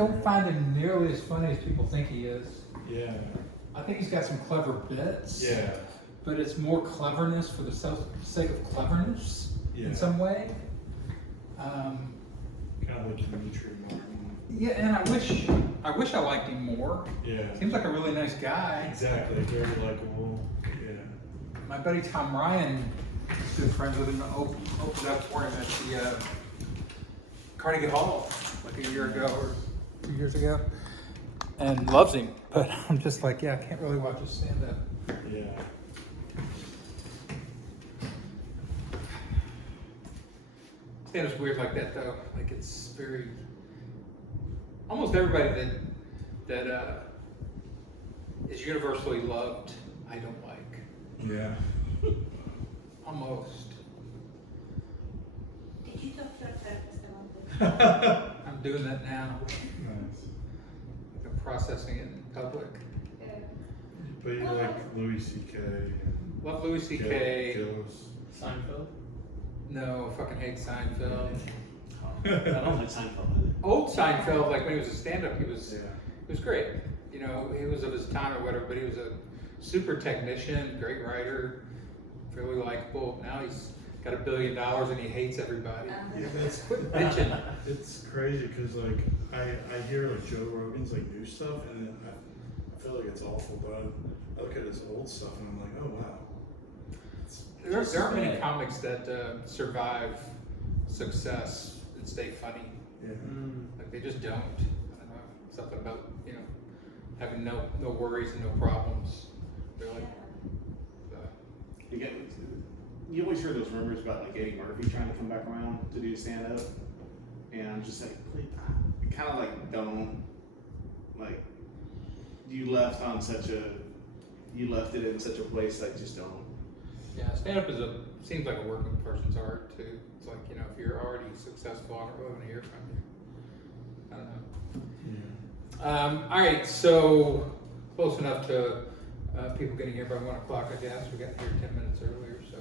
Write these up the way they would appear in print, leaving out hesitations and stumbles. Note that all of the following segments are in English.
don't find him nearly as funny as people think he is. Yeah. I think he's got some clever bits. Yeah. But it's more cleverness for the sake of cleverness in some way. Kind of like Dimitri Martin. Yeah, and I wish I liked him more. Yeah. Seems like a really nice guy. Exactly, very likable. Yeah. My buddy Tom Ryan, good friends with him, opened up for him at the Carnegie Hall like a year ago or 2 years ago, and loves him. But I'm just like, yeah, I can't really watch his stand up. Yeah. Stand-up's weird like that though. Like it's very, almost everybody that is universally loved, I don't like. Yeah. Almost. Did you talk to our therapist? I'm doing that now. Nice. I'm processing it in public. But you like Louis C.K. Love Louis C.K. Gillis. Seinfeld? No, fucking hate Seinfeld. I don't like Seinfeld either. Old Seinfeld, like when he was a stand-up, he was Yeah. great. You know, he was of his time or whatever, but he was a super technician, great writer, fairly likable. Now he's got $1 billion and he hates everybody. Yeah, that's Bitching. it's crazy because like I hear like Joe Rogan's like new stuff and then I feel like it's awful, but I look at his old stuff and I'm like, oh wow. There aren't many comics that survive success and stay funny. Yeah. Like they just don't. I don't know. Something about, you know, having no worries and no problems. Really. You always hear those rumors about like Eddie Murphy trying to come back around to do stand up, and I'm just like, kind of like don't like you left it in such a place like just don't. Yeah, stand-up seems like a working person's art too. It's like, you know, if you're already successful, I don't really want to hear from you. I don't know. Yeah. All right, so close enough to people getting here by 1 o'clock, I guess. We got here 10 minutes earlier, so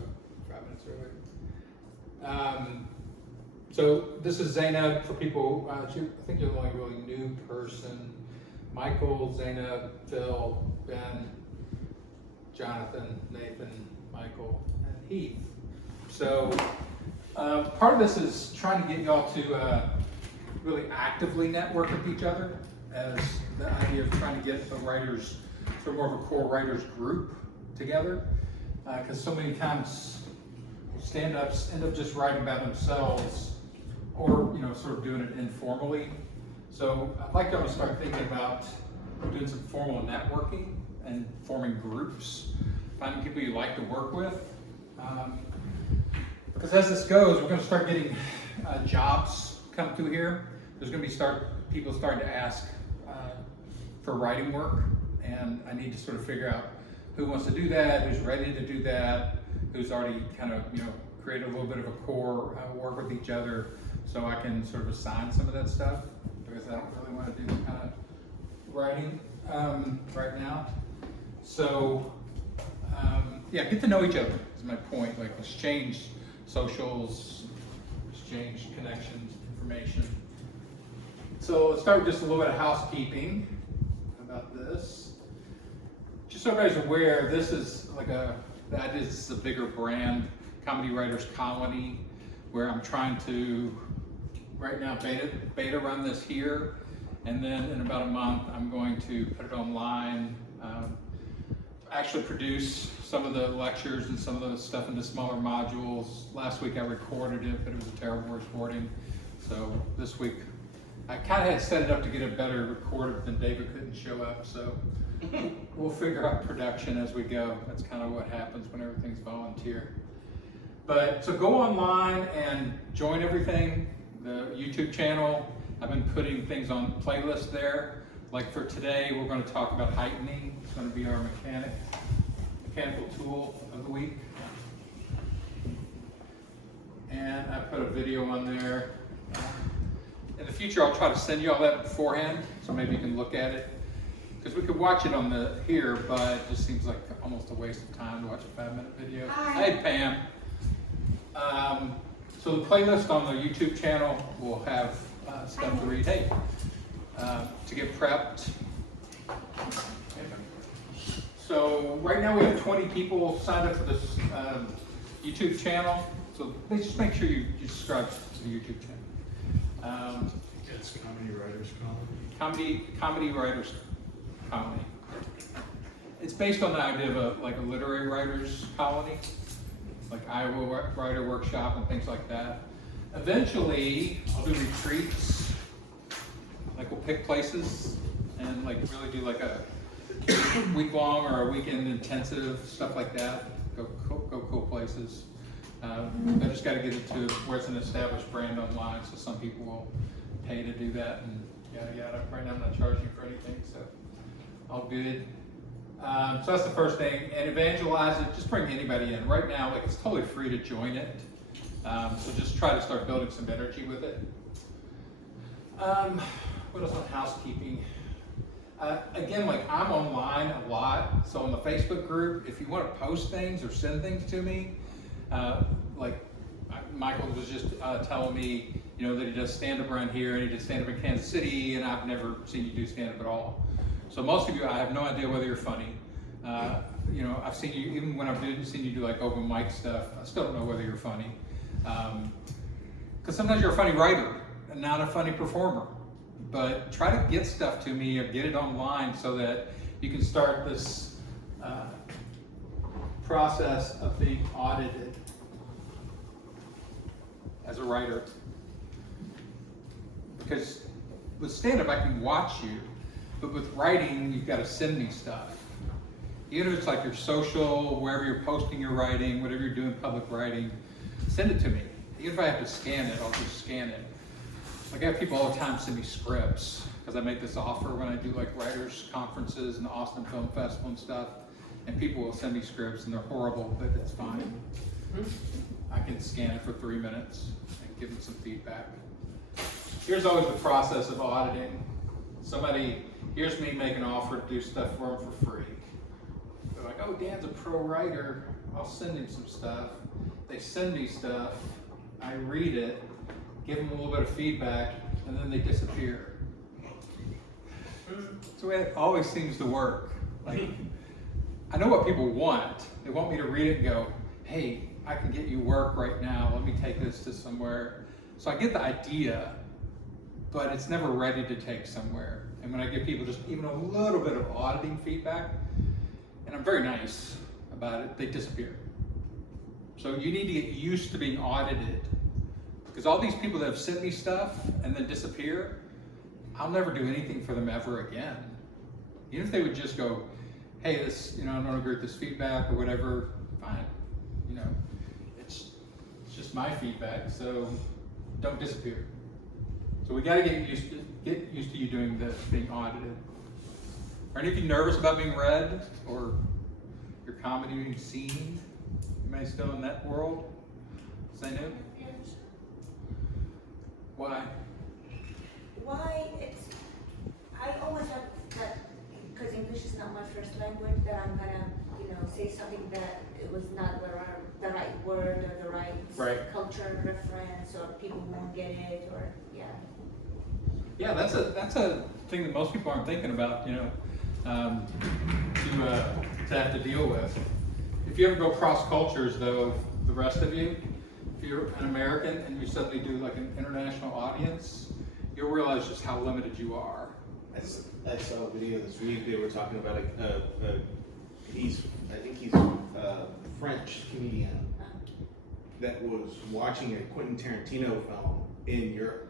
5 minutes earlier. So this is Zainab for people. I think you're the only really new person. Michael, Zainab, Phil, Ben, Jonathan, Nathan, Michael, and Heath. So part of this is trying to get y'all to really actively network with each other, as the idea of trying to get the writers, sort of more of a core writers group together. Because so many times stand-ups end up just writing by themselves or, you know, sort of doing it informally. So I'd like y'all to start thinking about doing some formal networking and forming groups, finding people you like to work with. Because as this goes, we're going to start getting jobs come through here. There's going to be people starting to ask for writing work, and I need to sort of figure out who wants to do that, who's ready to do that, who's already kind of, you know, created a little bit of a core, work with each other, so I can sort of assign some of that stuff, because I don't really want to do the kind of writing right now. So yeah, get to know each other is my point. Like exchange socials, exchange connections, information. So let's start with just a little bit of housekeeping about this. Just so everybody's aware, this is like the idea is this is a bigger brand, Comedy Writers Colony, where I'm trying to right now beta run this here, and then in about a month I'm going to put it online. Actually produce some of the lectures and some of the stuff into smaller modules. Last week I recorded it, but it was a terrible recording. So this week I kind of had set it up to get a better recorder, but then David couldn't show up. So we'll figure out production as we go. That's kind of what happens when everything's volunteer. But so go online and join everything. The YouTube channel, I've been putting things on playlists there. Like for today, we're going to talk about heightening. It's going to be our mechanical tool of the week. And I put a video on there. In the future, I'll try to send you all that beforehand, so maybe you can look at it. Because we could watch it on here, but it just seems like almost a waste of time to watch a 5-minute video. Hi. Hey, Pam. So the playlist on the YouTube channel will have stuff to read. Hey. to get prepped. So right now we have 20 people signed up for this YouTube channel. So just make sure you subscribe to the YouTube channel. It's Comedy Writers Colony. Comedy Writers Colony. It's based on the idea of a literary writers colony, like Iowa Writer Workshop and things like that. Eventually, I'll do retreats. Like we'll pick places and like really do like a week long or a weekend intensive, stuff like that. Go cool places. I just got to get it to where it's an established brand online, so some people will pay to do that and yada yada. Right now I'm not charging for anything, so all good. So that's the first thing. And evangelize it, just bring anybody in. Right now, like it's totally free to join it. So just try to start building some energy with it. What else on housekeeping? Again, like I'm online a lot, so on the Facebook group, if you want to post things or send things to me, like Michael was just telling me, you know, that he does stand-up around here and he did stand-up in Kansas City, and I've never seen you do stand-up at all. So most of you, I have no idea whether you're funny. You know, I've seen you, even when I've seen you do like open mic stuff, I still don't know whether you're funny. Because sometimes you're a funny writer and not a funny performer. But try to get stuff to me or get it online so that you can start this process of being audited as a writer. Because with stand-up, I can watch you, but with writing, you've got to send me stuff. Even if it's like your social, wherever you're posting your writing, whatever you're doing public writing, send it to me. Even if I have to scan it, I'll just scan it. Like I have people all the time send me scripts because I make this offer when I do like writers conferences and the Austin Film Festival and stuff. And people will send me scripts and they're horrible, but it's fine. I can scan it for 3 minutes and give them some feedback. Here's always the process of auditing. Somebody hears me make an offer to do stuff for them for free. They're like, oh, Dan's a pro writer. I'll send him some stuff. They send me stuff. I read it, give them a little bit of feedback, and then they disappear. That's the way it always seems to work. Like, I know what people want. They want me to read it and go, hey, I can get you work right now. Let me take this to somewhere. So I get the idea, but it's never ready to take somewhere. And when I give people just even a little bit of auditing feedback, and I'm very nice about it, they disappear. So you need to get used to being audited. Because all these people that have sent me stuff and then disappear, I'll never do anything for them ever again. Even if they would just go, hey, this, you know, I don't agree with this feedback or whatever, fine. You know, it's just my feedback, so don't disappear. So we gotta get used to you doing this, being audited. Are any of you nervous about being read or your comedy being seen? Anybody still in that world? Say no? Yes. Why? Why it's, I always have that, because English is not my first language, that I'm gonna, you know, say something that it was not the right word or the right culture reference, or people won't get it, or, yeah. Yeah, that's a thing that most people aren't thinking about, you know, to have to deal with. If you ever go cross cultures, though, the rest of you, if you're an American and you suddenly do like an international audience, you'll realize just how limited you are. I saw a video this week. They were talking about I think he's a French comedian that was watching a Quentin Tarantino film in Europe,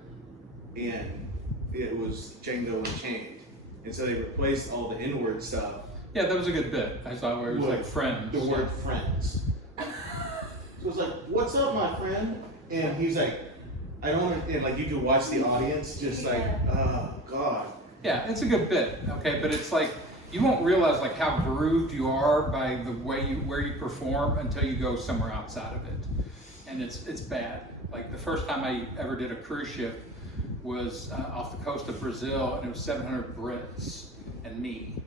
and it was Django Unchained, and so they replaced all the N-word stuff. Yeah, that was a good bit. I saw where it was like friends. The word friends. So it's like, what's up, my friend? And he's like, I don't understand. Like, you could watch the audience just like, oh, God. Yeah, it's a good bit, okay? But it's like, you won't realize like how grooved you are by the way where you perform until you go somewhere outside of it. And it's bad. Like the first time I ever did a cruise ship was off the coast of Brazil, and it was 700 Brits and me.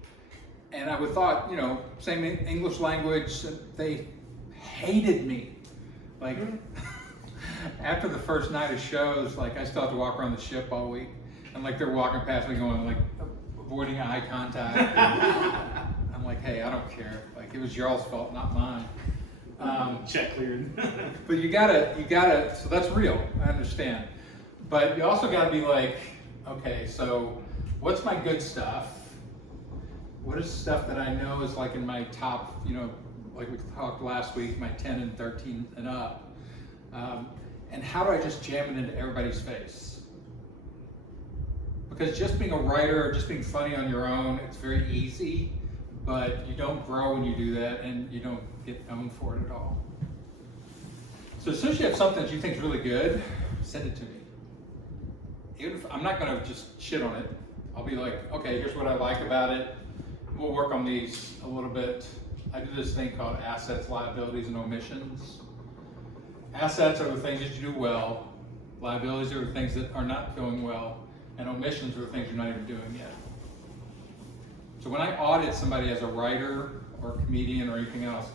And I would thought, you know, same English language, they hated me. Like, after the first night of shows, like I still have to walk around the ship all week. and like they're walking past me going like avoiding eye contact. I'm like, hey, I don't care. Like it was y'all's fault, not mine. Check cleared. But you gotta, so that's real, I understand. But you also gotta be like, okay, so what's my good stuff? What is stuff that I know is like in my top, you know, like we talked last week, my 10 and 13 and up. And how do I just jam it into everybody's face? Because just being a writer, or just being funny on your own, it's very easy, but you don't grow when you do that, and you don't get known for it at all. So as soon as you have something that you think is really good, send it to me. Even if I'm not gonna just shit on it, I'll be like, okay, here's what I like about it. We'll work on these a little bit. I do this thing called assets, liabilities, and omissions. Assets are the things that you do well. Liabilities are the things that are not going well. And omissions are the things you're not even doing yet. So when I audit somebody as a writer or a comedian or anything else,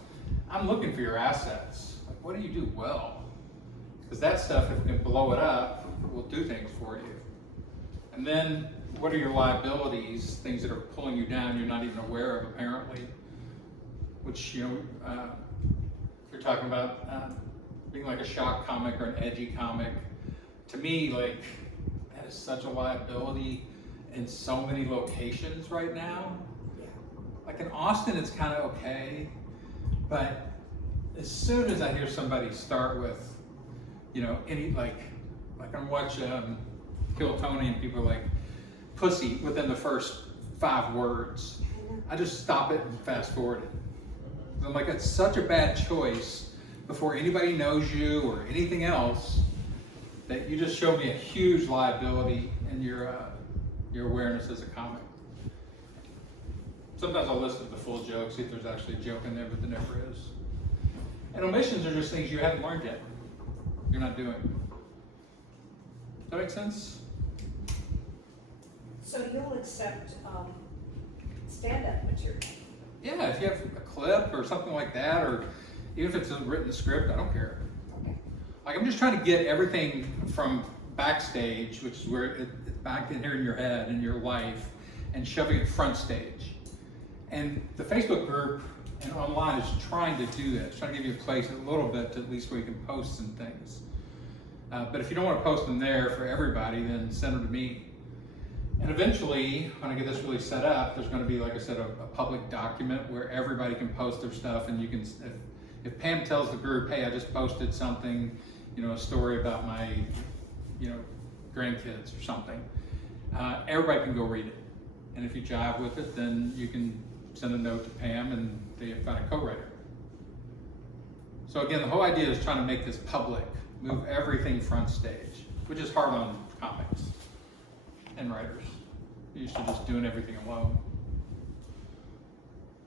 I'm looking for your assets. Like, what do you do well? Because that stuff, if we can blow it up, will do things for you. And then, what are your liabilities, things that are pulling you down you're not even aware of, apparently? Which, you know, you're talking about being like a shock comic or an edgy comic. To me, like, that is such a liability in so many locations right now. Like in Austin, it's kind of okay, but as soon as I hear somebody start with, you know, any like I'm watching Kill Tony and people are like, pussy within the first 5 words, I just stop it and fast forward it. I'm like, it's such a bad choice before anybody knows you or anything else that you just showed me a huge liability in your awareness as a comic. Sometimes I'll listen to the full joke, see if there's actually a joke in there, but there never is. And omissions are just things you haven't learned yet. You're not doing. Does that make sense? So you'll accept stand-up material? Yeah, if you have a clip or something like that, or even if it's a written script, I don't care. Okay. Like I'm just trying to get everything from backstage, which is where it's back in here in your head and your life, and shoving it front stage. And the Facebook group and online is trying to do that. It's trying to give you a place a little bit, at least where you can post some things. But if you don't want to post them there for everybody, then send them to me. And eventually, when I get this really set up, there's going to be, like I said, a public document where everybody can post their stuff, and you can, if Pam tells the group, hey, I just posted something, you know, a story about my, you know, grandkids or something, everybody can go read it. And if you jive with it, then you can send a note to Pam and they find a co-writer. So again, the whole idea is trying to make this public, move everything front stage, which is hard on comics and writers. You're used to just doing everything alone.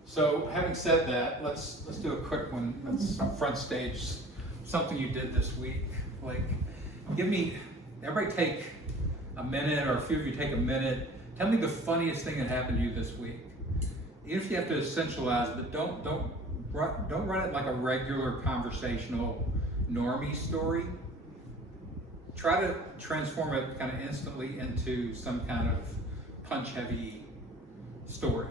So having said that, let's do a quick one. That's front stage, something you did this week. Like, everybody take a minute, or a few of you take a minute. Tell me the funniest thing that happened to you this week. Even if you have to essentialize, but don't run it like a regular conversational normie story. Try to transform it kind of instantly into some kind of punch-heavy story.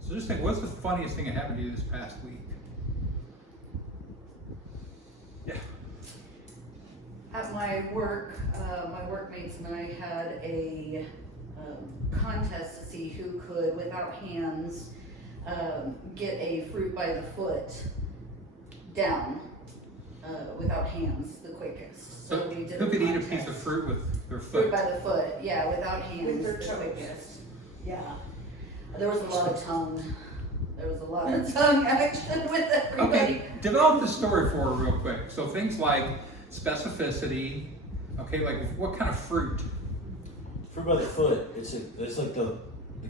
So just think, what's the funniest thing that happened to you this past week? Yeah. At my work, my workmates and I had a contest to see who could, without hands, get a fruit by the foot down without hands the quickest. So we did who could eat a contest. piece of fruit with their Fruit foot? by the foot, yeah, without hands With their the toes. quickest. Yeah. There was a lot of tongue. There was a lot of tongue action with everybody. Okay, develop the story for her real quick. So things like specificity, okay, like what kind of fruit? Fruit by the foot. It's like the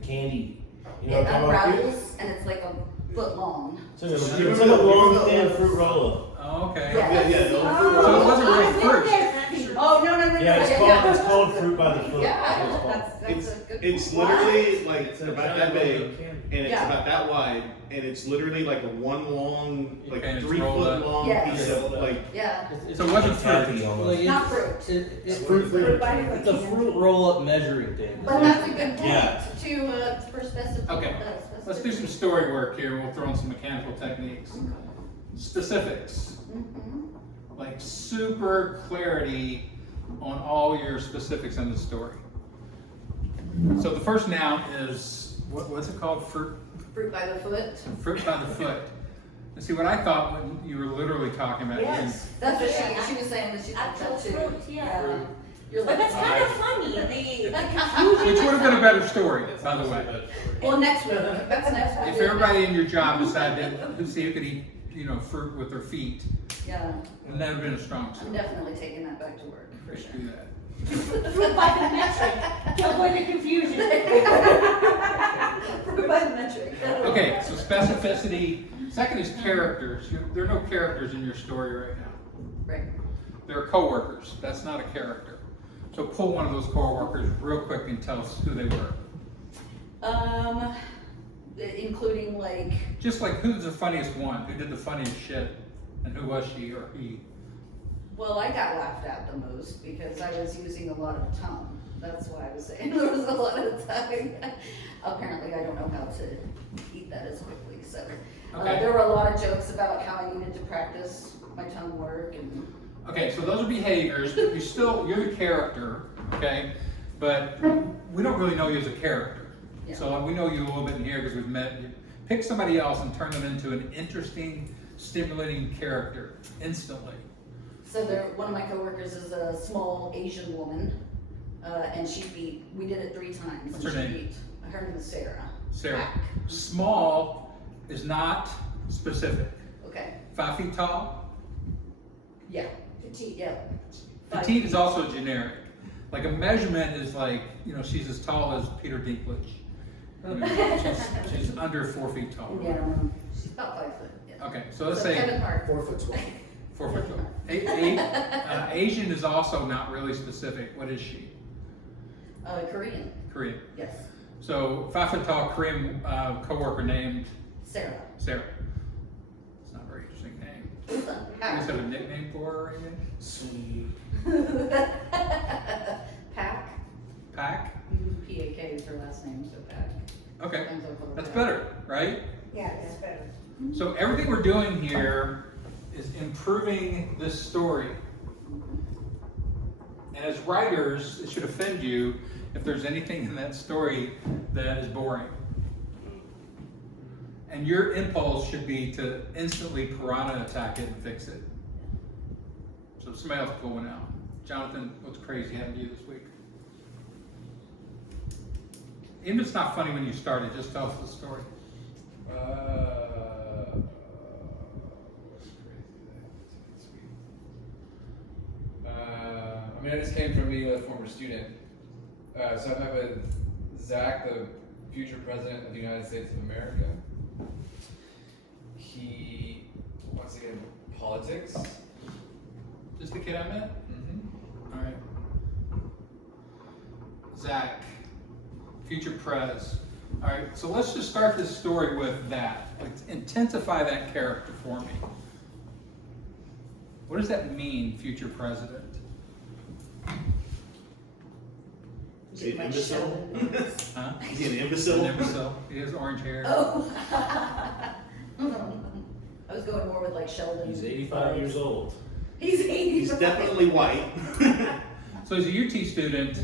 candy. You know It what I'm talking about? unravels and it's like a foot long. So it's like a long thin fruit roll-up. Oh, okay. Yeah. Yeah, So it wasn't real fruit. Oh, no. Yeah, it's called fruit by the foot. Yeah, That's what it's called. that's a good It's one. literally like about that big, and it's Yeah. about that wide, and it's literally like a one long, like Okay, it's 3 rolled foot up. long Yes. piece of like. Yeah, So it wasn't taffy fruit. almost. not fruit. It's Fruit fruit. by the It's a fruit roll up measuring thing. But that's a good point Yeah. for specific. Okay, let's do some story work here. We'll throw in some mechanical techniques. Specifics, Mhm. like super clarity on all your specifics in the story. So the first noun is, what's it called? Fruit Fruit by the foot. by the foot. And see, what I thought when you were literally talking about Yes. That's what Yeah. she was saying, that she thought Actual that too. fruit, yeah. You're But like, that's kind of funny, the which would have been a better story, by the way. well, next week, that's next week. If everybody in your job decided to see who could eat, fruit with their feet, Yeah, then that would have been a strong I'm story. definitely taking that back to work, for We should sure. do that. fruit by the metric, to avoid the confusion. Fruit by the metric. Okay, so specificity. Second is characters. There are no characters in your story right now. Right. There are coworkers. That's not a character. So pull one of those coworkers real quick and tell us who they were. Including like, Just like who's the funniest one? Who did the funniest shit? And who was she or he? well, I got laughed at the most because I was using a lot of tongue. That's why I was saying there was a lot of tongue. Apparently, I don't know how to eat that as quickly, so. Okay. There were a lot of jokes about how I needed to practice my tongue work and. Okay, so those are behaviors, but you're the character, okay? But we don't really know you as a character. Yeah. So we know you a little bit in here because we've met you. Pick somebody else and turn them into an interesting, stimulating character instantly. So one of my coworkers is a small Asian woman, and we did it 3 times. What's and her she name? Her name is Sarah. Sarah. Pack. Small is not specific. Okay, 5 feet tall. yeah, Petite. yeah. Petite is also generic. Like a measurement is like, she's as tall as Peter Dinklage. She's under 4 feet tall. Yeah, she's about 5 foot, yeah. Okay, so let's So say Kevin Hart. 4 foot 12. 4 foot tall. Asian is also not really specific. What is she? Korean, Korean. yes. So 5 foot tall Korean coworker named Sarah. Sarah. It's not a very interesting name. You guys have a nickname for her or anything? Sweet. Pack. Pack? P-A-K is her last name, so Pack. Okay, Sometimes I'll call her that's Pack. better, right? Yeah, it's better. So everything we're doing here is improving this story. And as writers, it should offend you if there's anything in that story that is boring. And your impulse should be to instantly piranha attack it and fix it. So somebody else pull one out. Jonathan, what's crazy happened to you this week? Even if it's not funny when you started, just tell us the story. I just came from meeting with a former student. So I met with Zach, the future president of the United States of America. He wants to get into politics. Just the kid I met? Mm-hmm. All right. Zach, future prez. All right, so let's just start this story with that. Let's intensify that character for me. What does that mean, future president? Is he an imbecile? Huh? Is he an An imbecile? imbecile. He has orange hair. Oh. I was going more with like Sheldon. He's 85 years old. He's 85. He's definitely white. So he's a UT student,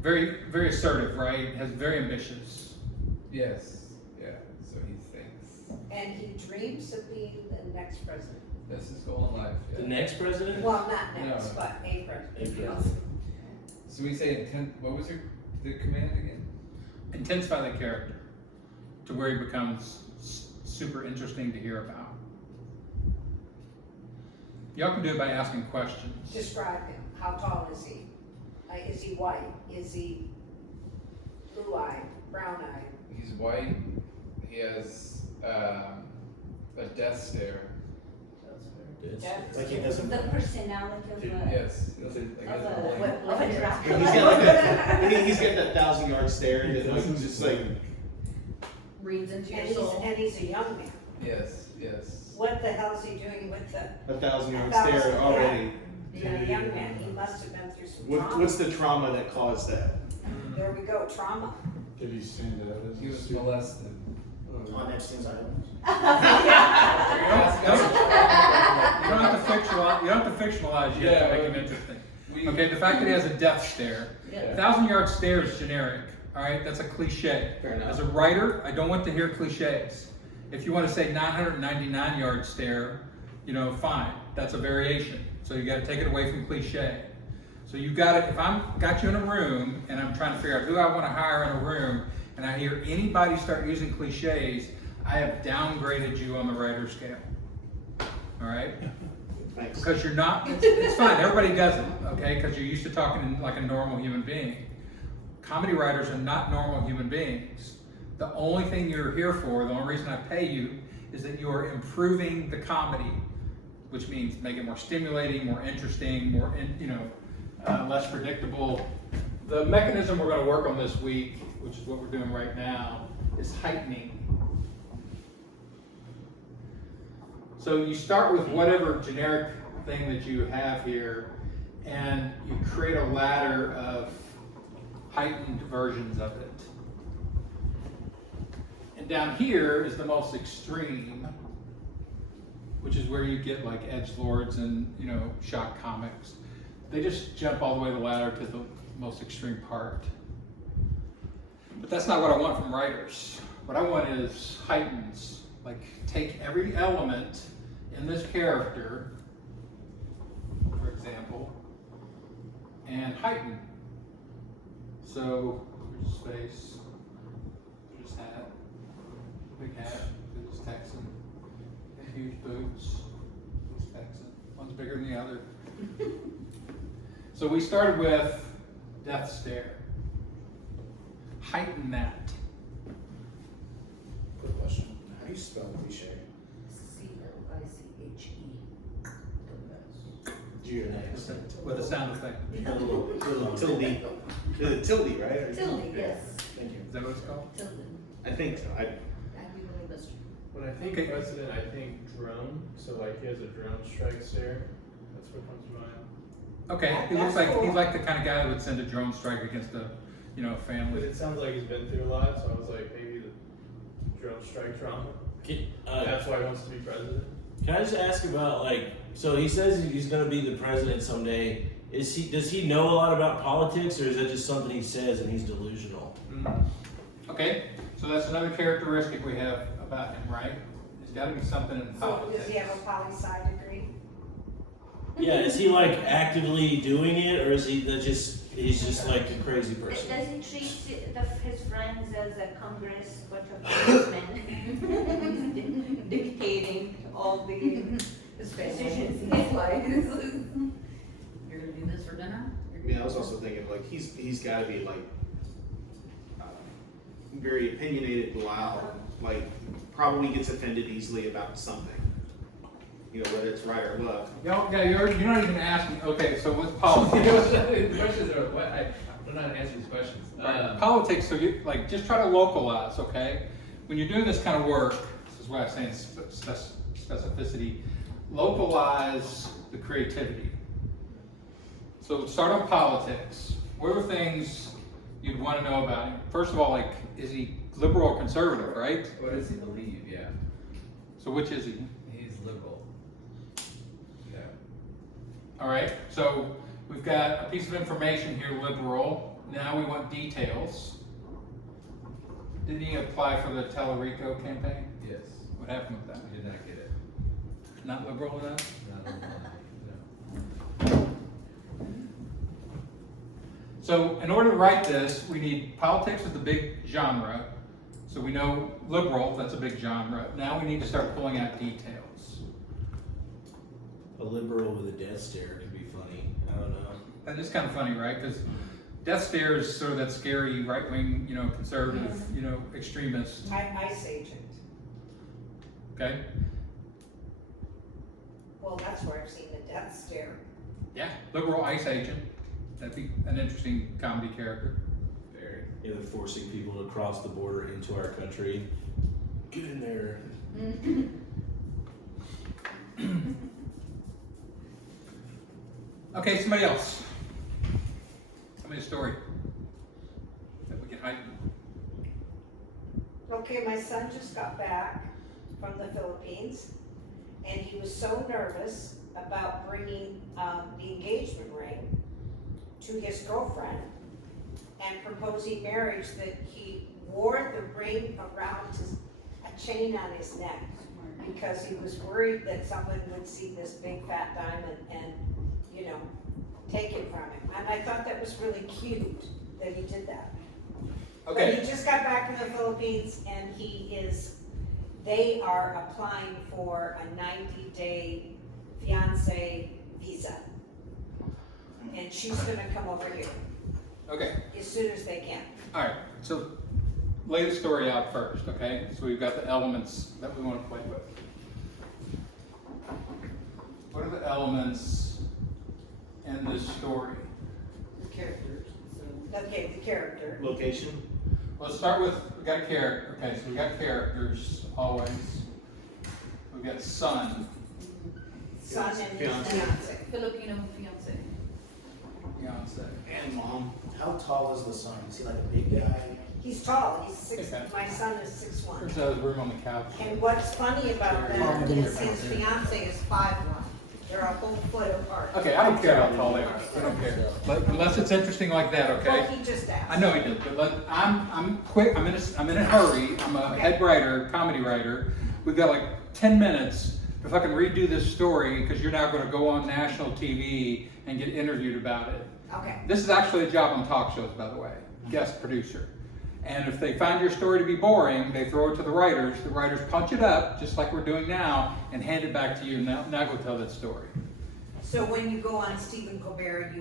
very, very assertive, right? Has very ambitious. Yes. Yeah. So he thinks And he dreams of being the next president. that's his goal in life. The Yeah. next president? Well, not next, No. but a president. A president. So we say what was the command again? Intensify the character to where he becomes super interesting to hear about. Y'all can do it by asking questions. Describe him. How tall is he? Is he white? Is he blue-eyed, brown-eyed? He's white. He has a death stare. It's Like he doesn't. The personality of a, Yes. He doesn't, like, of doesn't a, blink. of a Dracula. He's got like that. He's got that 1,000-yard stare that like just like. reads into your And soul. he's a young man. Yes, yes. What the hell is he doing with the, 1,000-yard 1,000, stare already. he's a young man, he must have been through some trauma. What's the trauma that caused that? There we go, trauma. Did he stand out as He a was student? molested. On Epstein's Island. You don't have to fictionalize yet Yeah, to make but- him interesting. We- Okay, the fact that he has a death stare. Yeah. 1,000-yard stare is generic, all right? That's a cliche. Fair enough. As a writer, I don't want to hear cliches. If you want to say 999-yard stare, fine. That's a variation. So you got to take it away from cliche. So you got to, if I'm got you in a room and I'm trying to figure out who I want to hire in a room, and I hear anybody start using cliches, I have downgraded you on the writer scale. All right? Thanks. Because you're not, it's fine, everybody does it, okay? Because you're used to talking like a normal human being. Comedy writers are not normal human beings. The only thing you're here for, the only reason I pay you, is that you are improving the comedy, which means make it more stimulating, more interesting, more, less predictable. The mechanism we're going to work on this week, which is what we're doing right now, is heightening. So you start with whatever generic thing that you have here, and you create a ladder of heightened versions of it. And down here is the most extreme, which is where you get like edgelords and shock comics. They just jump all the way the ladder to the most extreme part. But that's not what I want from writers. What I want is heightens. Like, take every element in this character, for example, and heighten. So, here's his face, here's his hat, big hat, here's his Texan, huge boots, here's Texan. One's bigger than the other. So we started with death stare. Heighten that. Quick question. How do you spell cliche? CLICHE. With a sound effect. Tilde. Tilde, right? Tilde, yes. Thank you. Is that what it's called? Tilde. I think so. I'd be really missed. When I think Okay. president, I think drone. So like he has a drone strike stare. That's what comes to mind. Okay, he looks like he's like the kind of guy that would send a drone strike against a But family. it sounds like he's been through a lot, so I was like, maybe the drone strike trauma. That's why he wants to be president. Can I just ask about so he says he's going to be the president someday. Does he know a lot about politics, or is that just something he says and he's delusional? Okay, so that's another characteristic we have about him, right? There's got to be something in So politics. does he have a poli-sci degree? Yeah, is he actively doing it, or is he's just like a crazy person? Does he treat his friends as a Congress, bunch of policemen dictating all the His family. decisions? He's like, you're gonna do this for dinner? I was also thinking he's got to be very opinionated, loud, probably gets offended easily about something. Whether it's right or left. Yeah, you're not even asking. Okay, so with politics. The questions are what I'm not answering these questions. Politics, so you just try to localize, okay? When you're doing this kind of work, this is why I'm saying specificity, localize the creativity. So start on politics. What are things you'd want to know about him? First of all, is he liberal or conservative, right? What does he believe? Yeah, So which is he? he's liberal. Yeah. All right, so we've got a piece of information here, liberal. Now we want details. Didn't he apply for the Tellerico campaign? Yes. What happened with that? We did not get it. Not liberal enough? Not liberal. No. So in order to write this, we need politics is the big genre. So we know liberal, that's a big genre. Now we need to start pulling out details. A liberal with a death stare could be funny. I don't know. That is kind of funny, right? Because death stare is sort of that scary right-wing, conservative, extremist. Ice agent. Okay? Well, that's where I've seen the death stare. Yeah, liberal ICE agent. That'd be an interesting comedy character. Very. Either forcing people to cross the border into our country Get in there. Okay, somebody else. Tell me a story that we can heighten. Okay, my son just got back from the Philippines, and he was so nervous about bringing the engagement ring to his girlfriend and proposing marriage that he wore the ring around a chain on his neck because he was worried that someone would see this big fat diamond and, you know, take it from him. And I thought that was really cute that he did that. Okay. But he just got back from the Philippines and they are applying for a 90-day fiance visa. And she's gonna come over here Okay. as soon as they can. All right. So lay the story out first. Okay. So we've got the elements that we want to play with. What are the elements in this story? The characters, so. Okay, the character. Location. Let's start with, we got a character. Okay, so we got characters always. We've got son, Son and Fiance. fiance. Filipino fiance. fiance. And mom. How tall is the son? Is he like a big guy? He's tall, he's six, Okay. my son is 6'1". There's a room on the couch. And what's funny about that Yeah. is his fiance is 5'1". They're a whole foot apart. Okay, I don't care how tall they are. I don't care. Like, unless it's interesting like that, okay? Well, he just asked. I know he did, but I'm quick. I'm in a hurry. I'm a head writer, comedy writer. We've got like 10 minutes to fucking redo this story because you're now going to go on national TV and get interviewed about it. Okay. This is actually a job on talk shows, by the way, guest producer. And if they find your story to be boring, they throw it to the writers. The writers punch it up, just like we're doing now, and hand it back to you. Now go tell that story. So when you go on Stephen Colbert,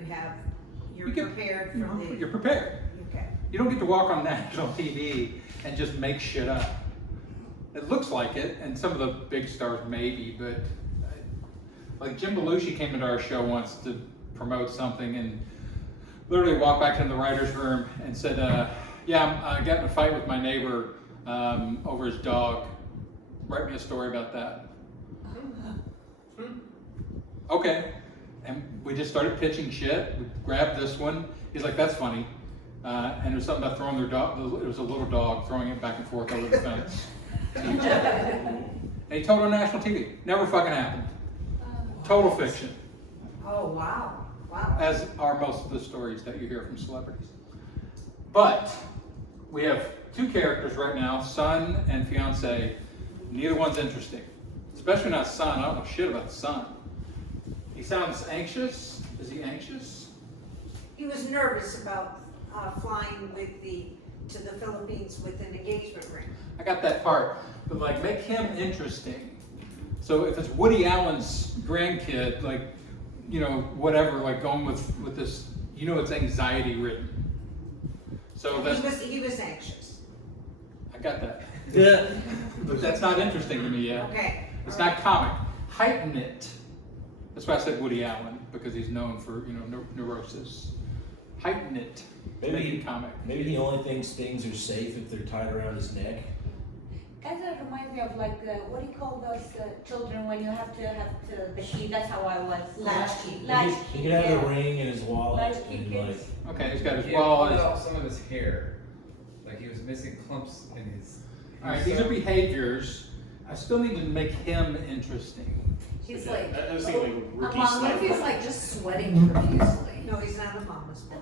you're You get- prepared You for know, the, you're prepared. okay. You don't get to walk on national TV and just make shit up. It looks like it, and some of the big stars maybe, but like Jim Belushi came into our show once to promote something and literally walked back into the writer's room and said, yeah, I got in a fight with my neighbor over his dog. Write me a story about that. Okay. And we just started pitching shit. We grabbed this one. He's like, that's funny. And it was something about throwing their dog. It was a little dog throwing it back and forth over the fence. And he told it on national TV. Never fucking happened. Total fiction. Oh, wow, wow. As are most of the stories that you hear from celebrities. But we have two characters right now, son and fiance. Neither one's interesting. Especially not son. I don't know shit about the son. He sounds anxious. Is he anxious? He was nervous about flying to the Philippines with an engagement ring. I got that part. But like, make him interesting. So if it's Woody Allen's grandkid, like, you know, whatever, like going with this, you know, it's anxiety ridden. So that's, He was anxious. I got that. Yeah. But that's not interesting to me yet. Okay. It's not comic. Heighten it. That's why I said Woody Allen, because he's known for, you know, neurosis. Heighten it. Make it comic. Maybe he only thinks things are safe if they're tied around his neck. Kind of reminds me of like, what do you call those children when you have the key? That's how I was. Latchkey. He could have a ring in his wallet Latchkey and kids. like. Okay, he's got his He had pulled wallet. out some of his hair. Like he was missing clumps in his. All right, these are behaviors. I still need to make him interesting. He's Okay, like, I was thinking like rookie Mom, what if sniper. he's like just sweating profusely? No, he's not a mama's boy.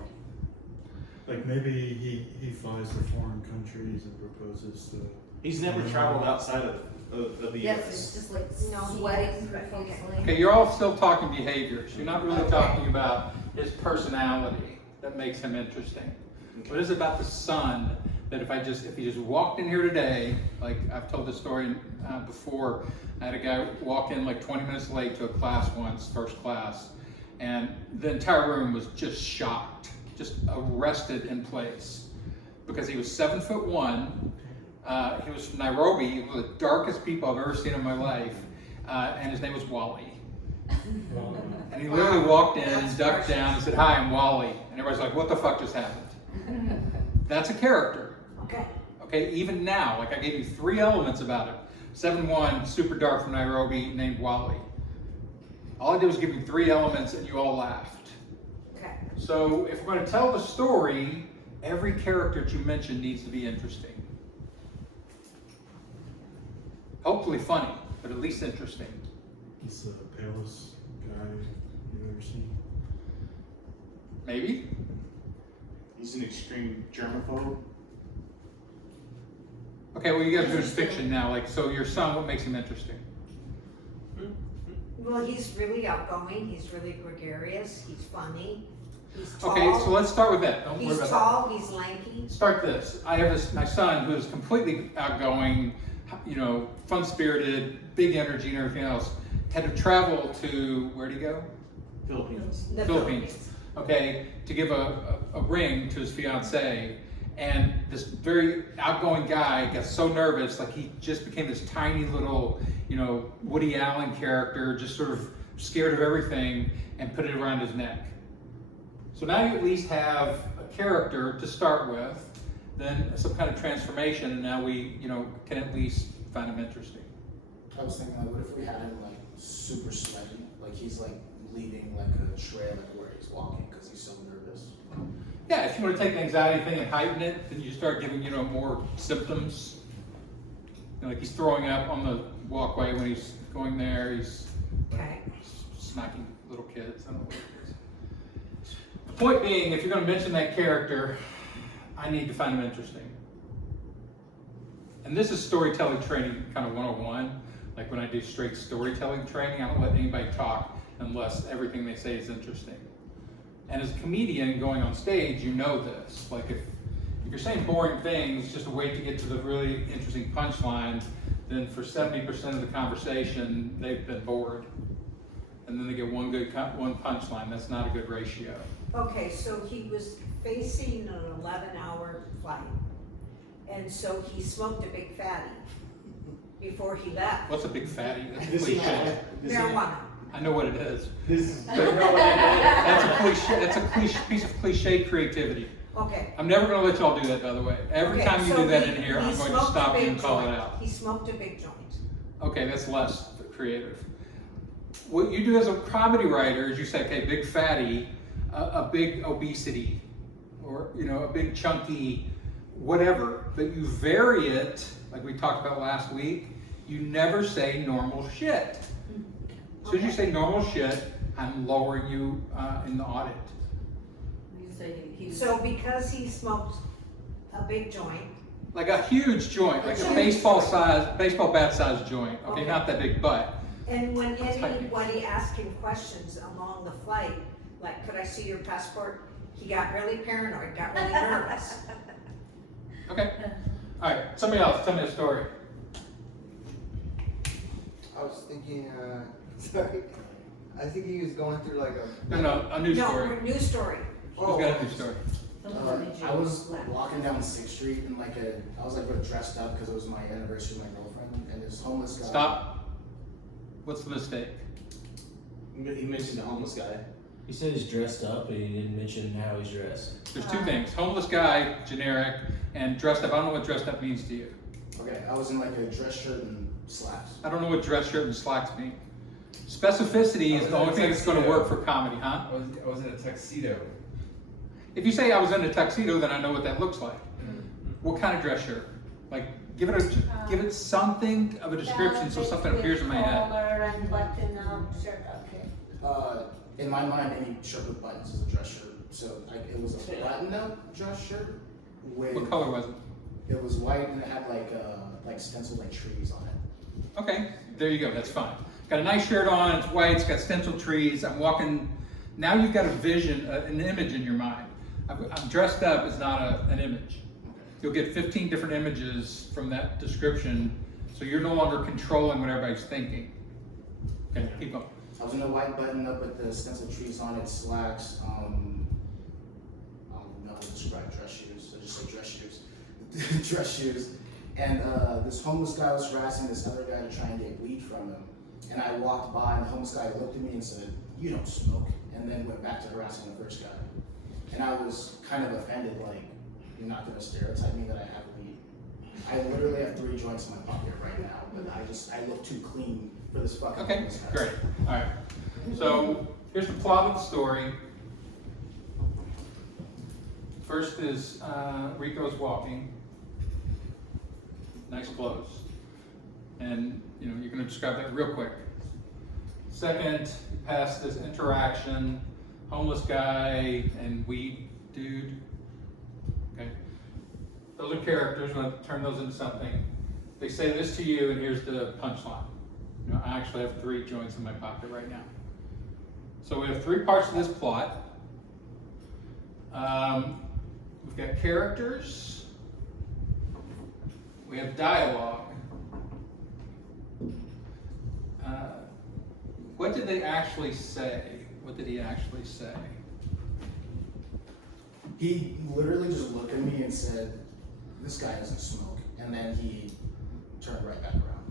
Like maybe he flies to foreign countries and proposes to. He's never traveled outside of the Yes, US. it's just like No, he sweating has. profusely. Okay, you're all still talking behaviors. You're not really talking about his personality that makes him interesting. What is it about the son that if he just walked in here today, like I've told this story before, I had a guy walk in like 20 minutes late to a class once, first class, and the entire room was just shocked, just arrested in place because he was 7'1". He was from Nairobi, one of the darkest people I've ever seen in my life, and his name was Wally. And he literally walked in, That's ducked precious. down, and said, "Hi, I'm Wally." And everybody's like, "What the fuck just happened?" That's a character. Okay. Okay, even now, like I gave you 3 elements about it. 7-1, super dark from Nairobi, named Wally. All I did was give you 3 elements and you all laughed. Okay. So if we're going to tell the story, every character that you mentioned needs to be interesting. Hopefully funny, but at least interesting. It's the palest guy you've ever seen. Maybe? He's an extreme germaphobe. Okay, well you guys are doing fiction now, like, so your son, what makes him interesting? Well, he's really outgoing, he's really gregarious, he's funny, he's tall. Okay, so let's start with that. Don't worry He's about tall, he's lanky. that. Start this. I have my son who is completely outgoing, you know, fun-spirited, big energy and everything else. Had to travel to, where'd he go? Philippines. The Philippines. Okay, to give a ring to his fiancee. And this very outgoing guy got so nervous, like he just became this tiny little, you know, Woody Allen character, just sort of scared of everything, and put it around his neck. So now you at least have a character to start with, then some kind of transformation, and now we, you know, can at least find him interesting. I was thinking, like, what if we had him like super sweaty, like he's like leaving like a trail like where he's walking because he's so nervous. Yeah, if you want to take the anxiety thing and heighten it, then you start giving, you know, more symptoms. You know, like he's throwing up on the walkway when he's going there, he's Okay. smacking little kids. I don't know what it is. The point being, if you're going to mention that character, I need to find him interesting. And this is storytelling training kind of 101. Like when I do straight storytelling training, I don't let anybody talk unless everything they say is interesting. And as a comedian going on stage, you know this. Like if you're saying boring things just to wait to get to the really interesting punchline, then for 70% of the conversation, they've been bored. And then they get one punchline. That's not a good ratio. Okay, so he was facing an 11-hour flight, and so he smoked a big fatty before he left. What's a big fatty? That's a Does he cliche. have- does he- Marijuana. I know what it is. This That's a cliche. That's a cliche piece of cliche creativity. Okay. I'm never going to let y'all do that, by the way. Every Okay, time you so do that he- in here, he I'm going to smoked a stop you big and call it joint. out. He smoked a big joint. Okay, that's less creative. What you do as a comedy writer is you say, okay, big fatty, a big obesity, or you know, a big chunky, whatever. But you vary it, like we talked about last week. You never say normal shit. As soon as you say normal shit, I'm lowering you in the audit. You say he's. So because he smoked a big joint, Like a huge joint, like a baseball bat size joint. Okay, Okay. not that big, but and when That's typing. anybody asked him questions along the flight, like, could I see your passport? He got really paranoid, got really nervous. okay. All right, somebody else, tell me a story. I was thinking, sorry, I was thinking he was going through like a. No, a news story. No, news story. Who's got a news story? I was walking down 6th Street and like I was like dressed up because it was my anniversary with my girlfriend, and this homeless guy. Stop. What's the mistake? He mentioned the homeless guy. He said he's dressed up, but he didn't mention how he's dressed. There's 2 things. Homeless guy, generic, and dressed up. I don't know what dressed up means to you. Okay, I was in like a dress shirt and slacks. I don't know what dress shirt and slacks mean. Specificity is the only thing that's going to work for comedy, huh? I was in a tuxedo. If you say I was in a tuxedo, then I know what that looks like. What kind of dress shirt? Like, give it something of a description so something appears in my head. Collar and button up shirt, okay. In my mind, any shirt with buttons is a dress shirt. So it was a button-up dress shirt with. What color was it? It was white and it had like stenciled like trees on it. Okay, there you go. That's fine. Got a nice shirt on. It's white. It's got stenciled trees. I'm walking. Now you've got a vision, an image in your mind. I'm dressed up is not an image. You'll get 15 different images from that description, so you're no longer controlling what everybody's thinking. Okay, keep going. I was in a white button up with the stenciled trees on it, slacks. I don't know how to describe dress shoes. I just say dress shoes. Dress shoes. And this homeless guy was harassing this other guy to try and get weed from him. And I walked by, and the homeless guy looked at me and said, "You don't smoke," and then went back to harassing the first guy. And I was kind of offended, like, you're not going to stereotype me that I have weed. I literally have 3 joints in my pocket right now, but I look too clean for this fucking Okay, homeless guy. great. All right. So here's the plot of the story. First is Rico's walking. Nice clothes. And you know, you're gonna describe that real quick. Second, past this interaction, homeless guy and weed dude. Okay. Those are characters. We're gonna turn those into something. They say this to you, and here's the punchline. You know, I actually have 3 joints in my pocket right now. So we have 3 parts of this plot. We've got characters. We have dialogue. What did they actually say? What did he actually say? He literally just looked at me and said, "This guy doesn't smoke," and then he turned right back around.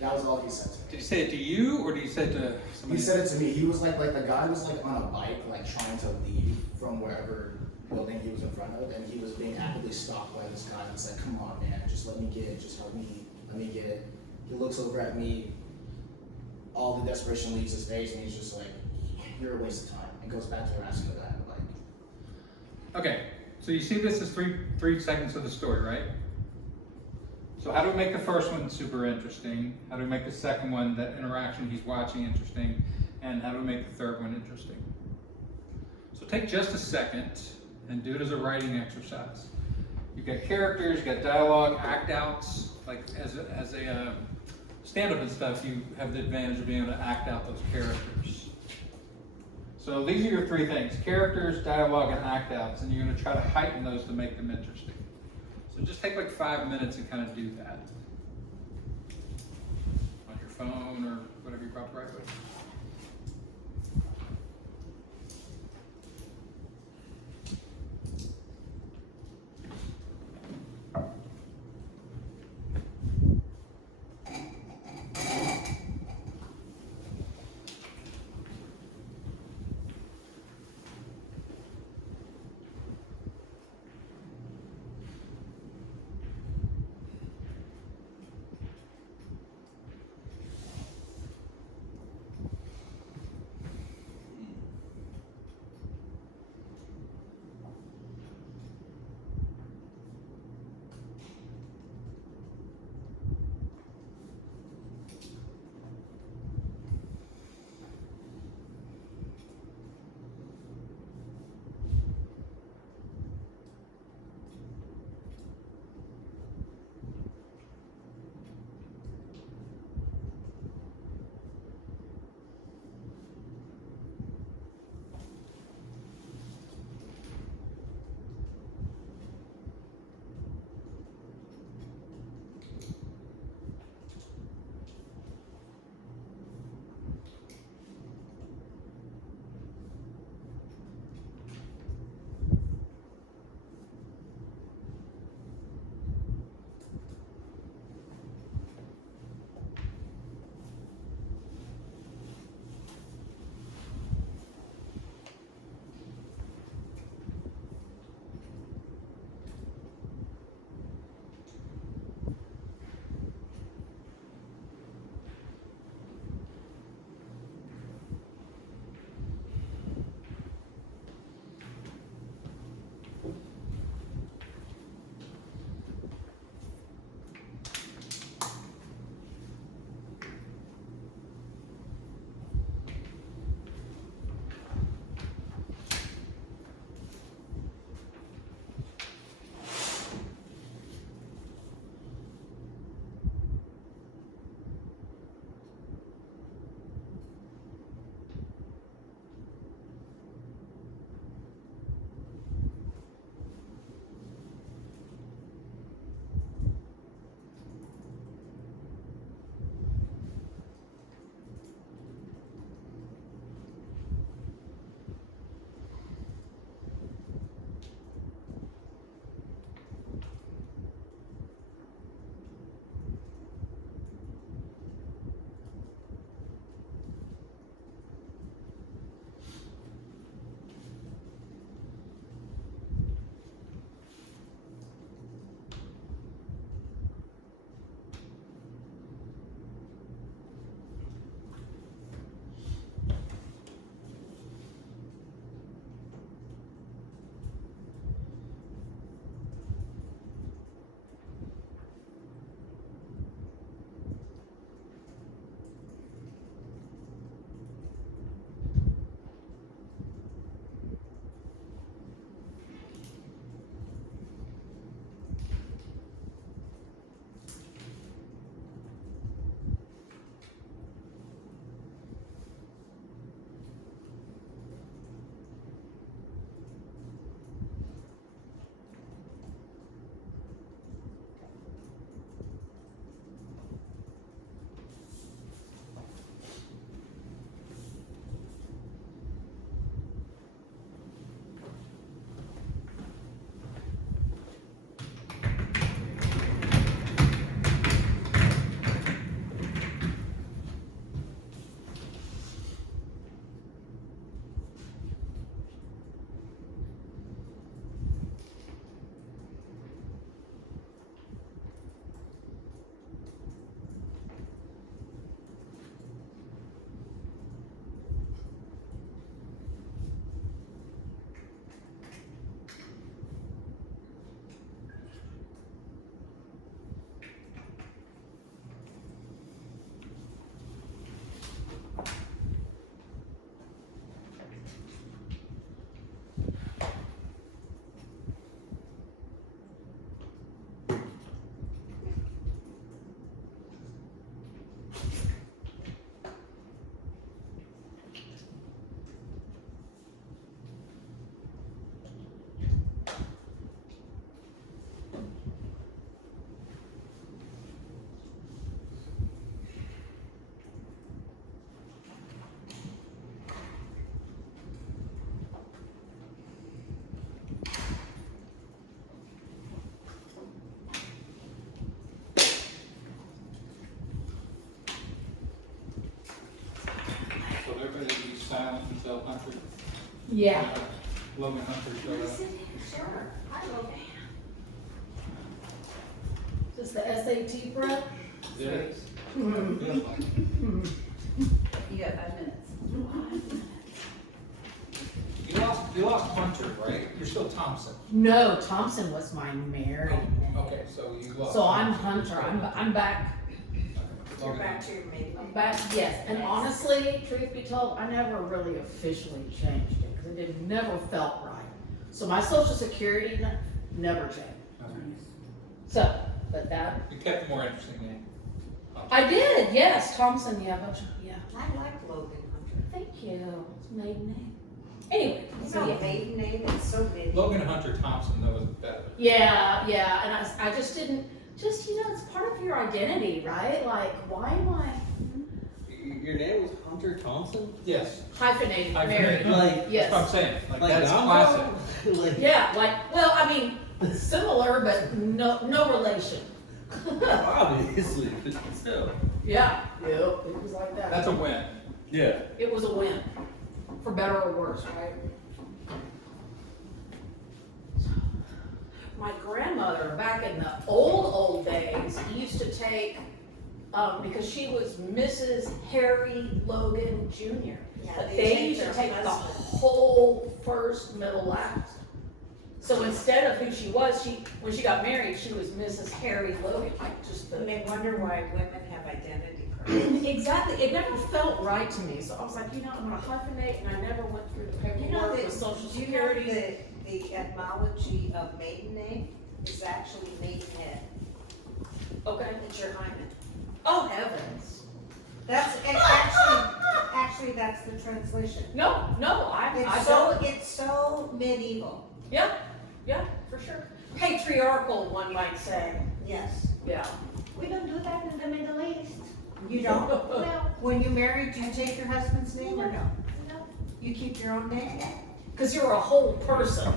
That was all he said to me. Did he say it to you, or did he say it to somebody? He said it to me. He was like the guy was like on a bike, like trying to leave from wherever building he was in front of, and he was being actively stalked by this guy. And it's like, "Come on, man, just let me get it. Just help me. Let me get it." He looks over at me. All the desperation leaves his face, and he's just like, "You're a waste of time," and goes back to harassing the guy on the bike. Okay, so you see this is three segments of the story, right? So how do we make the first one super interesting? How do we make the second one, that interaction he's watching, interesting? And how do we make the third one interesting? So take just a second and do it as a writing exercise. You've got characters, you've got dialogue, act outs. Like as a stand-up and stuff, you have the advantage of being able to act out those characters. So these are your 3 things: characters, dialogue, and act outs, and you're going to try to heighten those to make them interesting. So just take like 5 minutes and kind of do that on your phone or whatever you brought to write with. Yeah. Logan Hunter showed up. Sure, I love it. Just the SAT prep? Yeah. You got 5 minutes. You lost Hunter, right? You're still Thompson. No, Thompson was my married name. Okay, so you lost. So I'm Hunter. I'm back. You're back to your maiden I'm name. back. Yes, and honestly, truth be told, I never really officially changed it because it never felt right. So my social security never changed. Okay. So, but that You kept a more interesting name. I did. Yes, Thompson. Yeah, yeah. I like Logan Hunter. Thank you. It's maiden name. Anyway, You so know, yeah. maiden name, it's so medieval. Logan Hunter Thompson, that was better. Yeah, yeah, and I just didn't, just, it's part of your identity, right? Like, why am I Your name was Hunter Thompson? Yes. hyphenated, Hyphenated. married? Like, Yes. That's what I'm saying. Like that's Domino? classic. Like, Yeah, like, well, I mean, similar, but no relation. obviously, but still. Yeah, yep, it was like that. That's a win. Yeah. It was a win, for better or worse, right? My grandmother, back in the old days, used to take, because she was Mrs. Harry Logan Jr. Yeah, But they they changed used to their take the husband. whole first, middle, last. So instead of who she was, when she got married, she was Mrs. Harry Logan, like just And the. they wonder why women have identity crisis. Exactly, it never felt right to me, so I was like, I'm gonna hyphenate, and I never went through the You know paperwork that, with social do you know security. that the etymology of maiden name is actually maidenhead? Okay. It's your hymen. Oh heavens. That's, actually, that's the translation. No, I It's so medieval. yeah, for sure. Patriarchal, one might say. Yes. Yeah. We don't do that in the Middle East. You don't? No, When you married, do you take your husband's name or no? no. You keep your own name? Because you're a whole person,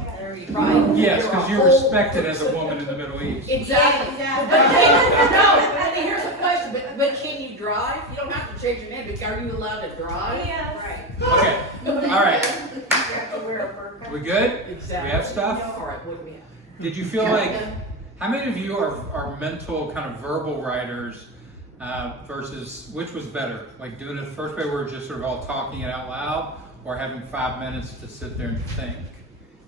right? Yes, You're because a you're whole respected as a person. woman in the Middle East. Exactly. Yeah, But can, here's the question, but can you drive? You don't have to change your name, but are you allowed to drive? Yes. Right. Okay, all right. You have to wear a burqa. We good? Exactly. We have stuff? All right, what do we have? Did you feel like, how many of you are mental kind of verbal writers versus which was better? Like doing it the first way where we're just sort of all talking it out loud, or having 5 minutes to sit there and think?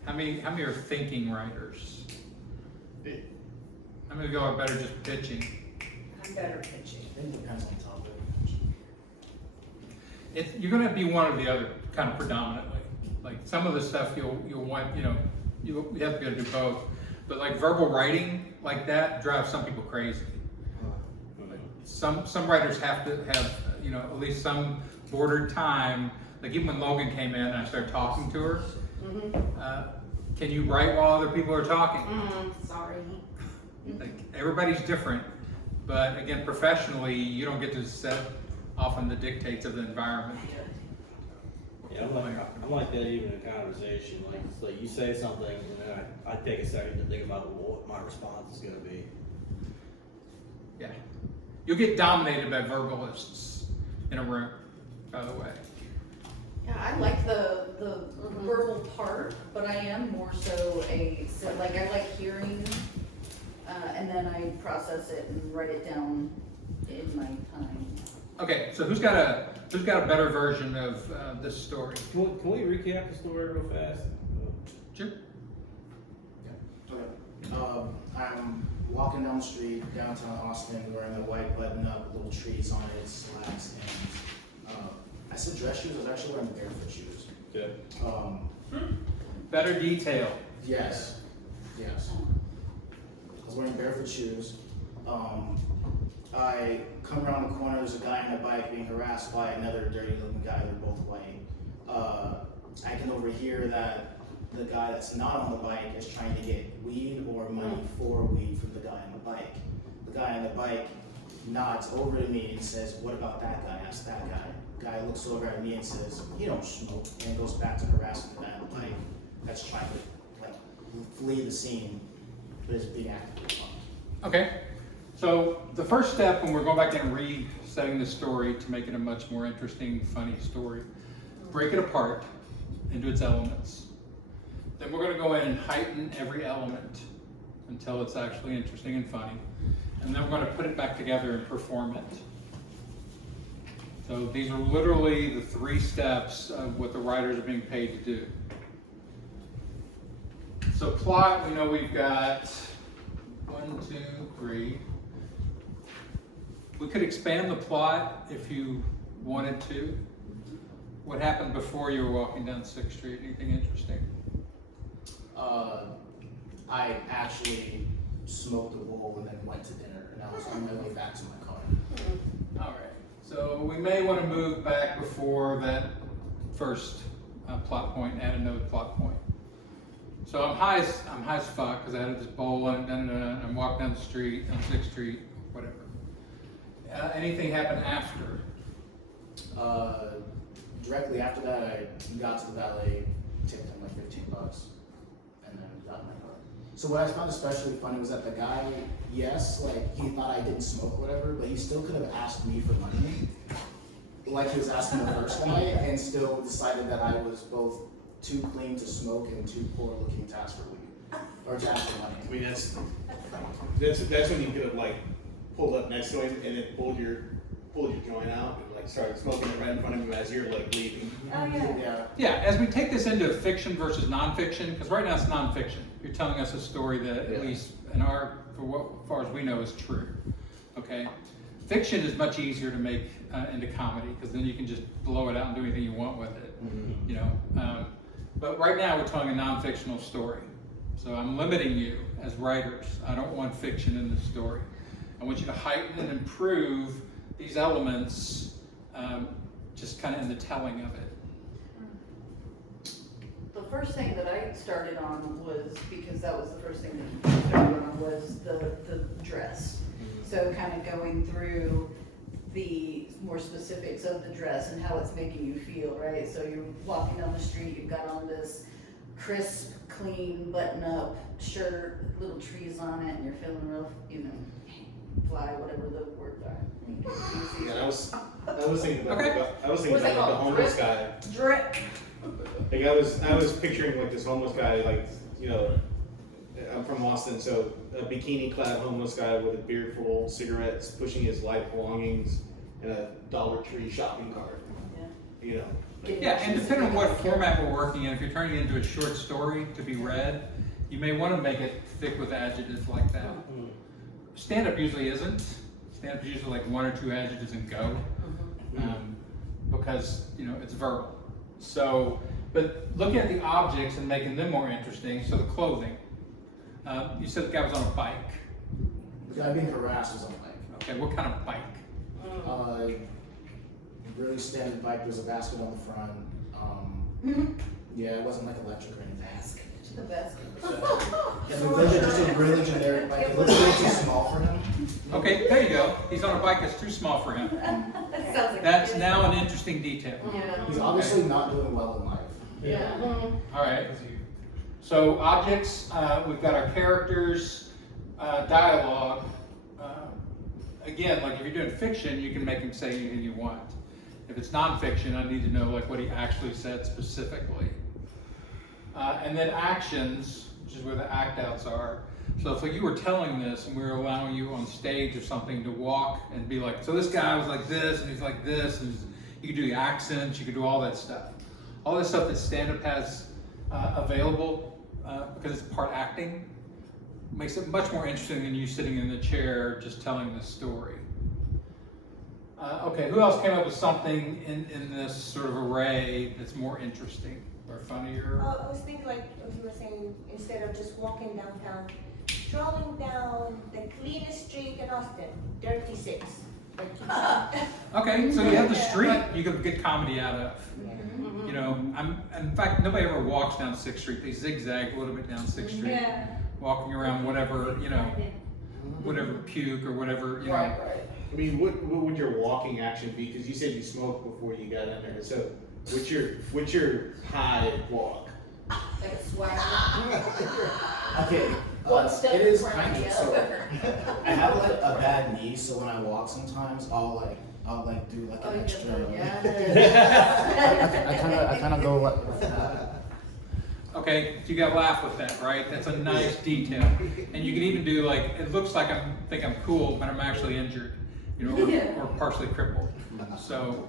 How many are thinking writers? How many of y'all are better just pitching? I'm better pitching. It depends on the topic. You're gonna be one or the other, kind of predominantly. Like some of the stuff you'll want, you have to be able to do both. But like verbal writing like that drives some people crazy. Some writers have to have, at least some bordered time. Like even when Logan came in and I started talking to her, can you write while other people are talking? Sorry. Like everybody's different, but again, professionally, you don't get to set often the dictates of the environment. Yeah, I'm like that even in conversation. Like it's like you say something, and then I take a second to think about what my response is going to be. Yeah, you'll get dominated by verbalists in a room. By the way, Yeah, I like the verbal part, but I am more so I like hearing, and then I process it and write it down in my time. okay. So who's got a better version of this story? Can we recap the story real fast? Sure. Okay. I'm walking down the street, downtown Austin, wearing a white button-up, little trees on it, slacks, and I said dress shoes. I was actually wearing barefoot shoes. Okay. Better detail. Yes. I was wearing barefoot shoes. I come around the corner, there's a guy on a bike being harassed by another dirty-looking guy. They're both white. I can overhear that the guy that's not on the bike is trying to get weed or money for weed from the guy on the bike. The guy on the bike nods over to me and says, "What about that guy?" Ask that guy. The guy looks over at me and says, "You don't smoke," and goes back to harassing the guy on the bike that's trying to flee the scene, but is being actively harmed. Okay. So the first step when we're going back and resetting the story to make it a much more interesting, funny story, break it apart into its elements. Then we're gonna go in and heighten every element until it's actually interesting and funny. And then we're gonna put it back together and perform it. So these are literally the 3 steps of what the writers are being paid to do. So plot, we know we've got 1, 2, 3. We could expand the plot if you wanted to. What happened before you were walking down 6th Street? Anything interesting? I actually smoked a bowl and then went to dinner, and I was on my way back to my car. All right. So we may want to move back before that first plot point and add another plot point. So I'm high as fuck because I had this bowl and I'm walking down the street on 6th Street, whatever. Anything happened after? Directly after that, I got to the valet, tipped him like $15, and then got in my car. So what I found especially funny was that the guy, yes, like he thought I didn't smoke or whatever, but he still could have asked me for money, like he was asking the first guy, and still decided that I was both too clean to smoke and too poor looking to ask for weed, or to ask for money. I mean, that's when you could have like pulled up next to him and then pulled your joint out and like started smoking it right in front of him as you're like leaving. Oh, yeah. Yeah, as we take this into fiction versus nonfiction, because right now it's nonfiction. You're telling us a story that at least for far as we know, is true. Okay, fiction is much easier to make into comedy because then you can just blow it out and do anything you want with it. You know, but right now we're telling a non-fictional story, so I'm limiting you as writers. I don't want fiction in the story. I want you to heighten and improve these elements, just kind of in the telling of it. The first thing that I started on was, because that was the first thing that you started on, was the dress. So kind of going through the more specifics of the dress and how it's making you feel, right? So you're walking down the street, you've got on this crisp, clean, button-up shirt, little trees on it, and you're feeling real, fly, whatever the words are. Yeah, I was thinking about Okay. What's like that the called? homeless guy. Drip. Like I was picturing like this homeless guy, like, you know, I'm from Austin, so a bikini-clad homeless guy with a beard full of cigarettes, pushing his life belongings in a Dollar Tree shopping cart. Yeah. You know. Yeah, and depending on what format we're working in, if you're turning it into a short story to be read, you may want to make it thick with adjectives like that. Stand-up usually isn't. Stand-up is usually like 1 or 2 adjectives and go, because it's verbal. So, but looking at the objects and making them more interesting. So the clothing. You said the guy was on a bike. The guy being harassed was on a bike. Okay, what kind of bike? Really standard bike. There's a basket on the front. Yeah, it wasn't like electric or anything. The basket. Yeah, the vision just a really generic bike. It looks way too small for him. Okay, there you go. He's on a bike that's too small for him. Sounds like That's now an interesting detail. Yeah. He's obviously not doing well in life. Yeah. All right. So objects, we've got our characters, dialogue. Again, like if you're doing fiction, you can make him say anything you want. If it's nonfiction, I need to know like what he actually said specifically. And then actions, which is where the act outs are. So if like you were telling this and we were allowing you on stage or something to walk and be like, so this guy was like this and he's like this, and you could do the accents, you could do all that stuff. All this stuff that stand-up has available because it's part acting makes it much more interesting than you sitting in the chair just telling the story. Okay, who else came up with something in this sort of array that's more interesting or funnier? I was thinking like you were saying, instead of just walking downtown, strolling down the cleanest street in Austin, Dirty 6. Okay, so you have the street you could get comedy out of. In fact, nobody ever walks down 6th Street. They zigzag a little bit down 6th Street, walking around whatever, whatever puke or whatever, Right. I mean, what would your walking action be? Because you said you smoked before you got in there. So what's your high walk? Like a swag. Okay, One step it is in front kind of of the so. other. I have like a bad knee, so when I walk sometimes, I'll like I'll like do like Oh, an you extra. did that, I kind of go like. Okay, so you gotta laugh with that, right? That's a nice detail. And you can even do like, it looks like think I'm cool, but I'm actually injured, you know, or partially crippled. So,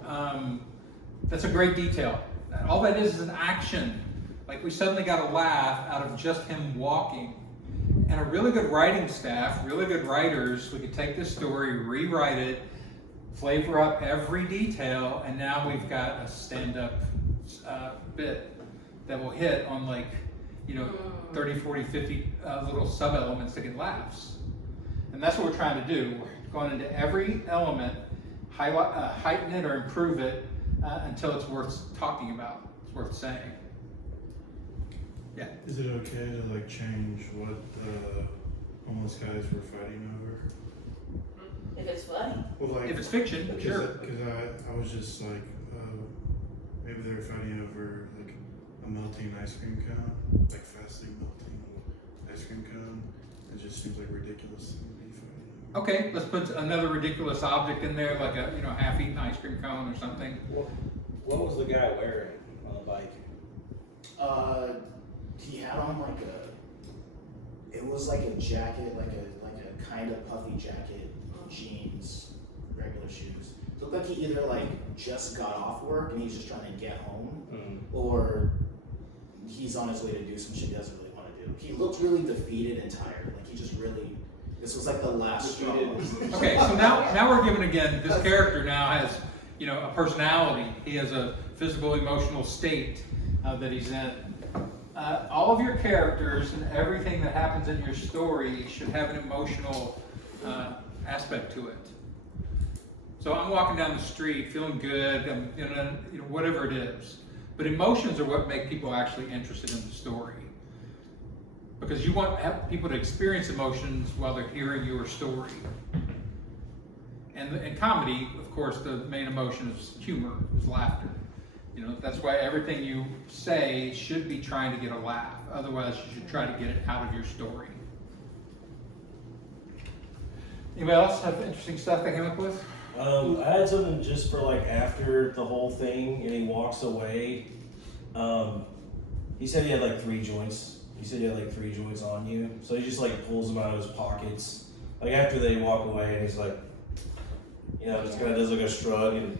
that's a great detail. All that is an action. Like we suddenly got a laugh out of just him walking. And a really good writing staff, really good writers, we could take this story, rewrite it, flavor up every detail, and now we've got a stand-up bit that will hit on like, you know, 30, 40, 50 little sub-elements to get laughs. And that's what we're trying to do. We're going into every element, heighten it or improve it until it's worth talking about, it's worth saying. Yeah. Is it okay to like change what homeless guys were fighting over? If it's funny. Well, like, If it's fiction, sure. Because I was just like, maybe they were fighting over like a melting ice cream cone, like fastly melting ice cream cone. It just seems like ridiculous to be fighting over. Okay, let's put another ridiculous object in there, like a half-eaten ice cream cone or something. What was the guy wearing on the bike? He had on like it was like a jacket, like a kind of puffy jacket, jeans, regular shoes. It looked like he either like just got off work and he's just trying to get home, or he's on his way to do some shit he doesn't really want to do. He looked really defeated and tired. Like he just really, this was like the last straw. Okay, so now we're given again, this character now has, a personality. He has a physical, emotional state that he's in. All of your characters and everything that happens in your story should have an emotional aspect to it. So I'm walking down the street feeling good, whatever it is. But emotions are what make people actually interested in the story. Because you want people to experience emotions while they're hearing your story. And in comedy, of course, the main emotion is humor, is laughter. That's why everything you say should be trying to get a laugh. Otherwise, you should try to get it out of your story. Anybody else have interesting stuff they came up with? I had something just for like after the whole thing and he walks away. He said he had like 3 joints. He said he had like 3 joints on you. So he just like pulls them out of his pockets. Like after they walk away and he's like, just kind of does like a shrug. And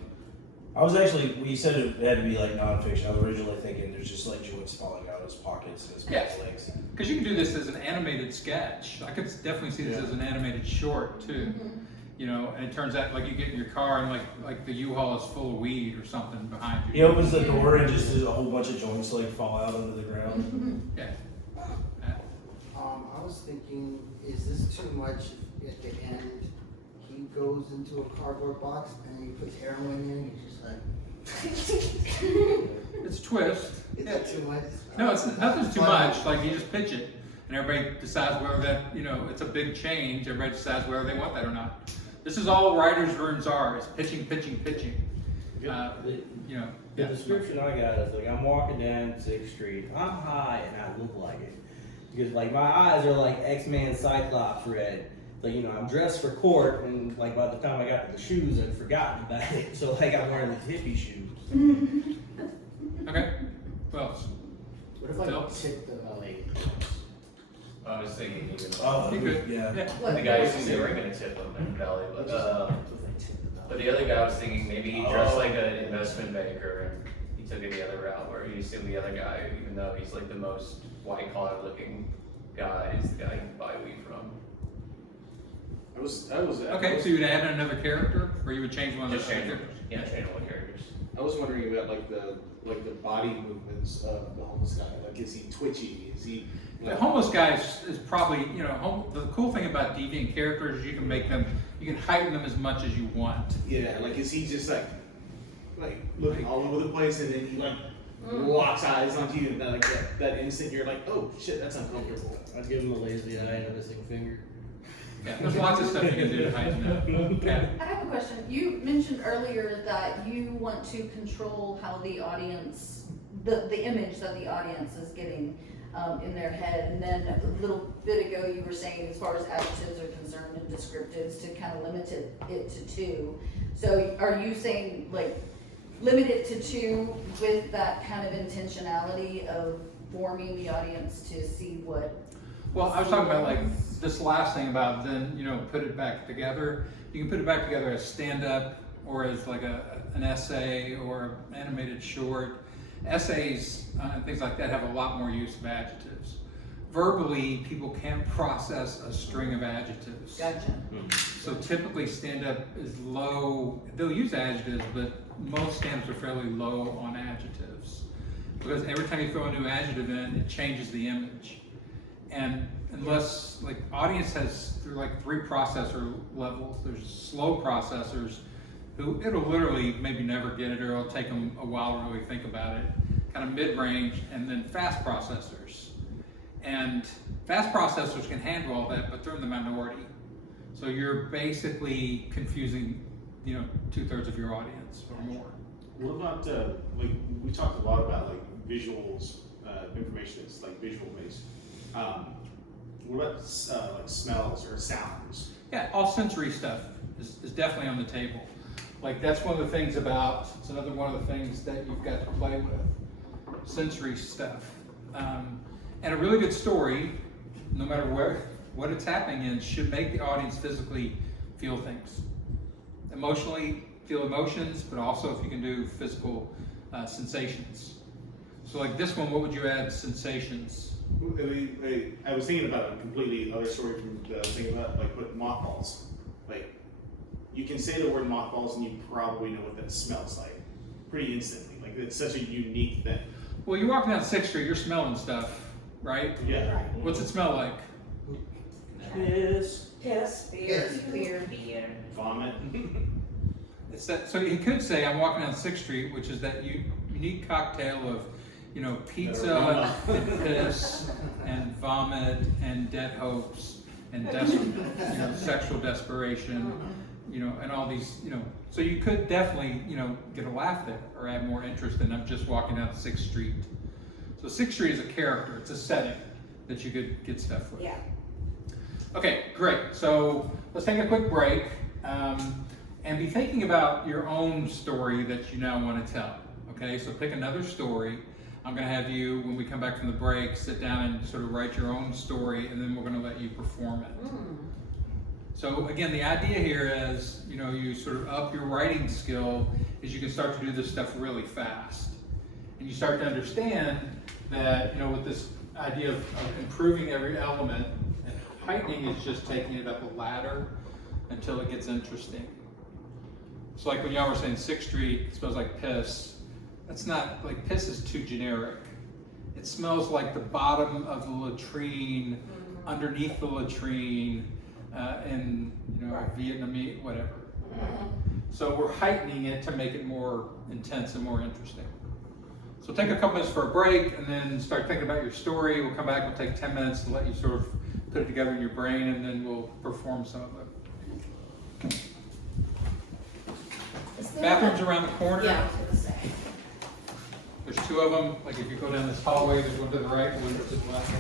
I was actually, we said it had to be like nonfiction. I was originally thinking there's just like joints falling out of his pockets and his legs. Because you can do this as an animated sketch. I could definitely see this as an animated short too. And it turns out like you get in your car and like the U-Haul is full of weed or something behind you. He opens the door and just a whole bunch of joints like fall out onto the ground. Yeah. I was thinking, is this too much if at the end he goes into a cardboard box and he puts heroin in, he's just like... It's a twist. Is that too much? No, nothing's too much. Like you just pitch it and everybody decides whether that, it's a big change. Everybody decides whether they want that or not. This is all writers' rooms are. It's pitching. The description I got is like, I'm walking down 6th Street, I'm high and I look like it. Because like my eyes are like X-Men Cyclops red. Like, I'm dressed for court and like by the time I got to the shoes I'd forgotten about it. So like I'm wearing these hippie shoes. Okay. What else? What if I tip the valet? I was thinking even You could. Yeah. the guys who they were gonna tip him in Valley, but the other guy I was thinking maybe he dressed like an investment banker and he took it the other route where he assumed the other guy, even though he's like the most white collar looking guy, is the guy you can buy weed from. Okay, so you would add another character, or you would change one of Just the change characters? Yeah, change one characters. I was wondering about like the body movements of the homeless guy. Like, is he twitchy? Is he? The homeless guy is probably, the cool thing about deviant characters is you can heighten them as much as you want. Yeah, like is he just like looking all over the place and then he like locks eyes onto you and then like that instant you're like, oh shit, that's uncomfortable. I'd give him a lazy eye and a missing finger. Yeah, there's lots of stuff you can do to heighten that. Yeah. I have a question. You mentioned earlier that you want to control how the audience, the image that the audience is getting. in their head. And then a little bit ago, you were saying as far as adjectives are concerned and descriptives to kind of limit it to 2. So are you saying like limit it to 2 with that kind of intentionality of forming the audience to see what? Well, I was talking about like this last thing about then, put it back together. You can put it back together as stand-up or as like an essay or an animated short. Essays and things like that have a lot more use of adjectives. Verbally, people can't process a string of adjectives. Gotcha. So typically stand-up is low. They'll use adjectives, but most stand-ups are fairly low on adjectives. Because every time you throw a new adjective in, it changes the image. And unless, like, audience has through like 3 processor levels. There's slow processors who it'll literally maybe never get it, or it'll take them a while to really think about it. Kind of mid-range, and then fast processors. And fast processors can handle all that, but they're in the minority. So you're basically confusing, 2/3 of your audience or more. What about like we talked a lot about like visuals, information that's like visual based. What about like smells or sounds? Yeah, all sensory stuff is definitely on the table. Like that's one of the things about, it's another one of the things that you've got to play with, sensory stuff. And a really good story, no matter what it's happening in, should make the audience physically feel things. Emotionally feel emotions, but also if you can do physical sensations. So like this one, what would you add sensations? I was thinking about a completely other story from the thing about like with mothballs. Like you can say the word mothballs and you probably know what that smells like pretty instantly. Like it's such a unique thing. Well, you're walking down 6th Street, you're smelling stuff, right? Yeah. What's it smell like? Piss, Beer. Vomit. It's that. So you could say I'm walking down 6th Street, which is that unique cocktail of, pizza and piss and vomit and dead hopes and sexual desperation, and all these, So you could definitely, get a laugh there or add more interest than I'm just walking down 6th Street. So 6th Street is a character. It's a setting that you could get stuff with. yeah. Okay, great. So let's take a quick break and be thinking about your own story that you now want to tell. Okay, so pick another story. I'm going to have you, when we come back from the break, sit down and sort of write your own story, and then we're going to let you perform it. So again, the idea here is, you sort of up your writing skill is you can start to do this stuff really fast. And you start to understand that, with this idea of improving every element, and heightening is just taking it up a ladder until it gets interesting. So like when y'all were saying 6th Street, it smells like piss. That's not, like piss is too generic. It smells like the bottom of the latrine, underneath the latrine, in, Vietnamese, whatever. So we're heightening it to make it more intense and more interesting. So take a couple minutes for a break and then start thinking about your story. We'll come back, we'll take 10 minutes to let you sort of put it together in your brain, and then we'll perform some of it. Bathrooms around the corner. Yeah, I was gonna say. There's 2 of them. Like if you go down this hallway, there's one to the right and one to the left.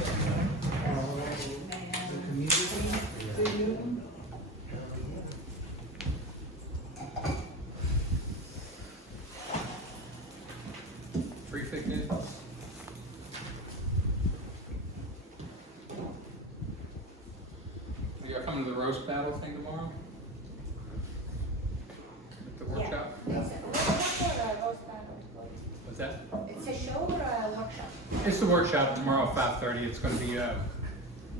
Free picnic. Are you coming to the roast battle thing tomorrow? At the workshop? What's that? It's a show or a workshop? It's the workshop tomorrow at 5:30. It's going to be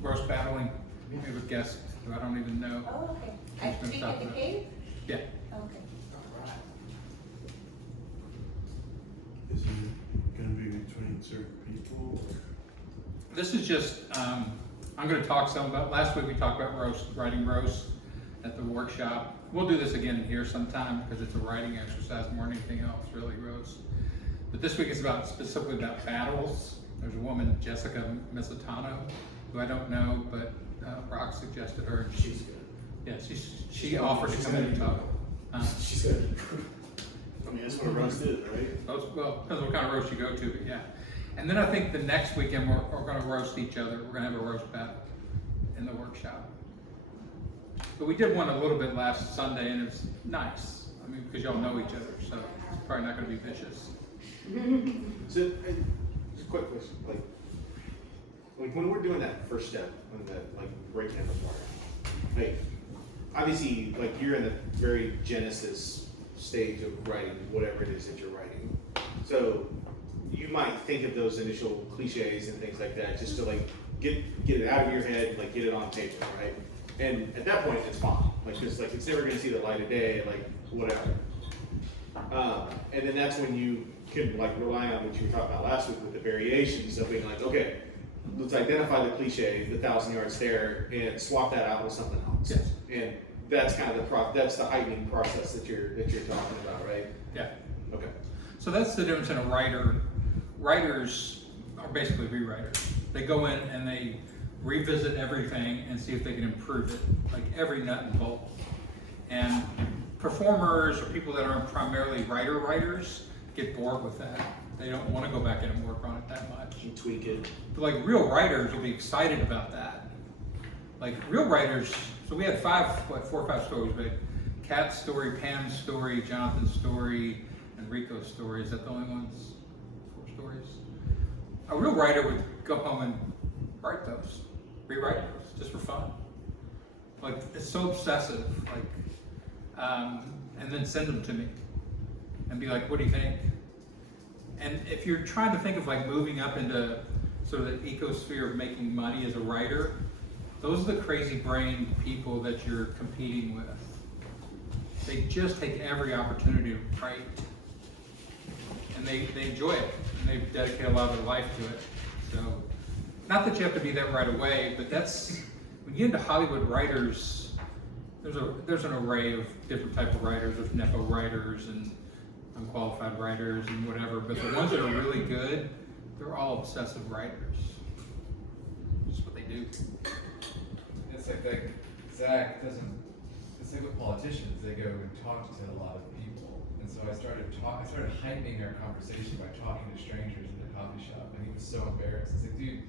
roast battling with guests who I don't even know. Oh, okay. Who's At gonna 3 stop at the that? cave? Yeah. Okay. Is it gonna be between certain people? This is just, I'm going to talk some about, last week we talked about writing roast at the workshop. We'll do this again here sometime because it's a writing exercise more than anything else, really, roast. But this week is specifically about battles. There's a woman, Jessica Misitano, who I don't know, but Brock suggested her. She's good. Yeah, she offered to come in and talk. She's good. I mean, that's what a roast is, right? Well, depends what kind of roast you go to, but yeah. And then I think the next weekend we're gonna roast each other. We're gonna have a roast battle in the workshop. But we did one a little bit last Sunday and it was nice. I mean, because y'all know each other, so it's probably not gonna be vicious. So, just a quick question, like when we're doing that first step on that, like breakdown of wire, like obviously, like you're in the very genesis stage of writing whatever it is that you're writing. So you might think of those initial cliches and things like that just to like get it out of your head, like get it on paper, right? And at that point, it's fine. Like, just like it's never going to see the light of day, like whatever. And then that's when you can like rely on what you were talking about last week with the variations of being like, okay, let's identify the cliche, the 1,000-yard stare, and swap that out with something else. Yes. And that's kind of that's the heightening process that you're talking about, right? Yeah. Okay. So that's the difference in a writer. Writers are basically rewriters. They go in and they revisit everything and see if they can improve it, like every nut and bolt. And performers or people that aren't primarily writers get bored with that. They don't want to go back in and work on it that much. You tweak it. But like real writers will be excited about that. Like real writers, so we had 4 or 5 stories, but Kat's story, Pam's story, Jonathan's story, and Rico's story. Is that the only ones? 4 stories? A real writer would go home and write those, rewrite those, just for fun. Like, it's so obsessive, and then send them to me and be like, what do you think? And if you're trying to think of like moving up into sort of the ecosphere of making money as a writer, those are the crazy brained people that you're competing with. They just take every opportunity to write. And they enjoy it, and they dedicate a lot of their life to it. So, not that you have to be that right away, but that's, when you get into Hollywood writers, there's an array of different type of writers. There's nepo writers and unqualified writers and whatever, but the ones that are really good, they're all obsessive writers. That's what they do. It's like that Zach doesn't, it's like with politicians, they go and talk to a lot of people. And so I started heightening our conversation by talking to strangers in a coffee shop, and he was so embarrassed. It's like, dude,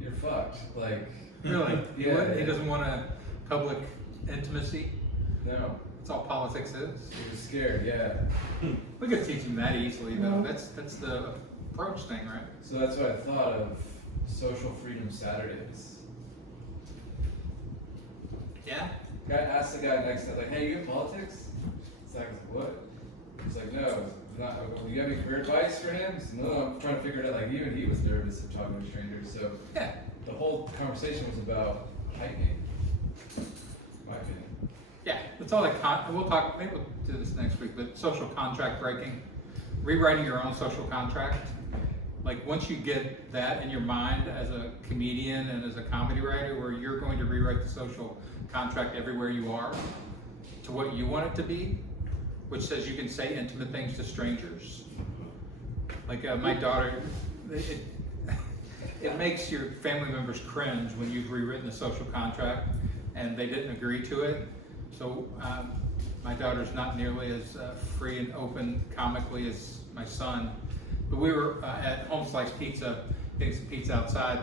you're fucked. Like, Really? Yeah. He doesn't want a public intimacy? No. That's all politics is. He was scared, yeah. We could teach him that easily, though. That's the approach thing, right? So that's what I thought of Social Freedom Saturdays. Yeah? Guy asked the guy next to him, like, hey, you in politics? Zach was like, what? He's like, no, not. You have any career advice for him? He said, no, I'm trying to figure it out. Like, even he was nervous of talking to strangers. So Yeah. the whole conversation was about heightening, in my opinion. Yeah, that's all we'll talk, maybe we'll do this next week, but social contract breaking, rewriting your own social contract. Like, once you get that in your mind as a comedian and as a comedy writer, where you're going to rewrite the social contract everywhere you are to what you want it to be, which says you can say intimate things to strangers. Like my daughter, it makes your family members cringe when you've rewritten the social contract and they didn't agree to it. So my daughter's not nearly as free and open comically as my son. But we were at Home Slice Pizza, getting some pizza outside,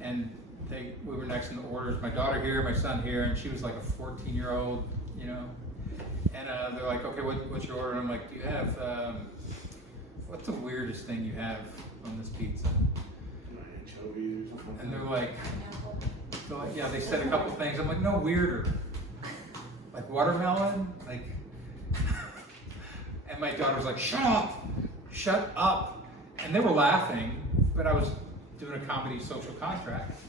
and we were next in the orders. My daughter here, my son here, and she was like a 14-year-old, you know. And they're like, okay, what's your order? And I'm like, do you have, what's the weirdest thing you have on this pizza? Anchovies or something. And they're like, yeah, they said a couple things. I'm like, no, weirder. Like watermelon? Like, and my daughter was like, shut up. And they were laughing, but I was doing a comedy social contract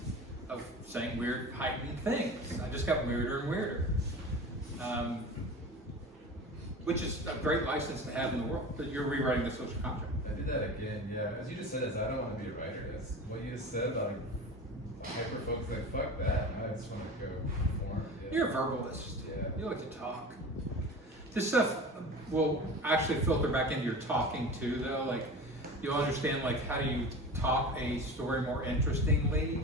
of saying weird, heightened things. I just got weirder and weirder. Which is a great license to have in the world, that you're rewriting the social contract. I did that again, yeah. As you just said, I don't want to be a writer. That's what you just said, like, hyper folks, like, fuck that. I just want to go perform. Yeah. You're a verbalist. Yeah. You like to talk. This stuff will actually filter back into your talking too, though. Like, you'll understand, like, how do you talk a story more interestingly.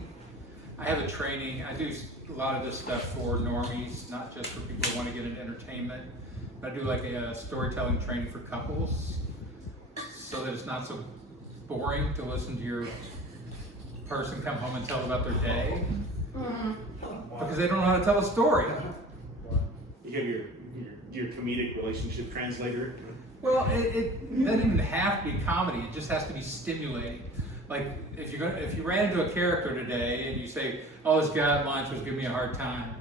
I have a training. I do a lot of this stuff for normies, not just for people who want to get into entertainment. I do like a storytelling training for couples, so that it's not so boring to listen to your person come home and tell about their day because they don't know how to tell a story. You have your comedic relationship translator. Well, it doesn't even have to be comedy. It just has to be stimulating. Like if you ran into a character today and you say, "Oh, this guy at lunch was giving me a hard time."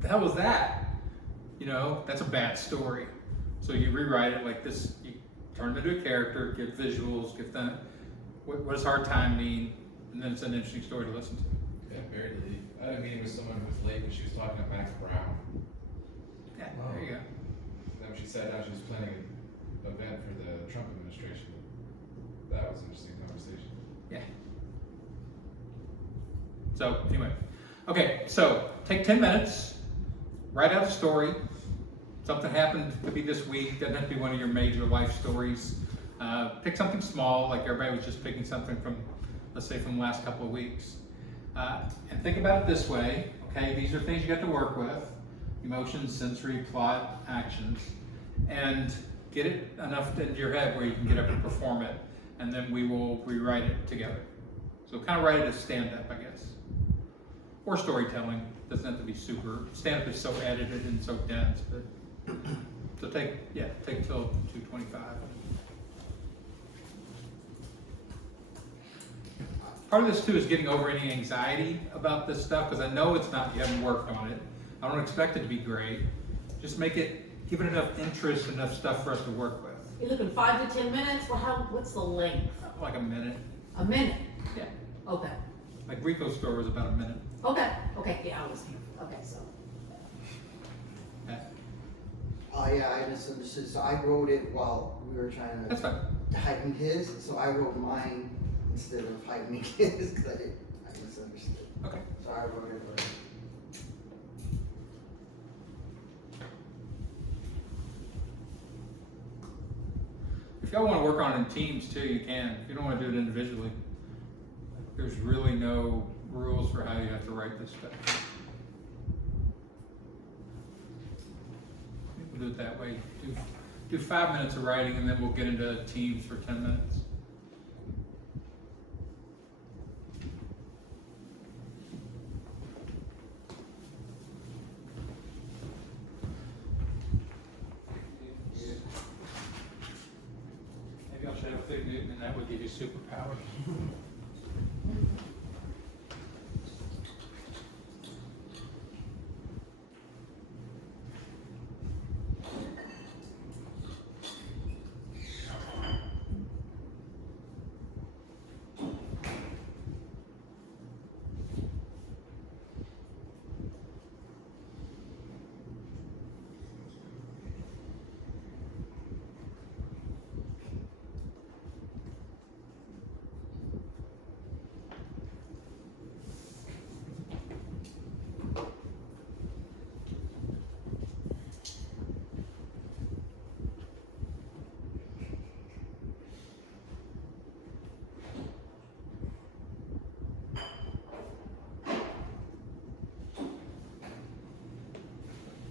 The hell was that? You know, that's a bad story. So you rewrite it like this. You turn it into a character, give visuals, give them what does hard time mean, and then it's an interesting story to listen to. Yeah, very late. I had a meeting with someone who was late when she was talking to Max Brown. Yeah, there you go. Then when she sat down, she was planning an event for the Trump administration. That was an interesting conversation. Yeah. So anyway, okay. So take 10 minutes, write out a story. Something happened, could be this week. Doesn't have to be one of your major life stories. Pick something small, like everybody was just picking something from, let's say, from the last couple of weeks. And think about it this way. Okay, these are things you got to work with: emotions, sensory, plot, actions, and get it enough into your head where you can get up and perform it. And then we will rewrite it together. So kind of write it as stand-up, I guess. Or storytelling. Doesn't have to be super. Stand-up is so edited and so dense, but so take till 2:25. Part of this too is getting over any anxiety about this stuff, because I know it's not, you haven't worked on it. I don't expect it to be great. Just give it enough interest, enough stuff for us to work with. You're looking 5 to 10 minutes? Well, what's the length? Like a minute. A minute? Yeah. Okay. Like Rico's story was about a minute. Okay, yeah, I was here. Okay, so. Yeah. Oh yeah, I misunderstood. So I wrote it while we were trying That's fine. to heighten his, so I wrote mine instead of heightening his because I misunderstood. Okay. So I wrote it right. If y'all want to work on it in teams too, you can. If you don't want to do it individually, there's really no rules for how you have to write this stuff. We'll do it that way. Do 5 minutes of writing, and then we'll get into teams for 10 minutes. Maybe I should have a Fig Newton, and that would give you superpowers.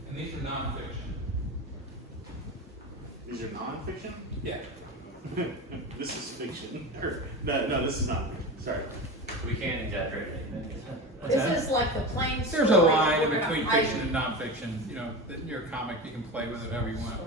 And these are nonfiction. These are nonfiction? Yeah. This is fiction. No, this is not. Sorry. We can't exaggerate anything. This is like the plain story. There's a line in We're gonna between hide fiction and nonfiction. You know, in your comic, you can play with it however you want.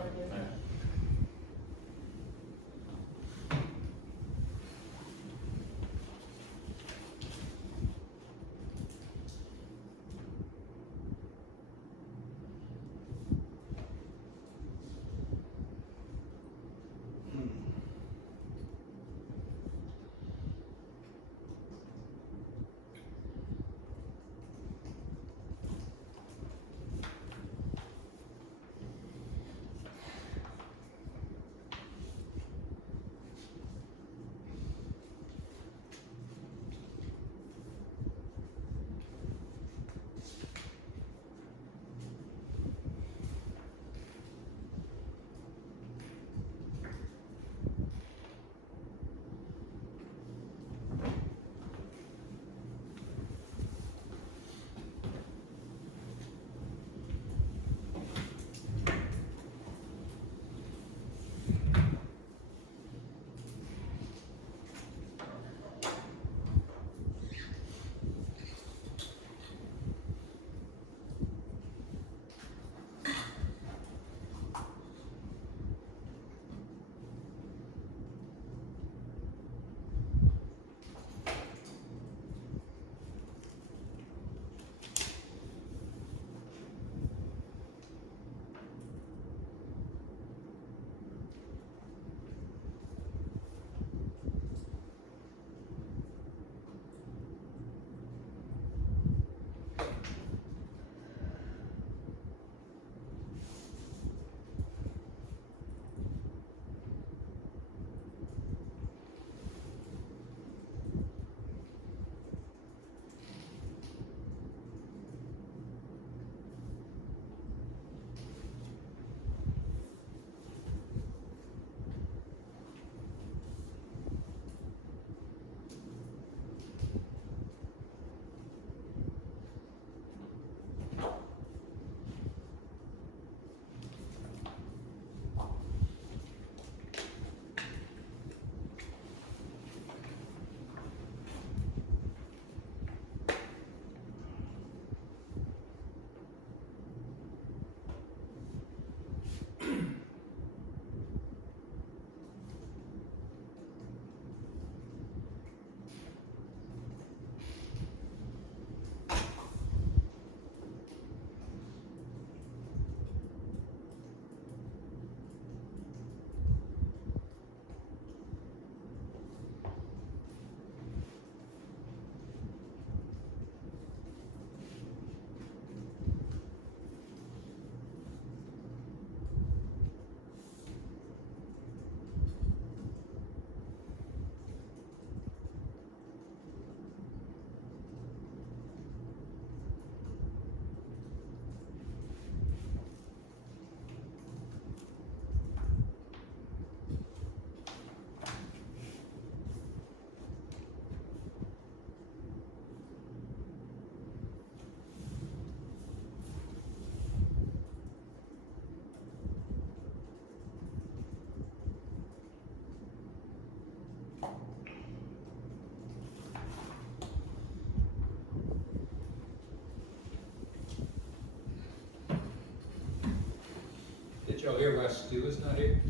Did y'all hear Wes Stu is not here?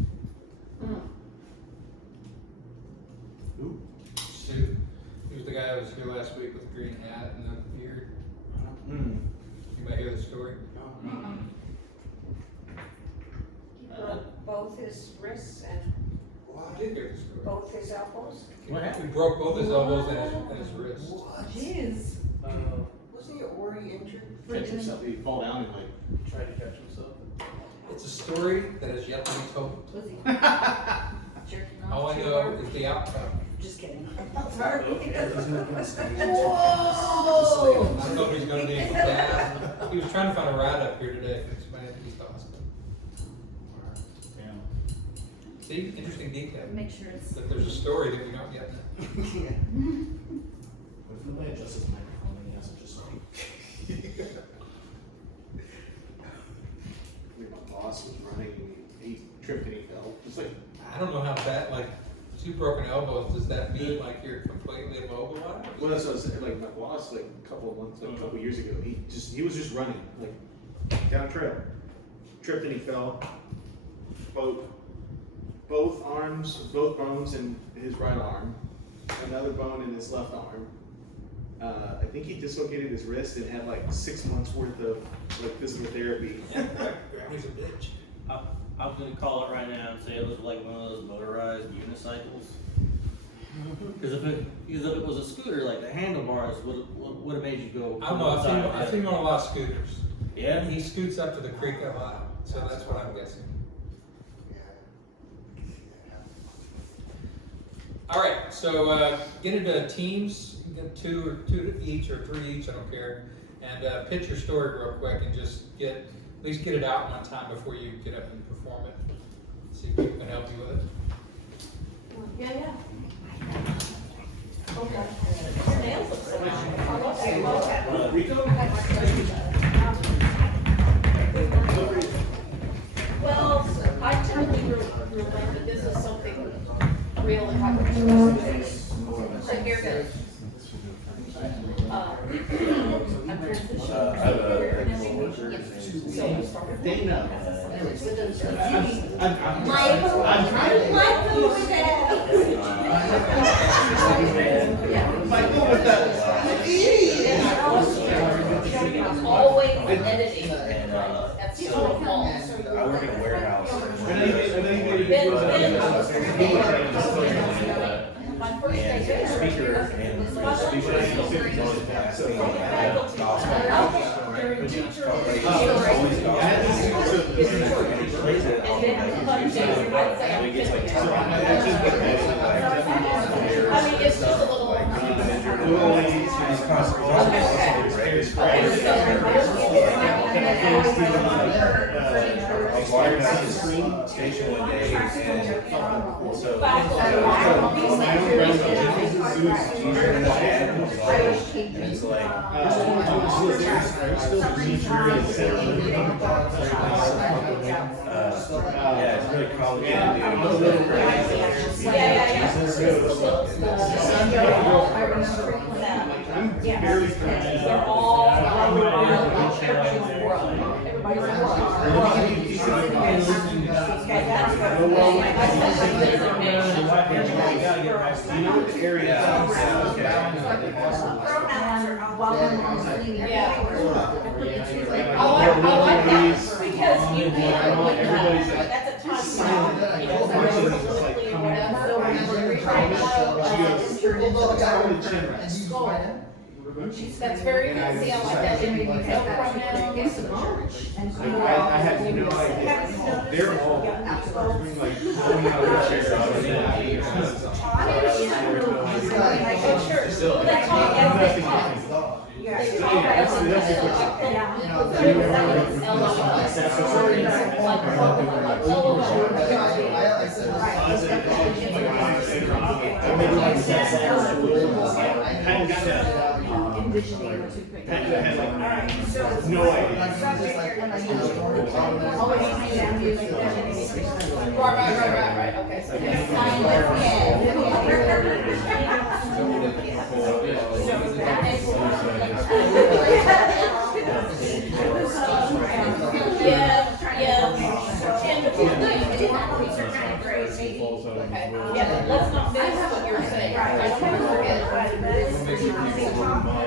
Who? Stu. He was the guy that was here last week with the green hat and the beard. You might hear the story. He broke both his wrists and I did hear the story. both his elbows. What He happened? broke both his elbows and his wrists. Jeez. Wasn't he already injured? Catch himself, he'd fall down and like Try to catch himself. It's a story that is yet to be told. Was he jerking off All I too know hard? is the outcome. Just kidding. Sorry. Whoa! I thought he was gonna need a cab. He was trying to find a ride up here today for somebody to the hospital. See, interesting detail. Make sure it's. That there's a story that we don't yet know. What if nobody adjusts his microphone and he has to just like. my boss was running and he tripped and he fell. It's like, I don't know how that, like, 2 broken elbows, does that mean like you're completely immobilized? well, that's what I was saying, like my boss, like a couple of months, like a couple of years ago, he was just running, like down a trail. Tripped and he fell. Both arms, both bones in his right arm, another bone in his left arm. I think he dislocated his wrist and had like 6 months worth of like physical therapy. He's a bitch. I'm gonna call it right now and say it was like one of those motorized unicycles. Because if it was a scooter, like the handlebars would have made you go. I don't know, I've seen him on a lot of scooters. Yeah. He scoots up to the creek a lot, so that's what I'm guessing. All right, so get into teams, you can get two each or 3 each, I don't care, and pitch your story real quick and just at least get it out one time before you get up and perform it. See if people can help you with it. Yeah. Well, I totally relate that this is something real that happened to us. So here goes. I'm transitioning. Dana. I'm always editing. That's so false. I work in a warehouse. My first day. Speaker and the speaker is always asking gospel. During teacher. Always gospel. It gets like I mean, it's just a little. I was wired out the screen station one day, and so and it's like yeah, it's really complicated. I'm barely crying. They're all everybody's You know what the area I like that because you can look at the time. That's very good. See, I like that. I had no idea. They're all like going out of the chair. No idea. Right. Okay. Yeah.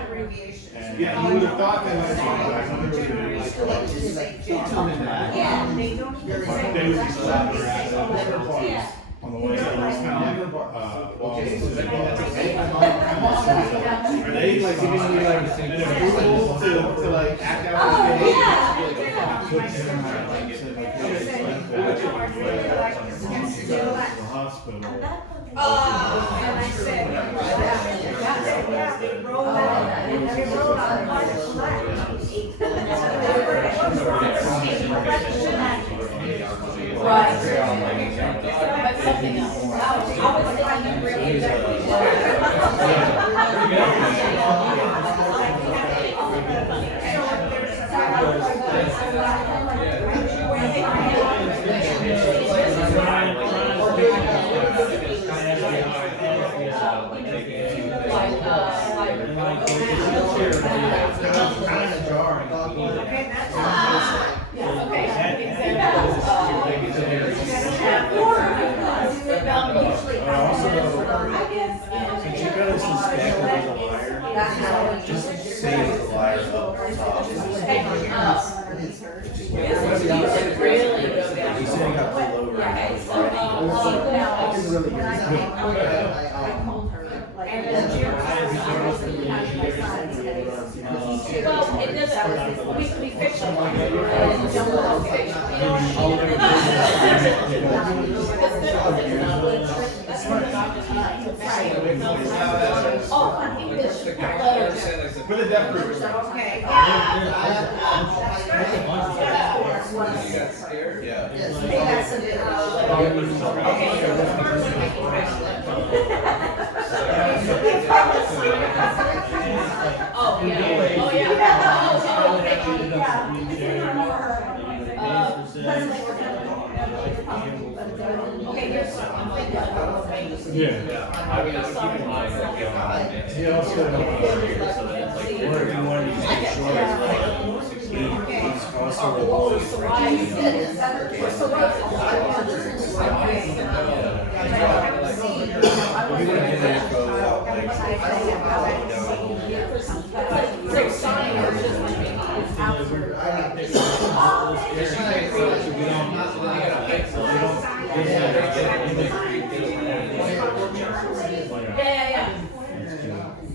abbreviation. Yeah, you would have thought that was like, Yeah, they don't even say. They would be slapping their ass Yeah. on the way. Are they like giving you like an approval to like act out? Oh, yeah. The hospital. And I said, yeah, they rolled out, they rolled out a bunch of slack. Right. But something else. I was thinking really Since you got us suspect that he's a liar, just say he's a liar up top. He said he got pulled over. Well, it doesn't, we fix it. Oh, on English letters. Put a death proof. Okay. You got scared? Yeah. Oh, yeah. Oh, yeah. Okay, here's some. I'm thinking about Yeah. I mean, just keep in mind that you don't He also, so that it's like, Or if you want to use the short, he's constantly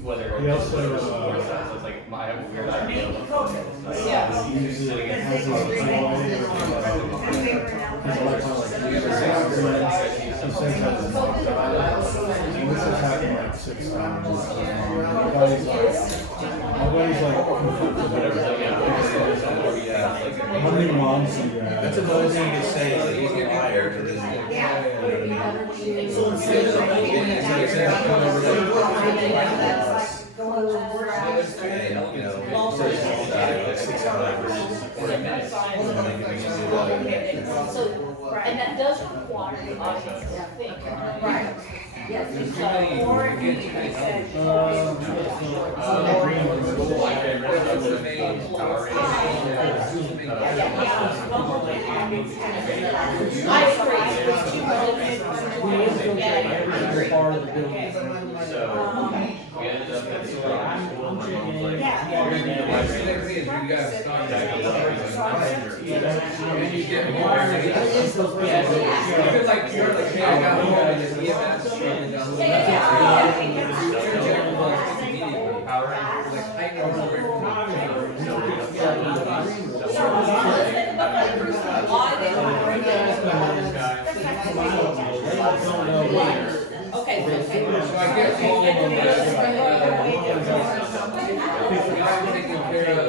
whether He it's also, it's like, I have a weird idea of what usually has his own way of, he's all the time like, he says that it's knocked out. And this has happened like 6 times. Nobody's like, how many moms do you have? That's another thing to say, is that he's a liar, but then, And that does require the audience to think. Right. Yes. Or if you said, I agree. Part of the building. So, we ended up at school, and you guys started and you get more. Because like you're like, hey, I got more than just EMS and like heightening Okay. So I guess all of them taking care of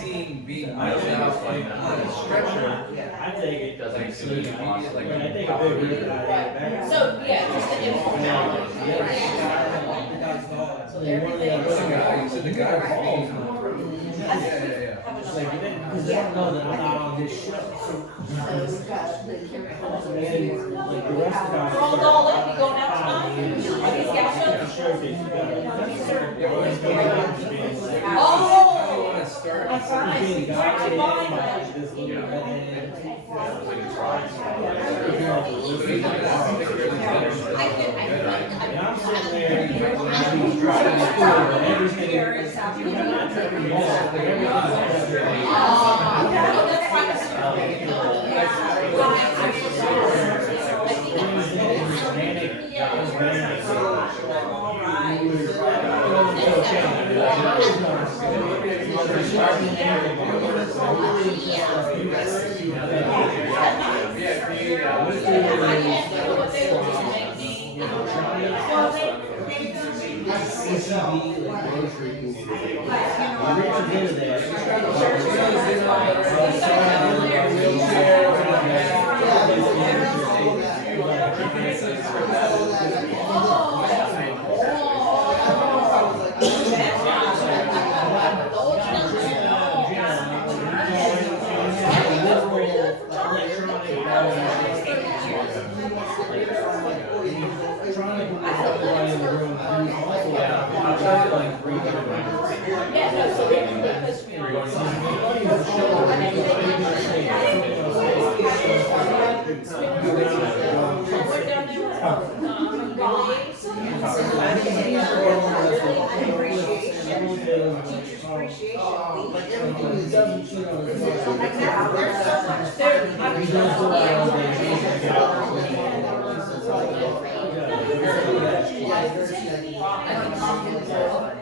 seeing being moved out like on a stretcher. I take it. doesn't seem to be I take a big rip out of it. So, yeah, just the informality. So everything. You said the guy was being. Yeah. It's like, because they don't know that I'm not on this show. And like the rest of the guys. Roll the doll up, you going out tonight? Are these gas shows? Sure, they do that. Oh! Want to start? Being guided in by this little Yeah. redhead. like a try. And I'm sitting there, and he's driving the school, and everything.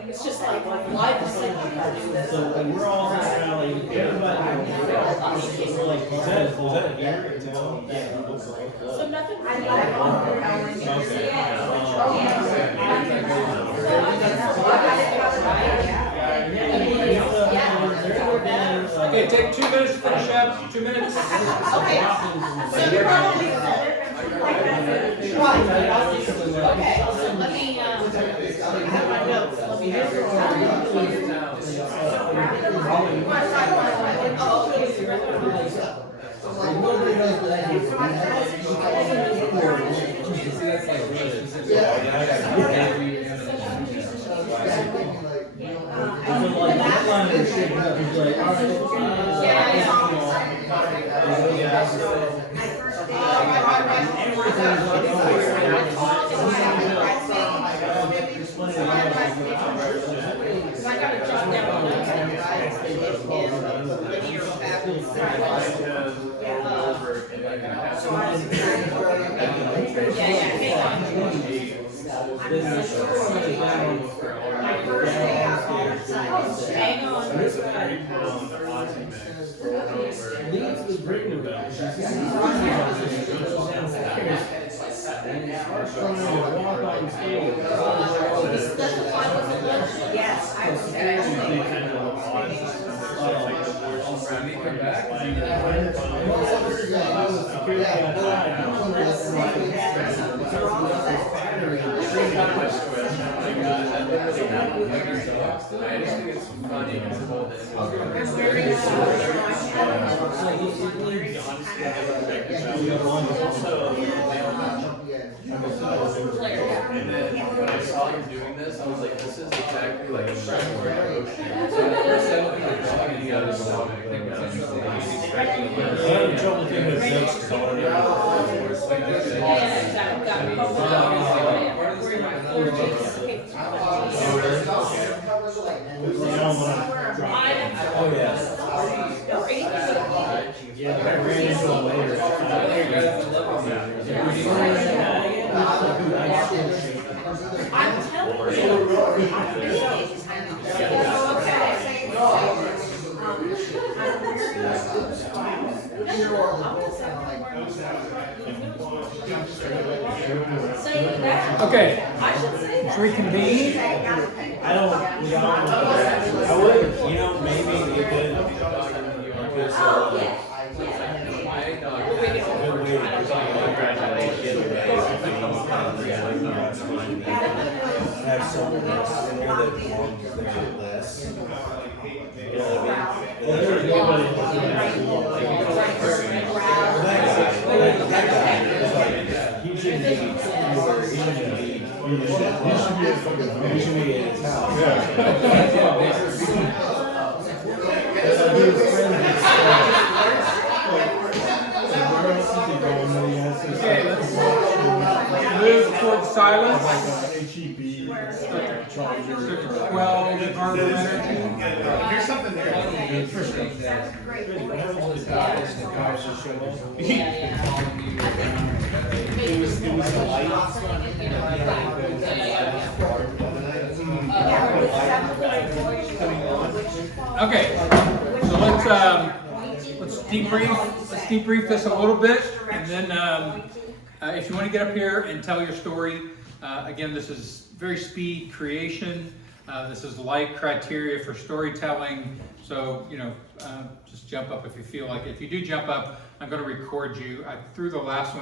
It's just like life is like So when we're all in the rally, everybody, we're like, was that here in town? Yeah. so nothing. I like all the hours. Okay, take 2 minutes to finish up, 2 minutes. Okay. So you're probably okay, so let me, I have my notes, let me know. Yes, I was And then when I saw you doing this, I was like, this is exactly like a freshwater ocean. So at first I don't think there's any other song I think was interesting. I was expecting a little The trouble thing with Zeke's color. Oh, yes. Yeah, I ran into him later. I'm telling you. Okay, I should say that. reconvene. I would, you know, maybe you could. Have someone else in there that belongs there less. You know what I mean? He shouldn't be in his house. Okay, let's move towards silence. quell the garble energy. Here's something there. That's a great point. It was the light. Okay, so let's debrief this a little bit, and then if you want to get up here and tell your story, again, this is very speed creation. This is light criteria for storytelling. So just jump up if you feel like it. If you do jump up, I'm going to record you. I threw the last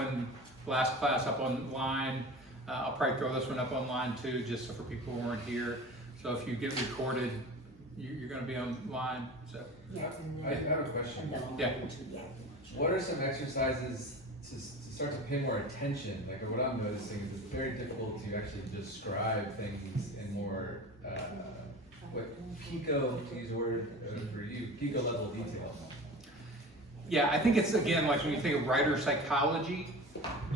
class up online. I'll probably throw this one up online too, just for people who weren't here. So if you get recorded, you're going to be online. So I have a question. yeah. What are some exercises to start to pay more attention? Like what I'm noticing is it's very difficult to actually describe things in more, pico, to use a word for you, pico level detail. Yeah, I think it's, again, like when you think of writer psychology.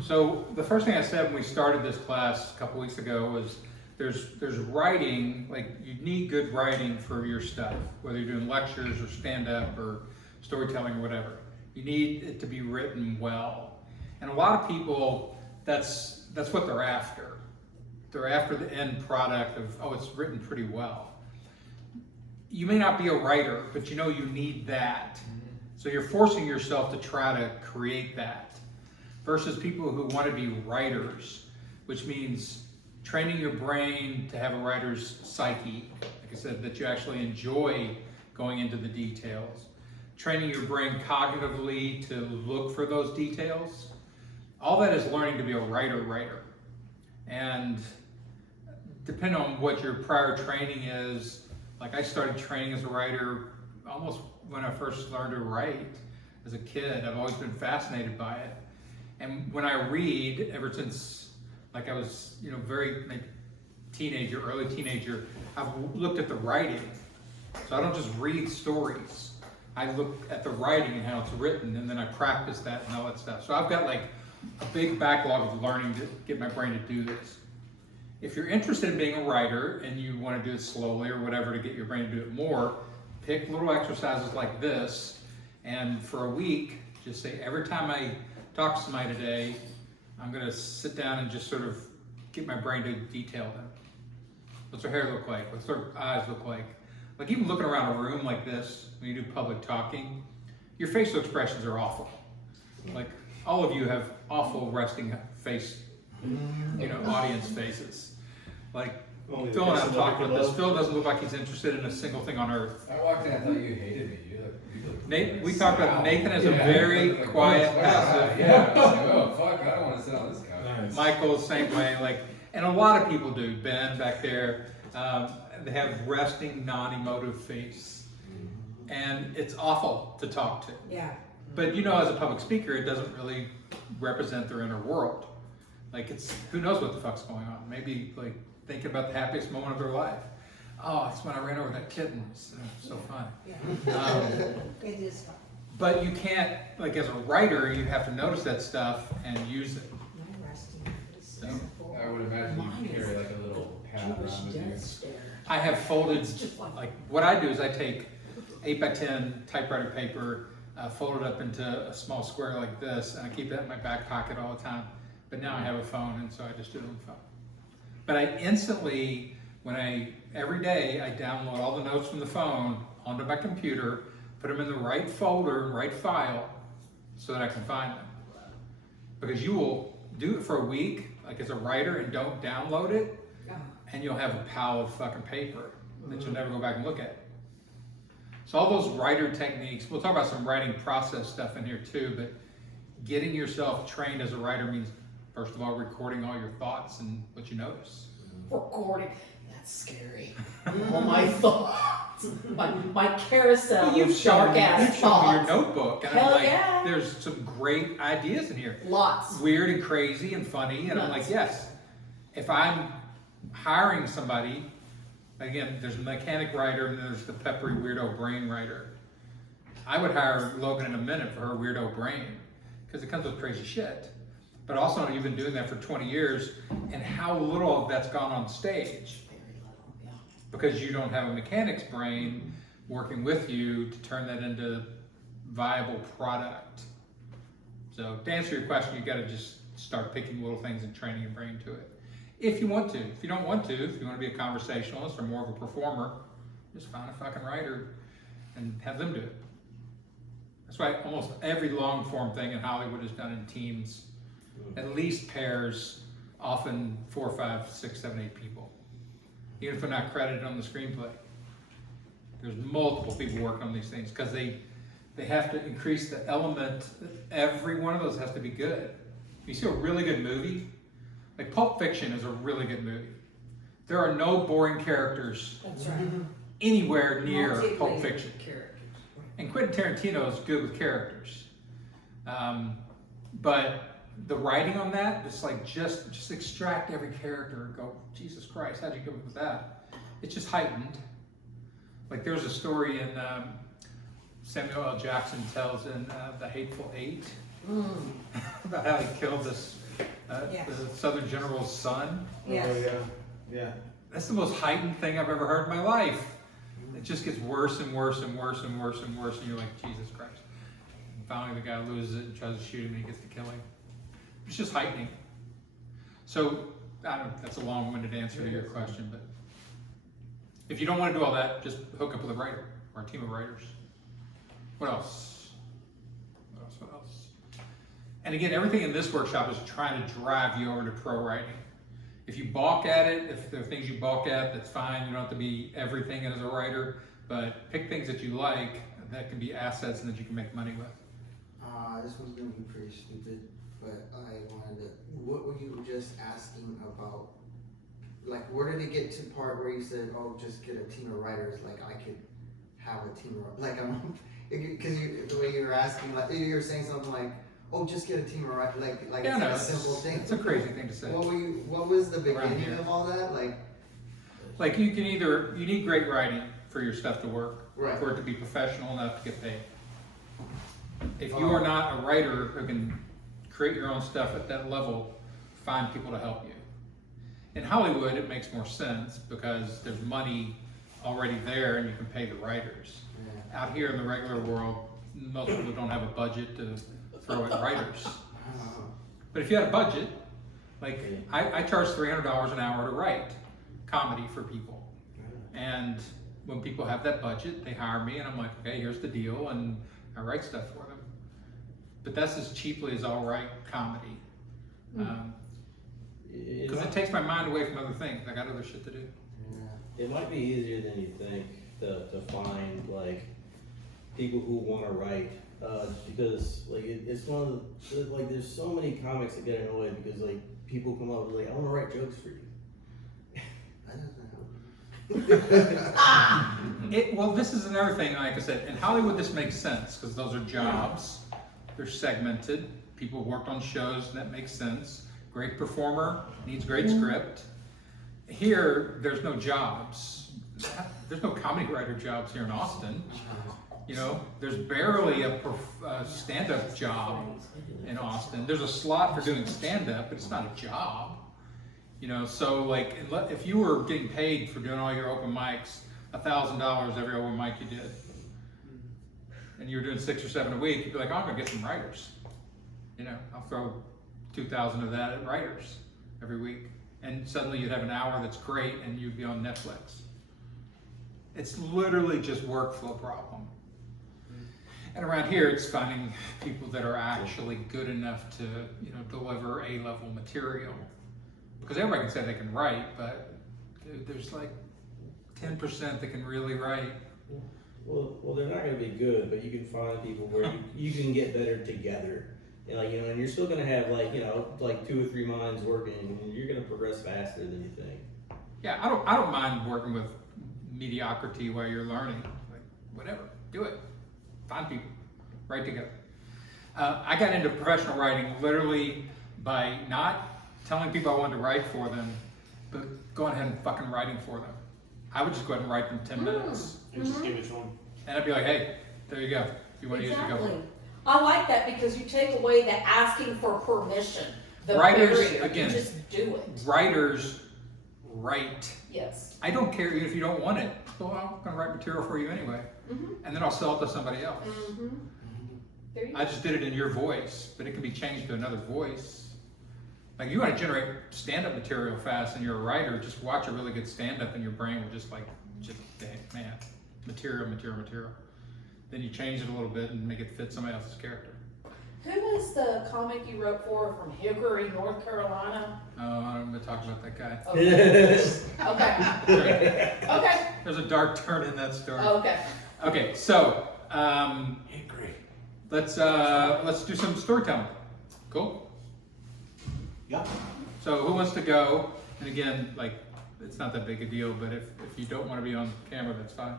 So the first thing I said when we started this class a couple weeks ago was there's writing, like you need good writing for your stuff, whether you're doing lectures or stand-up or storytelling or whatever. You need it to be written well. And a lot of people, that's what they're after. They're after the end product of, oh, it's written pretty well. You may not be a writer, but you need that. So you're forcing yourself to try to create that. Versus people who want to be writers, which means training your brain to have a writer's psyche, like I said, that you actually enjoy going into the details. Training your brain cognitively to look for those details. All that is learning to be a writer. And depending on what your prior training is, like I started training as a writer almost when I first learned to write as a kid. I've always been fascinated by it. And when I read, ever since like I was, very like teenager, early teenager, I've looked at the writing. So I don't just read stories. I look at the writing and how it's written, and then I practice that and all that stuff. So I've got like a big backlog of learning to get my brain to do this. If you're interested in being a writer and you want to do it slowly or whatever to get your brain to do it more, pick little exercises like this, and for a week, just say every time I talk to somebody today, I'm going to sit down and just sort of get my brain to detail them. What's their hair look like? What's their eyes look like? Like even looking around a room like this, when you do public talking, your facial expressions are awful. Like all of you have awful resting face, audience faces. Like Phil and I have talked about this. Phil doesn't look like he's interested in a single thing on earth. I walked in, I thought you hated me. Nate, we talked about Nathan as a very quiet, passive. Yeah. Oh fuck! I don't want to sit on this couch. Nice. Michael, same way. And a lot of people do. Ben back there, they have resting, non-emotive face, and it's awful to talk to. Yeah. But as a public speaker, it doesn't really represent their inner world. Like who knows what the fuck's going on? Maybe like thinking about the happiest moment of their life. Oh, it's when I ran over that kitten. It's so fun. Yeah. It is fun. But you can't, like as a writer, you have to notice that stuff and use it. So, I would imagine you carry like a little pad around with you. I have folded, like what I do is I take 8x10 typewriter paper, fold it up into a small square like this, and I keep that in my back pocket all the time. But now I have a phone, and so I just do it on the phone. But I instantly, every day I download all the notes from the phone onto my computer, put them in the right folder, right file, so that I can find them. Because you will do it for a week, like as a writer, and don't download it, and you'll have a pile of fucking paper that you'll never go back and look at. So all those writer techniques, we'll talk about some writing process stuff in here too, but getting yourself trained as a writer means, first of all, recording all your thoughts and what you notice. Recording. That's scary. All my thoughts. My carousel of dark ass shown me your thoughts. notebook, and Hell I'm like, yeah. there's some great ideas in here. Lots. Weird and crazy and funny, and I'm like, yes. If I'm hiring somebody, again, there's a mechanic writer and there's the peppery weirdo brain writer. I would hire Logan in a minute for her weirdo brain, because it comes with crazy shit. But also, you've been doing that for 20 years, and how little of that's gone on stage. because you don't have a mechanic's brain working with you to turn that into viable product. So to answer your question, you gotta just start picking little things and training your brain to it. If you want to. If you don't want to, if you want to be a conversationalist or more of a performer, just find a fucking writer and have them do it. That's why almost every long form thing in Hollywood is done in teams, at least pairs, often 4, 5, 6, 7, 8 people. Even if they're not credited on the screenplay. There's multiple people working on these things because they have to increase the element. Every one of those has to be good. You see a really good movie, like Pulp Fiction is a really good movie. There are no boring characters That's right. anywhere near Multi-layered Pulp Fiction. characters. And Quentin Tarantino is good with characters. But the writing on that, it's like just extract every character and go, Jesus Christ, how'd you come up with that? It's just heightened. Like there's a story in Samuel L. Jackson tells in The Hateful Eight about how he killed this the Southern general's son. Yes. Oh, yeah. That's the most heightened thing I've ever heard in my life. It just gets worse and worse and worse and worse and worse, and you're like, Jesus Christ. And finally the guy loses it and tries to shoot him and he gets to kill him. It's just heightening. So, I don't know, that's a long-winded answer to your question, but if you don't want to do all that, just hook up with a writer or a team of writers. What else? What else? And again, everything in this workshop is trying to drive you over to pro writing. If you balk at it, if there are things you balk at, that's fine. You don't have to be everything as a writer, but pick things that you like that can be assets and that you can make money with. This one's gonna be pretty stupid, but I wanted to. What were you just asking about? Like, where did it get to the part where you said, "Oh, just get a team of writers"? Like, I could have a team of like I'm because the way you were asking, like you were saying something like, "Oh, just get a team of writers." Like Yeah, it's no, like a simple thing. It's a crazy thing to say. What was the Around beginning here. of all that? Like you need great writing for your stuff to work, Right. for it to be professional enough to get paid. If you are not a writer who can create your own stuff at that level, find people to help you. In Hollywood, it makes more sense because there's money already there and you can pay the writers. Yeah. Out here in the regular world, most people don't have a budget to throw at writers. But if you had a budget, like I charge $300 an hour to write comedy for people. And when people have that budget, they hire me and I'm like, okay, here's the deal, and I write stuff for them. But that's as cheaply as I'll write comedy. Because it takes my mind away from other things. I got other shit to do. It might be easier than you think to find like people who want to write, just because like it's one of the like there's so many comics that get annoyed because like people come up with like I want to write jokes for you. Well, this is another thing. Like I said, in Hollywood, this makes sense because those are jobs. They're segmented. People worked on shows, and that makes sense. Great performer needs great script. Here, there's no jobs. There's no comedy writer jobs here in Austin. You know, there's barely a stand-up job in Austin. There's a slot for doing stand-up, but it's not a job. You know, so like, if you were getting paid for doing all your open mics, $1,000 every open mic you did, and you were doing 6 or 7 a week, you'd be like, oh, I'm gonna get some writers. You know, I'll throw 2,000 of that at writers every week. And suddenly you'd have an hour that's great and you'd be on Netflix. It's literally just workflow problem. And around here, it's finding people that are actually good enough to, you know, deliver A-level material. Because everybody can say they can write, but there's like 10% that can really write. Well, they're not going to be good, but you can find people where you can get better together. And like, you know, and you're still going to have like, you know, like 2 or 3 minds working, and you're going to progress faster than you think. Yeah, I don't mind working with mediocrity while you're learning. Like, whatever, do it. Find people, write together. I got into professional writing literally by not telling people I wanted to write for them, but going ahead and fucking writing for them. I would just go ahead and write them 10 minutes. And just give it to them. And I'd be like, hey, there you go. If you want to use it, go for it. I like that because you take away the asking for permission. The Writers, barrier. again, You just do it. Writers write. Yes. I don't care even if you don't want it. Well, I'm gonna write material for you anyway. And then I'll sell it to somebody else. There you I go. just did it in your voice, but it can be changed to another voice. Like you want to generate stand-up material fast and you're a writer, just watch a really good stand-up and your brain will just dang, man, material. Then you change it a little bit and make it fit somebody else's character. Who was the comic you wrote for from Hickory, North Carolina? Oh, I'm gonna talk about that guy. Okay. Okay. There's a dark turn in that story. Okay. Okay, so let's do some storytelling. Cool? Yeah. So who wants to go? And again, like it's not that big a deal, but if you don't want to be on camera, that's fine.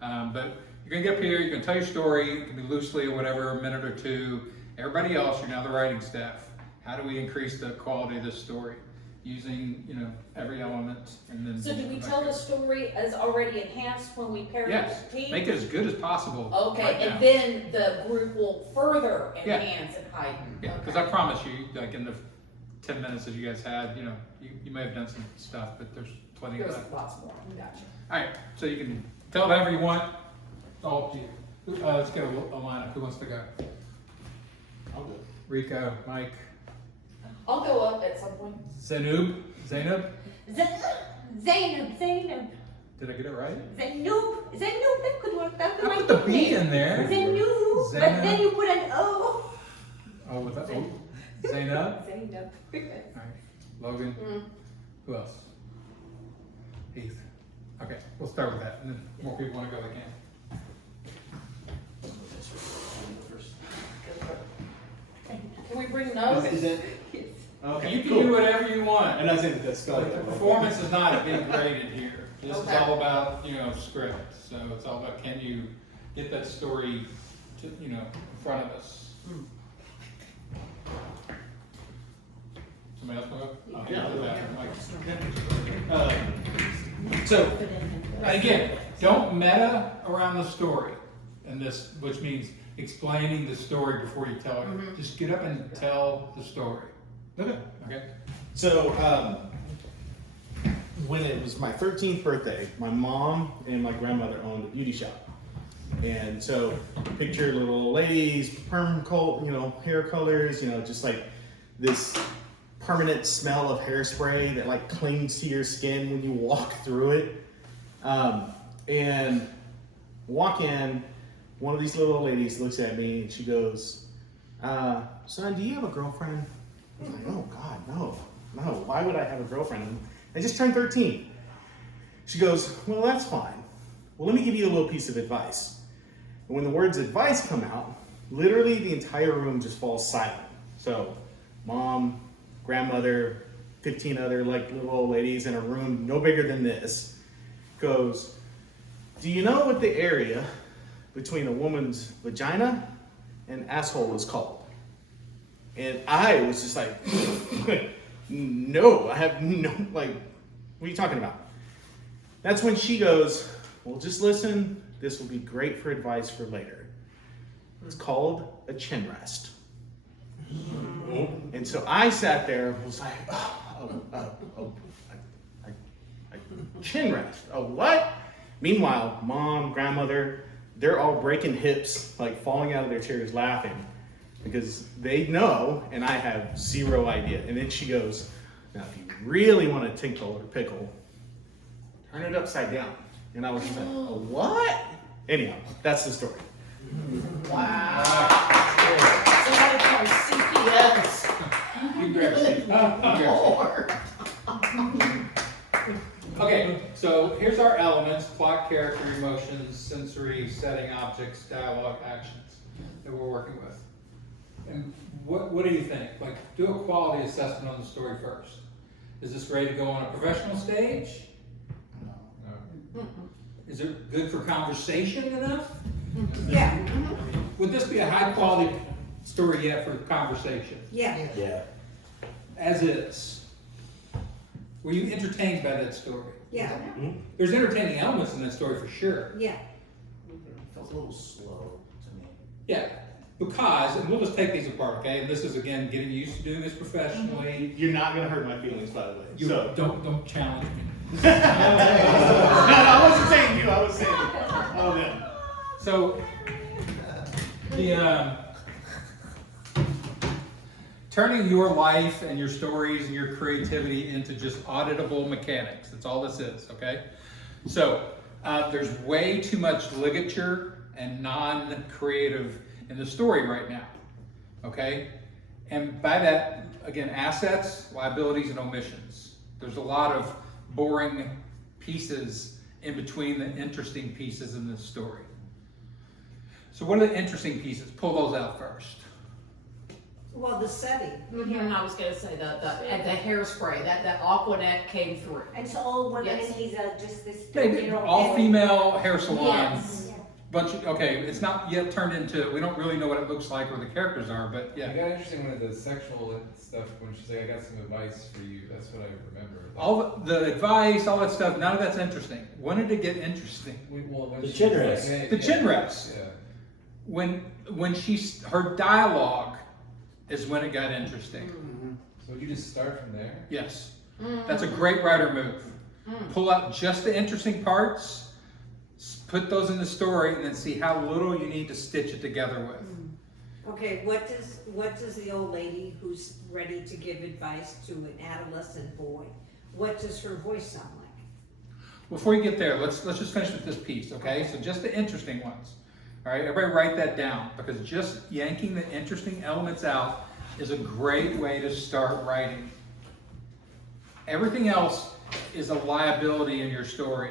But you're gonna get up here, you're gonna tell your story, it can be loosely or whatever, a minute or two. Everybody else, you're now the writing staff. How do we increase the quality of this story? Using, every element and then. So do we tell the story as already enhanced when we pair Yes, with the team? make it as good as possible. Okay, right and now. then the group will further Yeah. enhance and heighten. Yeah, because I promise you, like in the 10 minutes that you guys had, you may have done some stuff, but there's plenty There's left. lots more, gotcha. All right, so you can tell it however you want. It's all up to you. Let's get a lineup. Who wants to go? I'll do it. Rico, Mike, I'll go up at some point. Zainab. Zainab. Did I get it right? Zainab, that could work. That I might put the be B in there. Zainab, but Zainab. then you put an O. Oh, with that. Oh, Zainab. Zainab. All right, Logan. Who else? Heath. Okay, we'll start with that, and then more people want to go, they can. Can we bring notes? Is it? Okay, You can cool. do whatever you want. I'm not saying that that's spelled Like, the right. performance is not being graded here. This Okay. is all about, script. So it's all about, can you get that story to, in front of us? Somebody else want to go? Yeah. I'll do that. Mike. So, Again, don't meta around the story in this, which means explaining the story before you tell it. Just get up and tell the story. okay. Okay? So, when it was my 13th birthday, my mom and my grandmother owned a beauty shop. And so, picture little old ladies, perm coat, hair colors, just like this permanent smell of hairspray that like clings to your skin when you walk through it. And walk in, one of these little old ladies looks at me and she goes, son, do you have a girlfriend? I'm like, oh God, no, why would I have a girlfriend? I just turned 13. She goes, well, that's fine. Well, let me give you a little piece of advice. And when the words advice come out, literally the entire room just falls silent. So mom, grandmother, 15 other little old ladies in a room no bigger than this goes, do you know what the area between a woman's vagina and asshole is called? And I was just like, no, I have no, what are you talking about? That's when she goes, well, just listen, this will be great for advice for later. It's called a chin rest. And so I sat there and was like, chin rest. Oh, what? Meanwhile, mom, grandmother, they're all breaking hips, falling out of their chairs laughing because they know and I have zero idea. And then she goes, now if you really want to tinkle or pickle, turn it upside down. And I was just like, oh, what? Anyhow, that's the story. Wow. Somebody from CPS. Okay, so here's our elements: plot, character, emotions, sensory, setting, objects, dialogue, actions that we're working with. And what do you think? Do a quality assessment on the story first. Is this ready to go on a professional stage? No. Is it good for conversation enough? Yeah. Would this be a high quality story yet for conversation? Yeah. Yeah. As is. Were you entertained by that story? Yeah. There's entertaining elements in that story for sure. Yeah. It felt a little slow to me. Yeah. Because, and we'll just take these apart, okay? And this is, again, getting used to doing this professionally. You're not gonna hurt my feelings, by the way. You So. don't challenge me. No, I wasn't saying you. I was saying. Oh man. So, the turning your life and your stories and your creativity into just auditable mechanics. That's all this is, okay? So, there's way too much ligature and non-creative in the story right now, okay? And by that, again, assets, liabilities, and omissions. There's a lot of boring pieces in between the interesting pieces in this story. So what are the interesting pieces? Pull those out first. Well, the setting. And I was gonna say the hairspray, that Aquanet came through. And so all women, Yes. and he's just this Maybe 30-year-old all boy. female hair salon. Yes. Bunch of, okay, it's not yet turned into, we don't really know what it looks like or the characters are, but Yeah, yeah. it got interesting when the sexual stuff, when she's like, I got some advice for you, that's what I remember. All the advice, all that stuff, none of that's interesting. When did it get interesting? When The she chin was like, rest. hey, The yeah, chin rest. Yeah. When her dialogue is when it got interesting. So would you just start from there? Yes. That's a great writer move. Pull out just the interesting parts, put those in the story, and then see how little you need to stitch it together with. Okay, what does the old lady who's ready to give advice to an adolescent boy, what does her voice sound like? Before you get there, let's just finish with this piece, okay? So just the interesting ones. All right, everybody write that down, because just yanking the interesting elements out is a great way to start writing. Everything else is a liability in your story.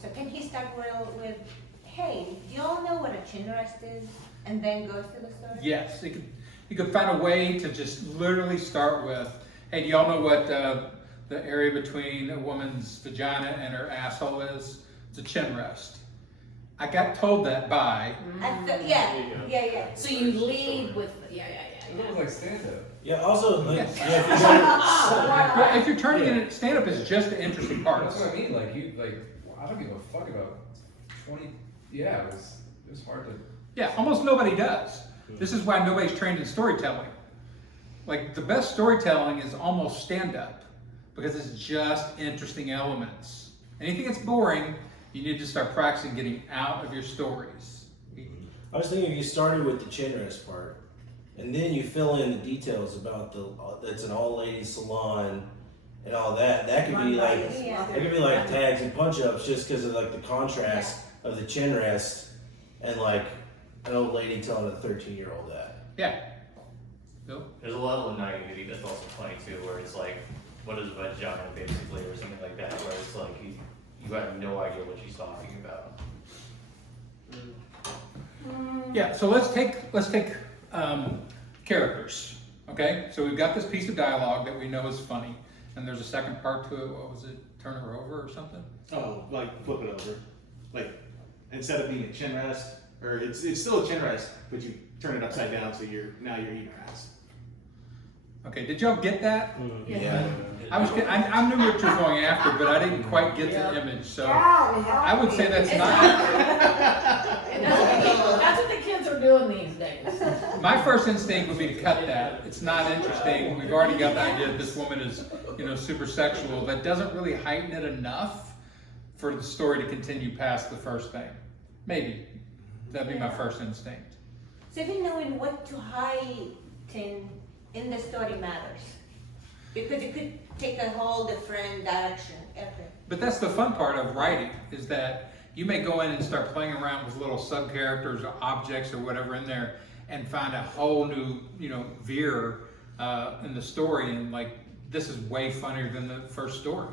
So can he start with, hey, do you all know what a chin rest is? And then goes to the story? Yes, you could find a way to just literally start with, hey, do y'all know what the area between a woman's vagina and her asshole is? It's a chin rest. I got told that by. Yeah. So you lead with, yeah. It was like stand-up. Yeah, also, like, Yes. yeah, if you're gonna, Well, if you're turning it, stand-up is just the interesting parts. That's what I mean, I don't give a fuck about 20, yeah, it was hard to. Yeah, almost nobody does. This is why nobody's trained in storytelling. Like, the best storytelling is almost stand-up, because it's just interesting elements. Anything that's boring, you need to start practicing getting out of your stories. I was thinking if you started with the chin rest part, and then you fill in the details about that's an all ladies salon and all that. That could be like it could be like tags and punch ups just because of like the contrast of the chin rest and like an old lady telling a 13-year-old that. Yeah. Bill? There's a level of naivety that's also funny too, where it's like, what is a vagina basically, or something like that, where it's like you have no idea what she's talking about. Yeah, so let's take characters, okay? So we've got this piece of dialogue that we know is funny, and there's a second part to it. What was it? Turn her over or something? Oh, like flip it over. Like instead of being a chin rest, or it's still a chin rest, but you turn it upside down so now you're eating her ass. Okay, did y'all get that? Yeah. I knew what you were going after, but I didn't quite get the image, so I would say that's not. That's what the kids are doing these days. My first instinct would be to cut that. It's not interesting. We've already got the idea that this woman is, super sexual. That doesn't really heighten it enough for the story to continue past the first thing. Maybe. That'd be my first instinct. So even knowing what to heighten in the story matters. Because it could take a whole different direction. But that's the fun part of writing, is that you may go in and start playing around with little sub-characters or objects or whatever in there and find a whole new, veer in the story, and like, this is way funnier than the first story.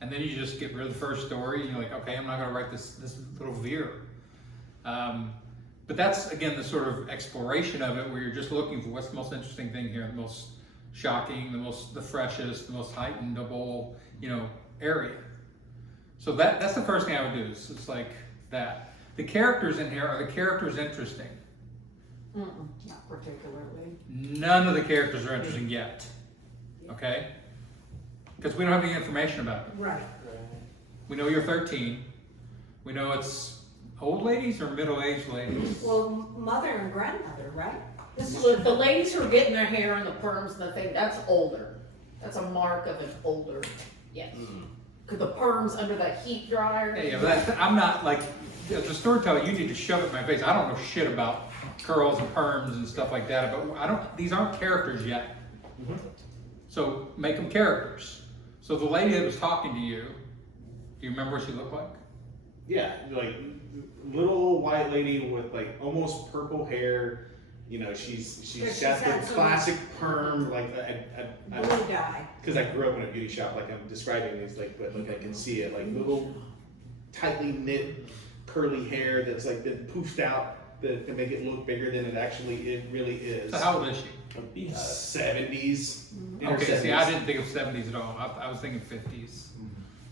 And then you just get rid of the first story and you're like, okay, I'm not gonna write this little veer. But that's, again, the sort of exploration of it, where you're just looking for what's the most interesting thing here, the most shocking, the freshest, the most heightenable, area. So that's the first thing I would do. It's like that. The characters in here, are the characters interesting? Not particularly. None of the characters are interesting yet. Okay? Because we don't have any information about them. Right. We know you're 13. We know it's old ladies or middle-aged ladies? Well, mother and grandmother, right? This is The ladies who are getting their hair and the perms and the thing, that's older. That's a mark of an older, yes. Cause the perms under that heat dryer. Yeah, but I'm not like, as a storyteller, you need to shove it in my face. I don't know shit about curls and perms and stuff like that, but these aren't characters yet. So make them characters. So the lady that was talking to you, do you remember what she looked like? Yeah, like little white lady with like almost purple hair. You know, she's got the classic perm, like blue dye. because I grew up in a beauty shop, like I'm describing it's like, but like I can see it, like little tightly knit curly hair that's like been poofed out to make it look bigger than it really is. So how old is she? 70s. in her Okay, see, 70s. I didn't think of 70s at all. I was thinking 50s,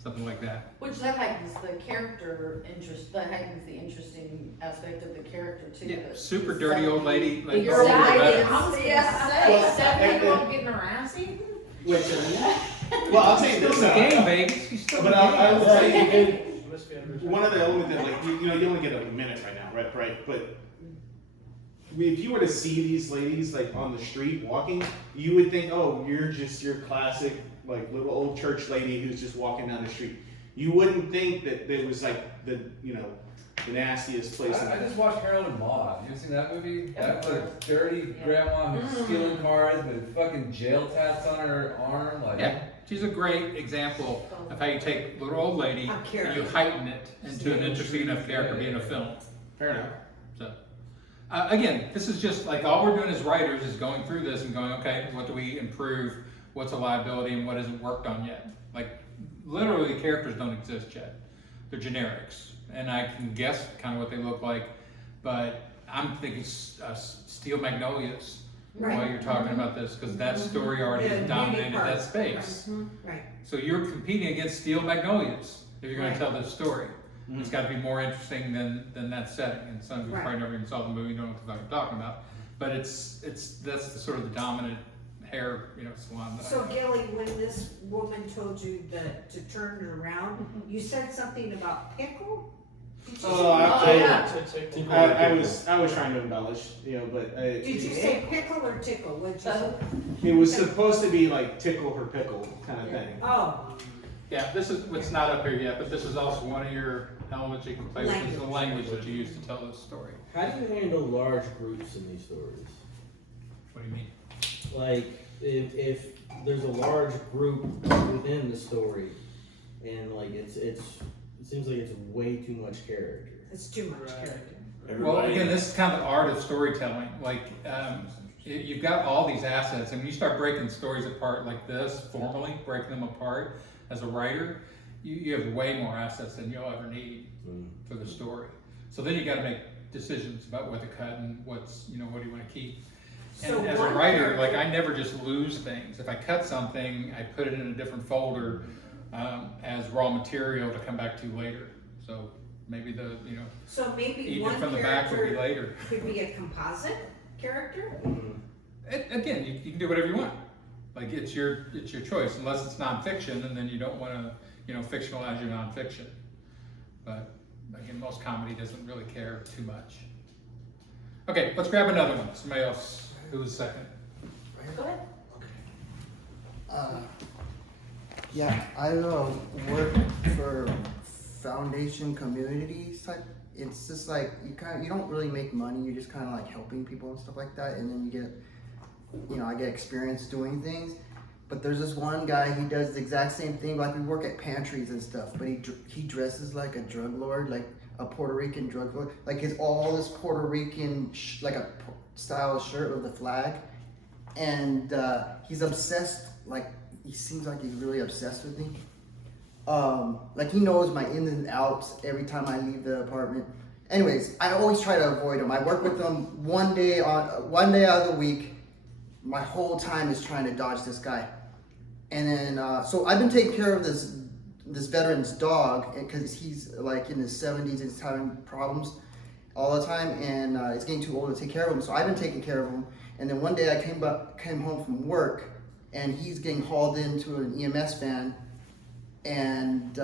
something like that. Which that heightens the character interest, that heightens the interesting aspect of the character too. Yeah, that super dirty old lady. Like, You're older right, better. I was Yeah. gonna say, 70-year-old getting her ass eaten? Wait, well, I'll tell you Still this. in the game, baby. She's still in But the I game. will tell you, She must be under. one of the elements that like you know you only get a minute right now, right? But if you were to see these ladies like on the street walking, you would think, oh, you're just your classic like little old church lady who's just walking down the street. You wouldn't think that there was like the the nastiest place. I just watched Harold and Maude. You ever seen that movie? That like dirty grandma who's stealing cars with fucking jail tats on her arm. Like, Yeah, she's a great example of how you take a little old lady I'm and curious. you heighten it into an interesting enough character being a film. Fair enough. So, again, this is just like all we're doing as writers is going through this and going, okay, what do we improve? What's a liability and what hasn't worked on yet? Like, literally, the characters don't exist yet. They're generics, and I can guess kind of what they look like, but I'm thinking Steel Magnolias while Right. you're talking about this, because that story already The has dominated beauty that part. space. Right. So you're competing against Steel Magnolias if you're going Right. to tell this story. It's got to be more interesting than that setting. And some of you Right. probably never even saw the movie, don't know what the fuck I'm talking about. But that's the sort of the dominant hair salon. That I So know. Gilly, when this woman told you to turn it around, you said something about pickle? Did you Oh, say, I was trying to embellish, but did you say pickle or tickle? What'd you say? it was supposed to be like tickle her pickle kind of thing. Oh, Yeah, this is what's not up here yet, but this is also one of your elements you can play with. Is the language that you use to tell this story. How do you handle large groups in these stories? What do you mean? Like, if there's a large group within the story, and like it seems like it's way too much character. it's too much character. Well, again, this is kind of the art of storytelling. Like, you've got all these assets, and when you start breaking stories apart like this, formally breaking them apart as a writer, you have way more assets than you'll ever need for the story. So then you got to make decisions about what to cut and what do you want to keep. And So as a one writer, like character- I never just lose things. If I cut something, I put it in a different folder as raw material to come back to later. So maybe So maybe eating one it from the back will be character later. could be a composite character? Again, you can do whatever you want. Like it's your choice, unless it's nonfiction, and then you don't want to fictionalize your nonfiction. But again, most comedy doesn't really care too much. Okay, let's grab another one. Somebody else who was second. Go ahead. Yeah, I work for foundation communities type. It's just like you don't really make money. You're just kind of like helping people and stuff like that, and then you get, I get experience doing things. But there's this one guy. He does the exact same thing. Like we work at pantries and stuff, but he dresses like a drug lord, like a Puerto Rican drug lord. Like it's all this Puerto Rican like a style shirt with the flag, and he's obsessed. Like he seems like he's really obsessed with me. Like he knows my ins and outs every time I leave the apartment. Anyways, I always try to avoid him. I work with him one day out of the week. My whole time is trying to dodge this guy. And then, so I've been taking care of this veteran's dog because he's like in his 70s and he's having problems all the time, and it's getting too old to take care of him. So I've been taking care of him. And then one day I came home from work, and he's getting hauled into an EMS van, and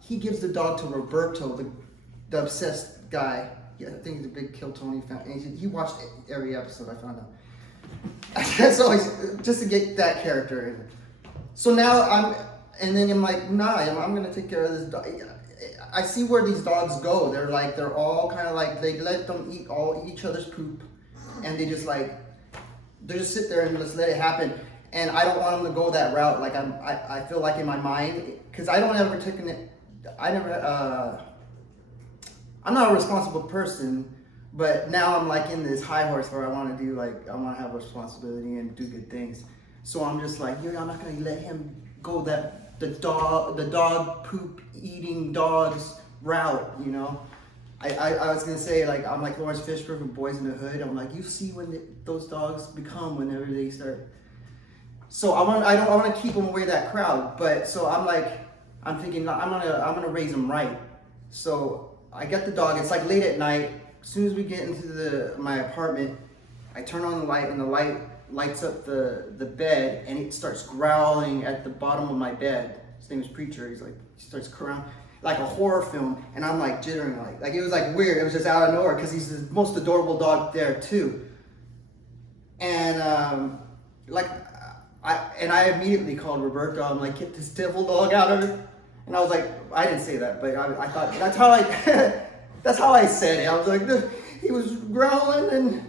he gives the dog to Roberto, the obsessed guy. Yeah, I think he's a big Kill Tony fan. And he watched every episode. I found out. So just to get that character in. So now and then I'm like, nah, I'm gonna take care of this dog. I see where these dogs go. They're all kind of like, they let them eat each other's poop, and they just sit there and just let it happen. And I don't want them to go that route. Like I feel like in my mind, because I'm not a responsible person, but now I'm like in this high horse where I want to have responsibility and do good things. So I'm just like, I'm not gonna let him go the dog poop eating dogs route, you know. I was gonna say, like, I'm like Lawrence Fishburne from Boys in the Hood. I'm like, you see when those dogs become whenever they start. So I want to keep them away that crowd, but so I'm thinking I'm gonna raise them right. So I get the dog. It's like late at night. As soon as we get into my apartment, I turn on the light, and the light lights up the bed, and it starts growling at the bottom of my bed. His name is Preacher. He starts growling like a horror film, and I'm like jittering, like it was like weird. It was just out of nowhere because he's the most adorable dog there too. And I immediately called Roberto. I'm like, get this devil dog out of it. And I was like, I didn't say that, but I thought that's how I said it. I was like, he was growling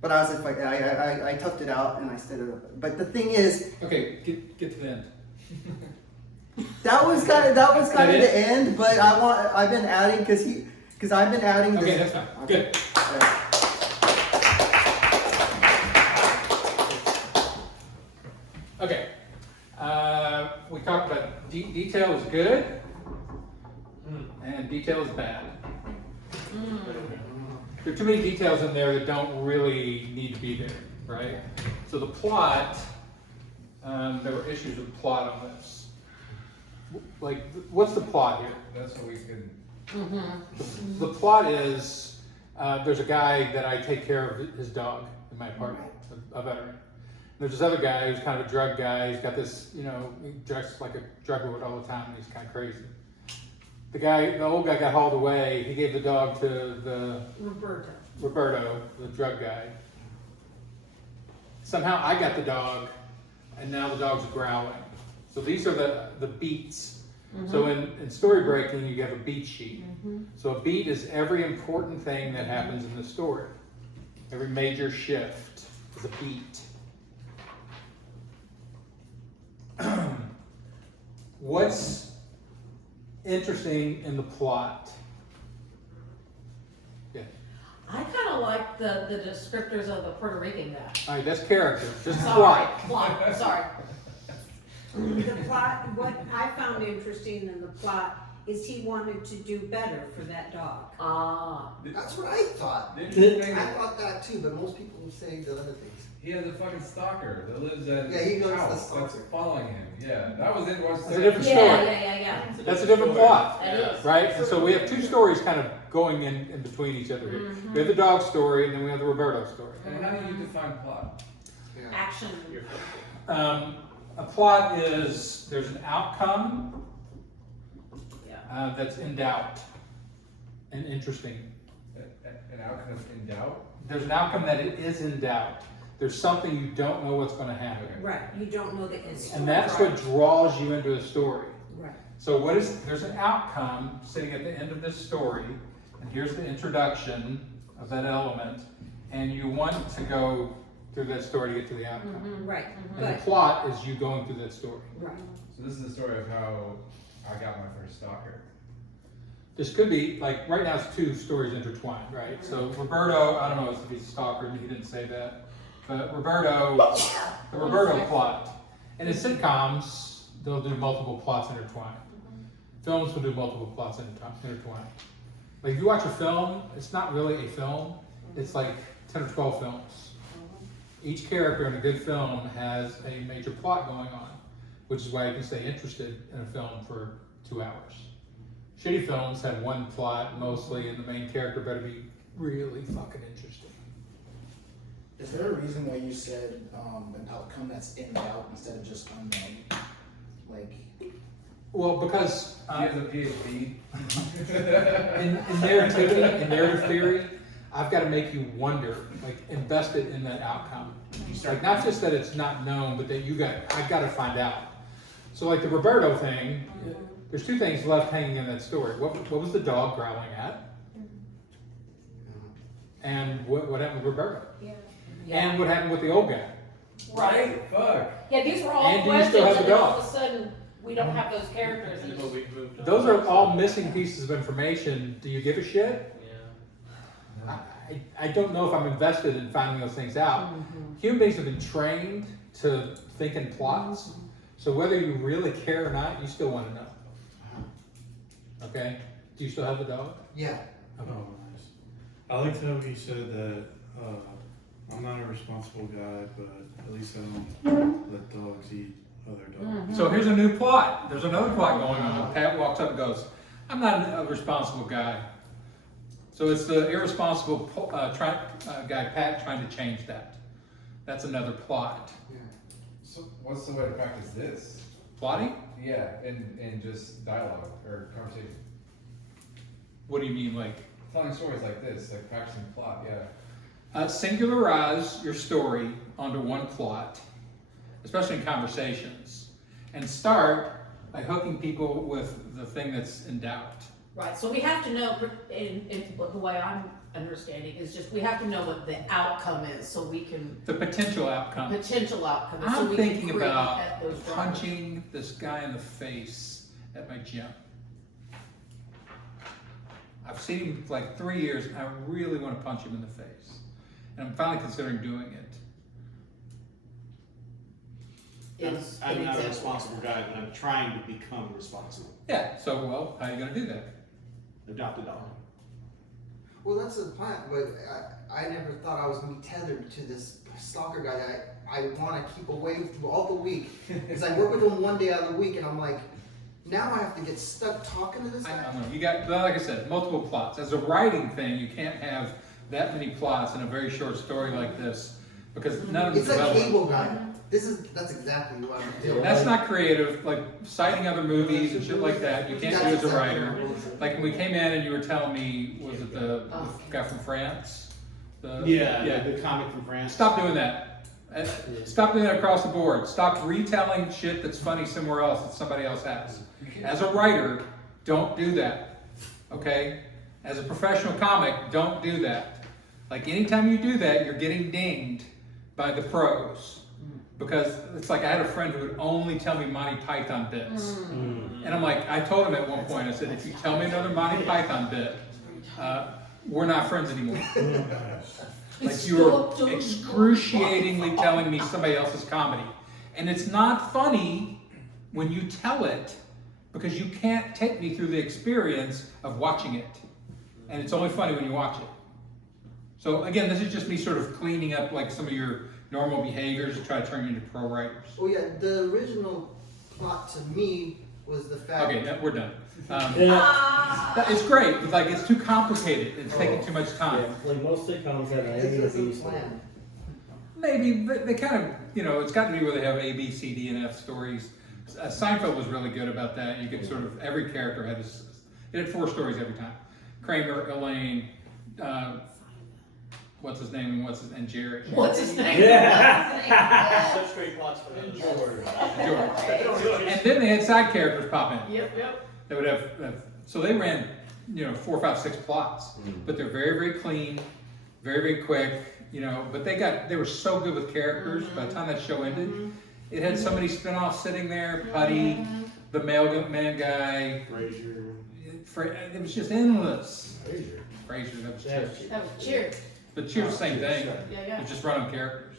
but I was like, I toughed it out and I set it up. But the thing is, Okay, get to the end. that was kind of the end. But I've been adding because I've been adding. Okay, that's fine. Okay. Good. Okay. We talked about detail is good, and detail is bad. There are too many details in there that don't really need to be there, right? So the plot, there were issues with plot on this. Like, what's the plot here? That's what we can. The plot is, there's a guy that I take care of his dog in my apartment, a veteran. There's this other guy who's kind of a drug guy. He's got this, he dresses like a drug lord all the time, and he's kind of crazy. The old guy got hauled away. He gave the dog to the Roberto, the drug guy. Somehow I got the dog, and now the dog's growling. So these are the beats. So in story breaking, you have a beat sheet. So a beat is every important thing that happens in the story. Every major shift is a beat. What's interesting in the plot? Yeah. I kind of like the descriptors of the Puerto Rican guy. All right, that's character. Just Sorry, plot. sorry. The plot, what I found interesting in the plot is he wanted to do better for that dog. Ah. That's what I thought. Didn't you think I thought that too, but most people say the other things. he has a fucking stalker that lives at Yeah, he his goes to the house stalker. that's following him. Yeah, that was it. That's a different story. Yeah. That's a different plot, That is. right? And so we have two stories kind of going in between each other here. We have the dog story, and then we have the Roberto story. And how do you define plot? Action. A plot is, there's an outcome that's in doubt and interesting. An outcome that's in doubt? There's an outcome that it is in doubt. There's something you don't know what's going to happen. Right, you don't know the instant. And that's what draws you into a story. Right. So there's an outcome sitting at the end of this story, and here's the introduction of that element, and you want to go through that story to get to the outcome. Right, And the but, plot is you going through that story. right. So this is the story of how I got my first stalker. This could be, like, right now it's two stories intertwined, right? So Roberto, I don't know if he's a stalker, he didn't say that, but the Roberto plot. And in sitcoms, they'll do multiple plots intertwined. Films will do multiple plots intertwined. Like, if you watch a film, it's not really a film, it's like 10 or 12 films. Each character in a good film has a major plot going on, which is why you can stay interested in a film for 2 hours. Shitty films have one plot mostly, and the main character better be really fucking interesting. Is there a reason why you said an outcome that's in doubt instead of just unknown? Like, Well, because He has a PhD. in narrativity, in narrative theory, I've got to make you wonder, like invested in that outcome. Like not just that it's not known, but that I've got to find out. So like the Roberto thing, there's two things left hanging in that story. What was the dog growling at? And what happened with Roberto? Yeah. And what happened with the old guy? Right? Fuck. Yeah, these were all And do you questions, still have and the then all dog? of a sudden, we don't have those characters. And But we've moved on. Those are all missing pieces of information. Do you give a shit? Yeah. I don't know if I'm invested in finding those things out. Human beings have been trained to think in plots, so whether you really care or not, you still want to know. Okay? Do you still have the dog? Yeah. Oh, nice. I liked how he said that I'm not a responsible guy, but at least I don't let dogs eat other dogs. So here's a new plot. There's another plot going on. Pat walks up and goes, I'm not a responsible guy. So it's the irresponsible guy, Pat, trying to change that. That's another plot. So what's the way to practice this? Plotting? Yeah, in just dialogue or conversation. What do you mean, like? Telling stories like this, like practicing plot, yeah. Singularize your story onto one plot, especially in conversations, and start by hooking people with the thing that's in doubt. Right, so we have to know, in the way I'm understanding is just, we have to know what the outcome is, so we can, The potential outcome. potential outcome, so I'm we can thinking create about those drivers. punching this guy in the face at my gym. I've seen him for like 3 years, and I really want to punch him in the face. And I'm finally considering doing it. Is I'm an not a example. responsible guy, but I'm trying to become responsible. Yeah, so, well, how are you going to do that? Adopt a dog. Well, that's the plan, but I never thought I was gonna be tethered to this stalker guy that I want to keep away through all the week. Because I work with him one day out of the week, and I'm like, now I have to get stuck talking to this I guy. don't know. You got, like I said, multiple plots. As a writing thing, you can't have that many plots in a very short story like this because none of It's them a develop. cable guy. That's exactly what I'm doing. That's not creative. Like citing other movies and shit like that, you can't do as a writer. Like when we came in and you were telling me, was it the guy from France? The comic from France. Stop doing that. Stop doing that across the board. Stop retelling shit that's funny somewhere else that somebody else has. As a writer, don't do that. Okay? As a professional comic, don't do that. Like anytime you do that, you're getting dinged by the pros. Because it's like I had a friend who would only tell me Monty Python bits. And I'm like, I told him at one point, I said, if you tell me another Monty Python bit, we're not friends anymore. Like you're excruciatingly telling me somebody else's comedy. And it's not funny when you tell it because you can't take me through the experience of watching it. And it's only funny when you watch it. So again, this is just me sort of cleaning up like some of your normal behaviors to try to turn you into pro writers. Oh yeah, the original plot to me was the fact. Okay, we're done. It's great, but like it's too complicated. It's taking too much time. Yeah, like most sitcoms have an This A, is B, a C. plan. Maybe, but they kind of, it's got to be where they have A, B, C, D, and F stories. Seinfeld was really good about that. You could sort of, every character had it had 4 stories every time. Kramer, Elaine, what's his name, and Jerry. What's his name? Yeah. Such great plots for them. George. And then they had side characters pop in. Yep. They would have so they ran, 4, 5, 6 plots, but they're very, very clean, very, very quick, but they were so good with characters by the time that show ended. It had so many spin-offs sitting there, Putty, the man guy, it was just endless. Frasier, that was Cheers. That was Cheers. But Cheers, same thing. Yeah. It was just run on characters.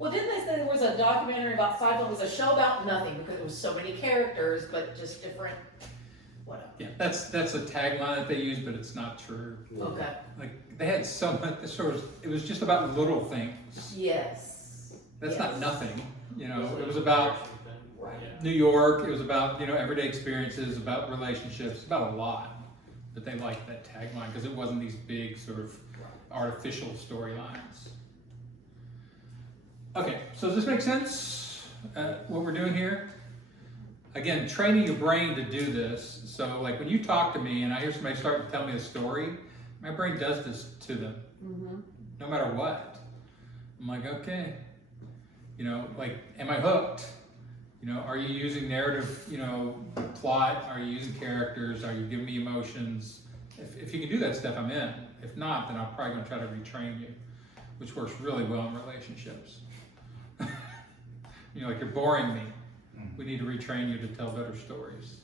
Well, didn't they say there was a documentary about Seinfeld? It was a show about nothing because it was so many characters, but just different, whatever. Yeah, that's a tagline that they use, but it's not true. Okay. Like they had so much. It was just about little things. Yes. That's Yes. not nothing. It was about New York. It was about everyday experiences, about relationships, about a lot. But they liked that tagline because it wasn't these big sort of artificial storylines. Okay, so does this make sense? What we're doing here? again, training your brain to do this. So like when you talk to me and I hear somebody start to tell me a story, my brain does this to them, no matter what. I'm like, okay, you know, like, am I hooked? You know, are you using narrative, you know, plot? Are you using characters? Are you giving me emotions? If you can do that stuff, I'm in. If not, then I'm probably gonna try to retrain you, which works really well in relationships. You know, like, you're boring me. We need to retrain you to tell better stories.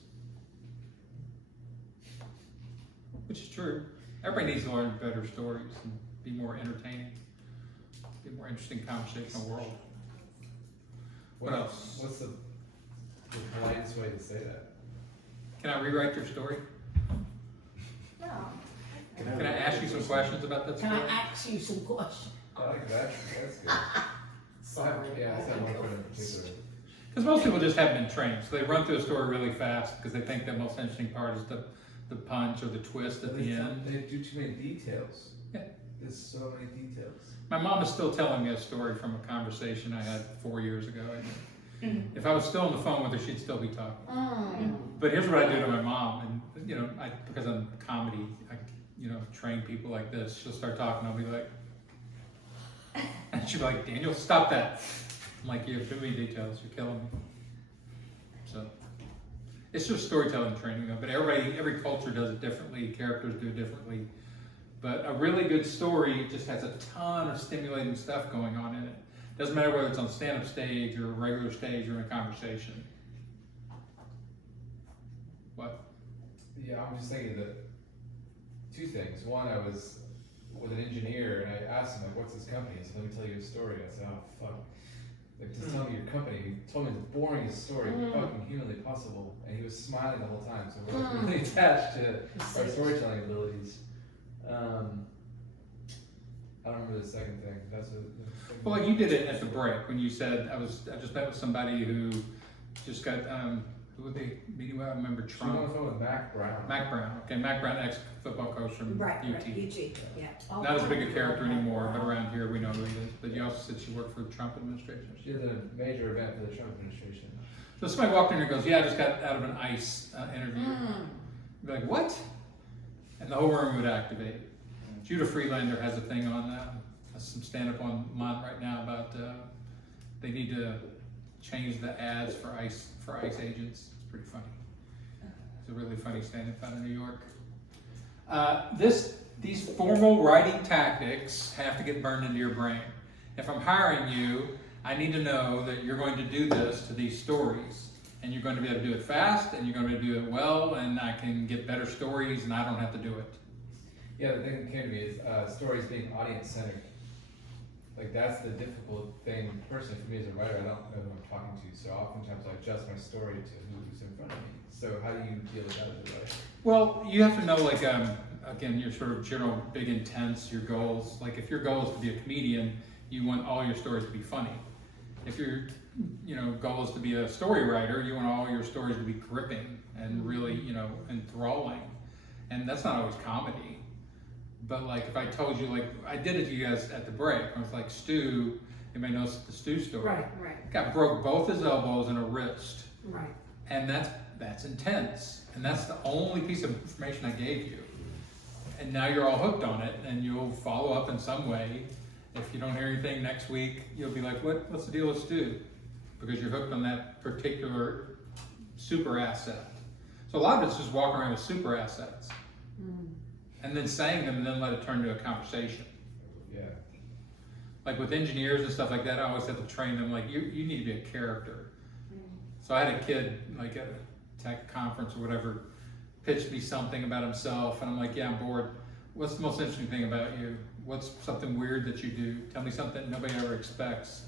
Which is true. Everybody needs to learn better stories and be more entertaining, be a more interesting conversational world. What else? What's the politest way to say that? Can I rewrite your story? No. Can I ask you some questions about that Can story? I ask you some questions? I like that. That's good. Sorry. Yeah, I said one for in particular. Because most people just haven't been trained, so they run through a story really fast because they think the most interesting part is the punch or the twist at the end. They do too many details. Yeah. There's so many details. My mom is still telling me a story from a conversation I had 4 years ago. I think. If I was still on the phone with her, she'd still be talking. But here's what I do to my mom, and you know, because I'm comedy, I train people like this. She'll start talking, I'll be like, and she'll be like, Daniel, stop that. I'm like, you have too many details, you're killing me. So it's just storytelling training though, but every culture does it differently, characters do it differently. But a really good story just has a ton of stimulating stuff going on in it. Doesn't matter whether it's on stand-up stage or a regular stage or in a conversation. What? Yeah, I'm just thinking that two things. One, I was with an engineer and I asked him, like, what's this company? He said, let me tell you a story. I said, oh, fuck. Like, just tell me your company. He told me the boringest story fucking humanly possible. And he was smiling the whole time. So we're like really attached to our storytelling abilities. I don't remember the second thing. That's the second Well, thing. you did it at the break when you said, I just met with somebody who just got, who were they meeting with? I remember She was on the Trump. phone with Mac Brown. Mac Brown. Okay, Mac Brown, ex-football coach from Right, UT. right, UT, yeah. Not as big a character anymore, but around here we know who he is. But you also said she worked for the Trump administration. She did a major event for the Trump administration. So somebody walked in and goes, yeah, I just got out of an ICE interview. You'd be like, what? And the whole room would activate. Judah Friedlander has a thing on some stand-up on mine right now about they need to change the ads for ICE agents. It's pretty funny. It's a really funny stand-up out of New York. These formal writing tactics have to get burned into your brain. If I'm hiring you, I need to know that you're going to do this to these stories. And you're going to be able to do it fast, and you're going to do it well, and I can get better stories, and I don't have to do it. Yeah, the thing that came to me is stories being audience-centered. Like, that's the difficult thing, personally, for me as a writer. I don't know who I'm talking to, so oftentimes I adjust my story to who's in front of me. So how do you deal with that as a writer? Well, you have to know, like, again, your sort of general big intents, your goals. Like, if your goal is to be a comedian, you want all your stories to be funny. If your goal is to be a story writer, you want all your stories to be gripping and really, enthralling. And that's not always comedy. But like, if I told you, like, I did it to you guys at the break. I was like, Stu, anybody knows the Stu story? Right. Guy broke both his elbows and a wrist. Right. And that's intense. And that's the only piece of information I gave you. And now you're all hooked on it, and you'll follow up in some way. If you don't hear anything next week, you'll be like, what's the deal with Stu? Because you're hooked on that particular super asset. So a lot of it's just walking around with super assets. And then saying them and then let it turn to a conversation. Yeah. Like with engineers and stuff like that, I always have to train them, like, you need to be a character. So I had a kid, like at a tech conference or whatever, pitched me something about himself, and I'm like, yeah, I'm bored. What's the most interesting thing about you? What's something weird that you do? Tell me something nobody ever expects.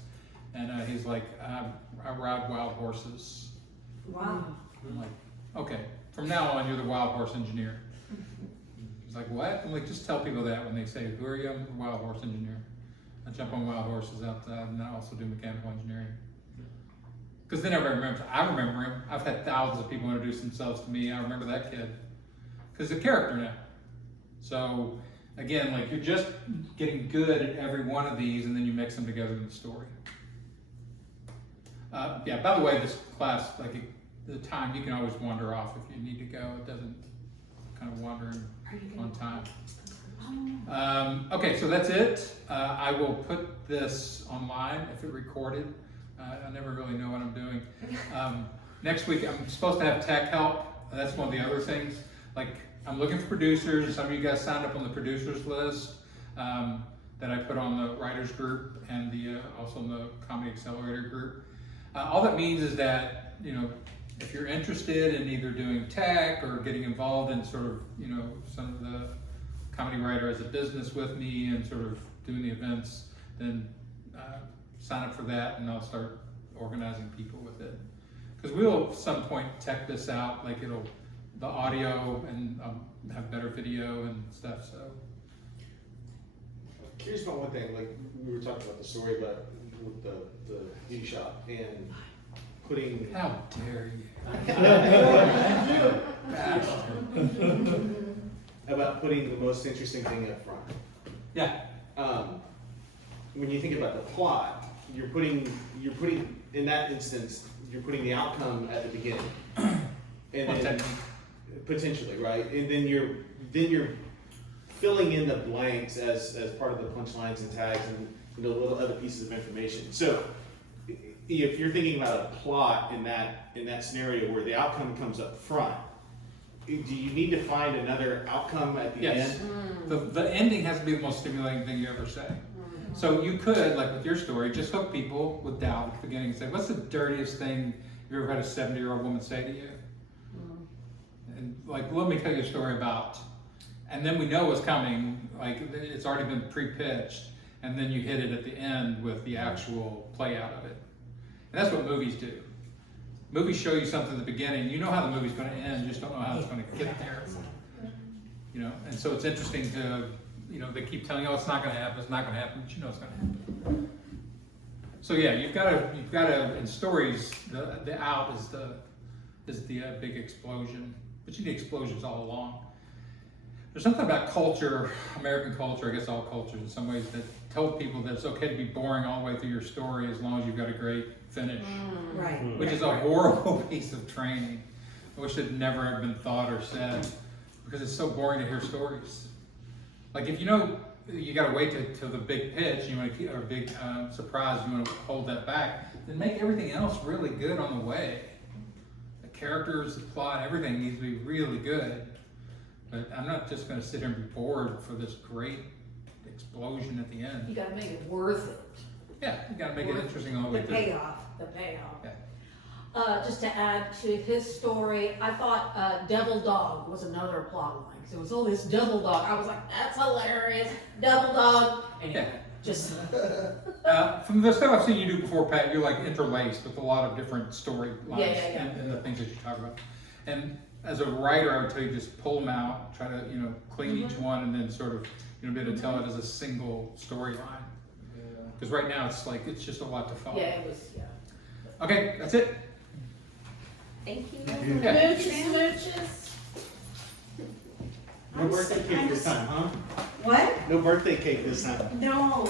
And he's like, I ride wild horses. Wow. I'm like, okay, from now on, you're the wild horse engineer. He's like, what? I'm like, just tell people that when they say, who are you? I'm a wild horse engineer. I jump on wild horses outside, and I also do mechanical engineering. Because then everybody remembers. I remember him. I've had thousands of people introduce themselves to me. I remember that kid. Because he's a character now. So, again, like, you're just getting good at every one of these, and then you mix them together in the story. Yeah, by the way, this class, like, the time, you can always wander off if you need to go. It doesn't kind of wander on time. Okay, so that's it. I will put this online if it recorded. I never really know what I'm doing. Next week, I'm supposed to have tech help. That's one of the other things. Like, I'm looking for producers. Some of you guys signed up on the producers list that I put on the writers group and the also in the Comedy Accelerator group. All that means is that, you know, if you're interested in either doing tech or getting involved in sort of, you know, some of the comedy writer as a business with me and sort of doing the events, then sign up for that and I'll start organizing people with it. Because we'll at some point tech this out, like the audio and have better video and stuff, so. I'm curious about one thing, like we were talking about the story about with the beauty shop and putting. How dare you? About putting the most interesting thing up front. Yeah. When you think about the plot, you're putting in that instance, you're putting the outcome at the beginning, and then potentially, right, and then you're filling in the blanks as part of the punchlines and tags and, you know, little other pieces of information. So if you're thinking about a plot in that scenario where the outcome comes up front, do you need to find another outcome at the Yes. end? The ending has to be the most stimulating thing you ever say. So you could, like with your story, just hook people with doubt at the beginning and say, what's the dirtiest thing you ever had a 70-year-old woman say to you? And like, let me tell you a story about, and then we know what's coming, like it's already been pre-pitched, and then you hit it at the end with the actual play out of it. And that's what movies do. Movies show you something at the beginning, you know how the movie's gonna end, you just don't know how it's gonna get there. You know, and so it's interesting to, you know, they keep telling you, oh, it's not gonna happen, but you know it's gonna happen. So yeah, you've gotta, in stories, the out is the big explosion, but you need explosions all along. There's something about culture, American culture, I guess all cultures in some ways, that tell people that it's okay to be boring all the way through your story as long as you've got a great finish. Right. Which is a horrible piece of training. I wish it never had been thought or said, because it's so boring to hear stories. Like if you know you gotta wait till the big pitch, you wanna keep, or big surprise, you wanna hold that back, then make everything else really good on the way. The characters, the plot, everything needs to be really good. But I'm not just gonna sit here and be bored for this great explosion at the end. You gotta make it worth it. Yeah, you gotta make it interesting all the way The through. the payoff. Yeah. Just to add to his story, I thought Devil Dog was another plot line. Because it was, oh, this Devil Dog. I was like, that's hilarious. Devil Dog. Anyway, just. From the stuff I've seen you do before, Pat, you're like interlaced with a lot of different story lines Yeah. and the things that you talk about. And as a writer, I would tell you just pull them out, try to, you know, clean each one, and then sort of, you know, be able to tell it as a single storyline. Because right now it's like, it's just a lot to follow. Yeah, it was, yeah. Okay, that's it. Thank you. Okay. Smooches. No birthday cake this time, huh? What? No birthday cake this time. No.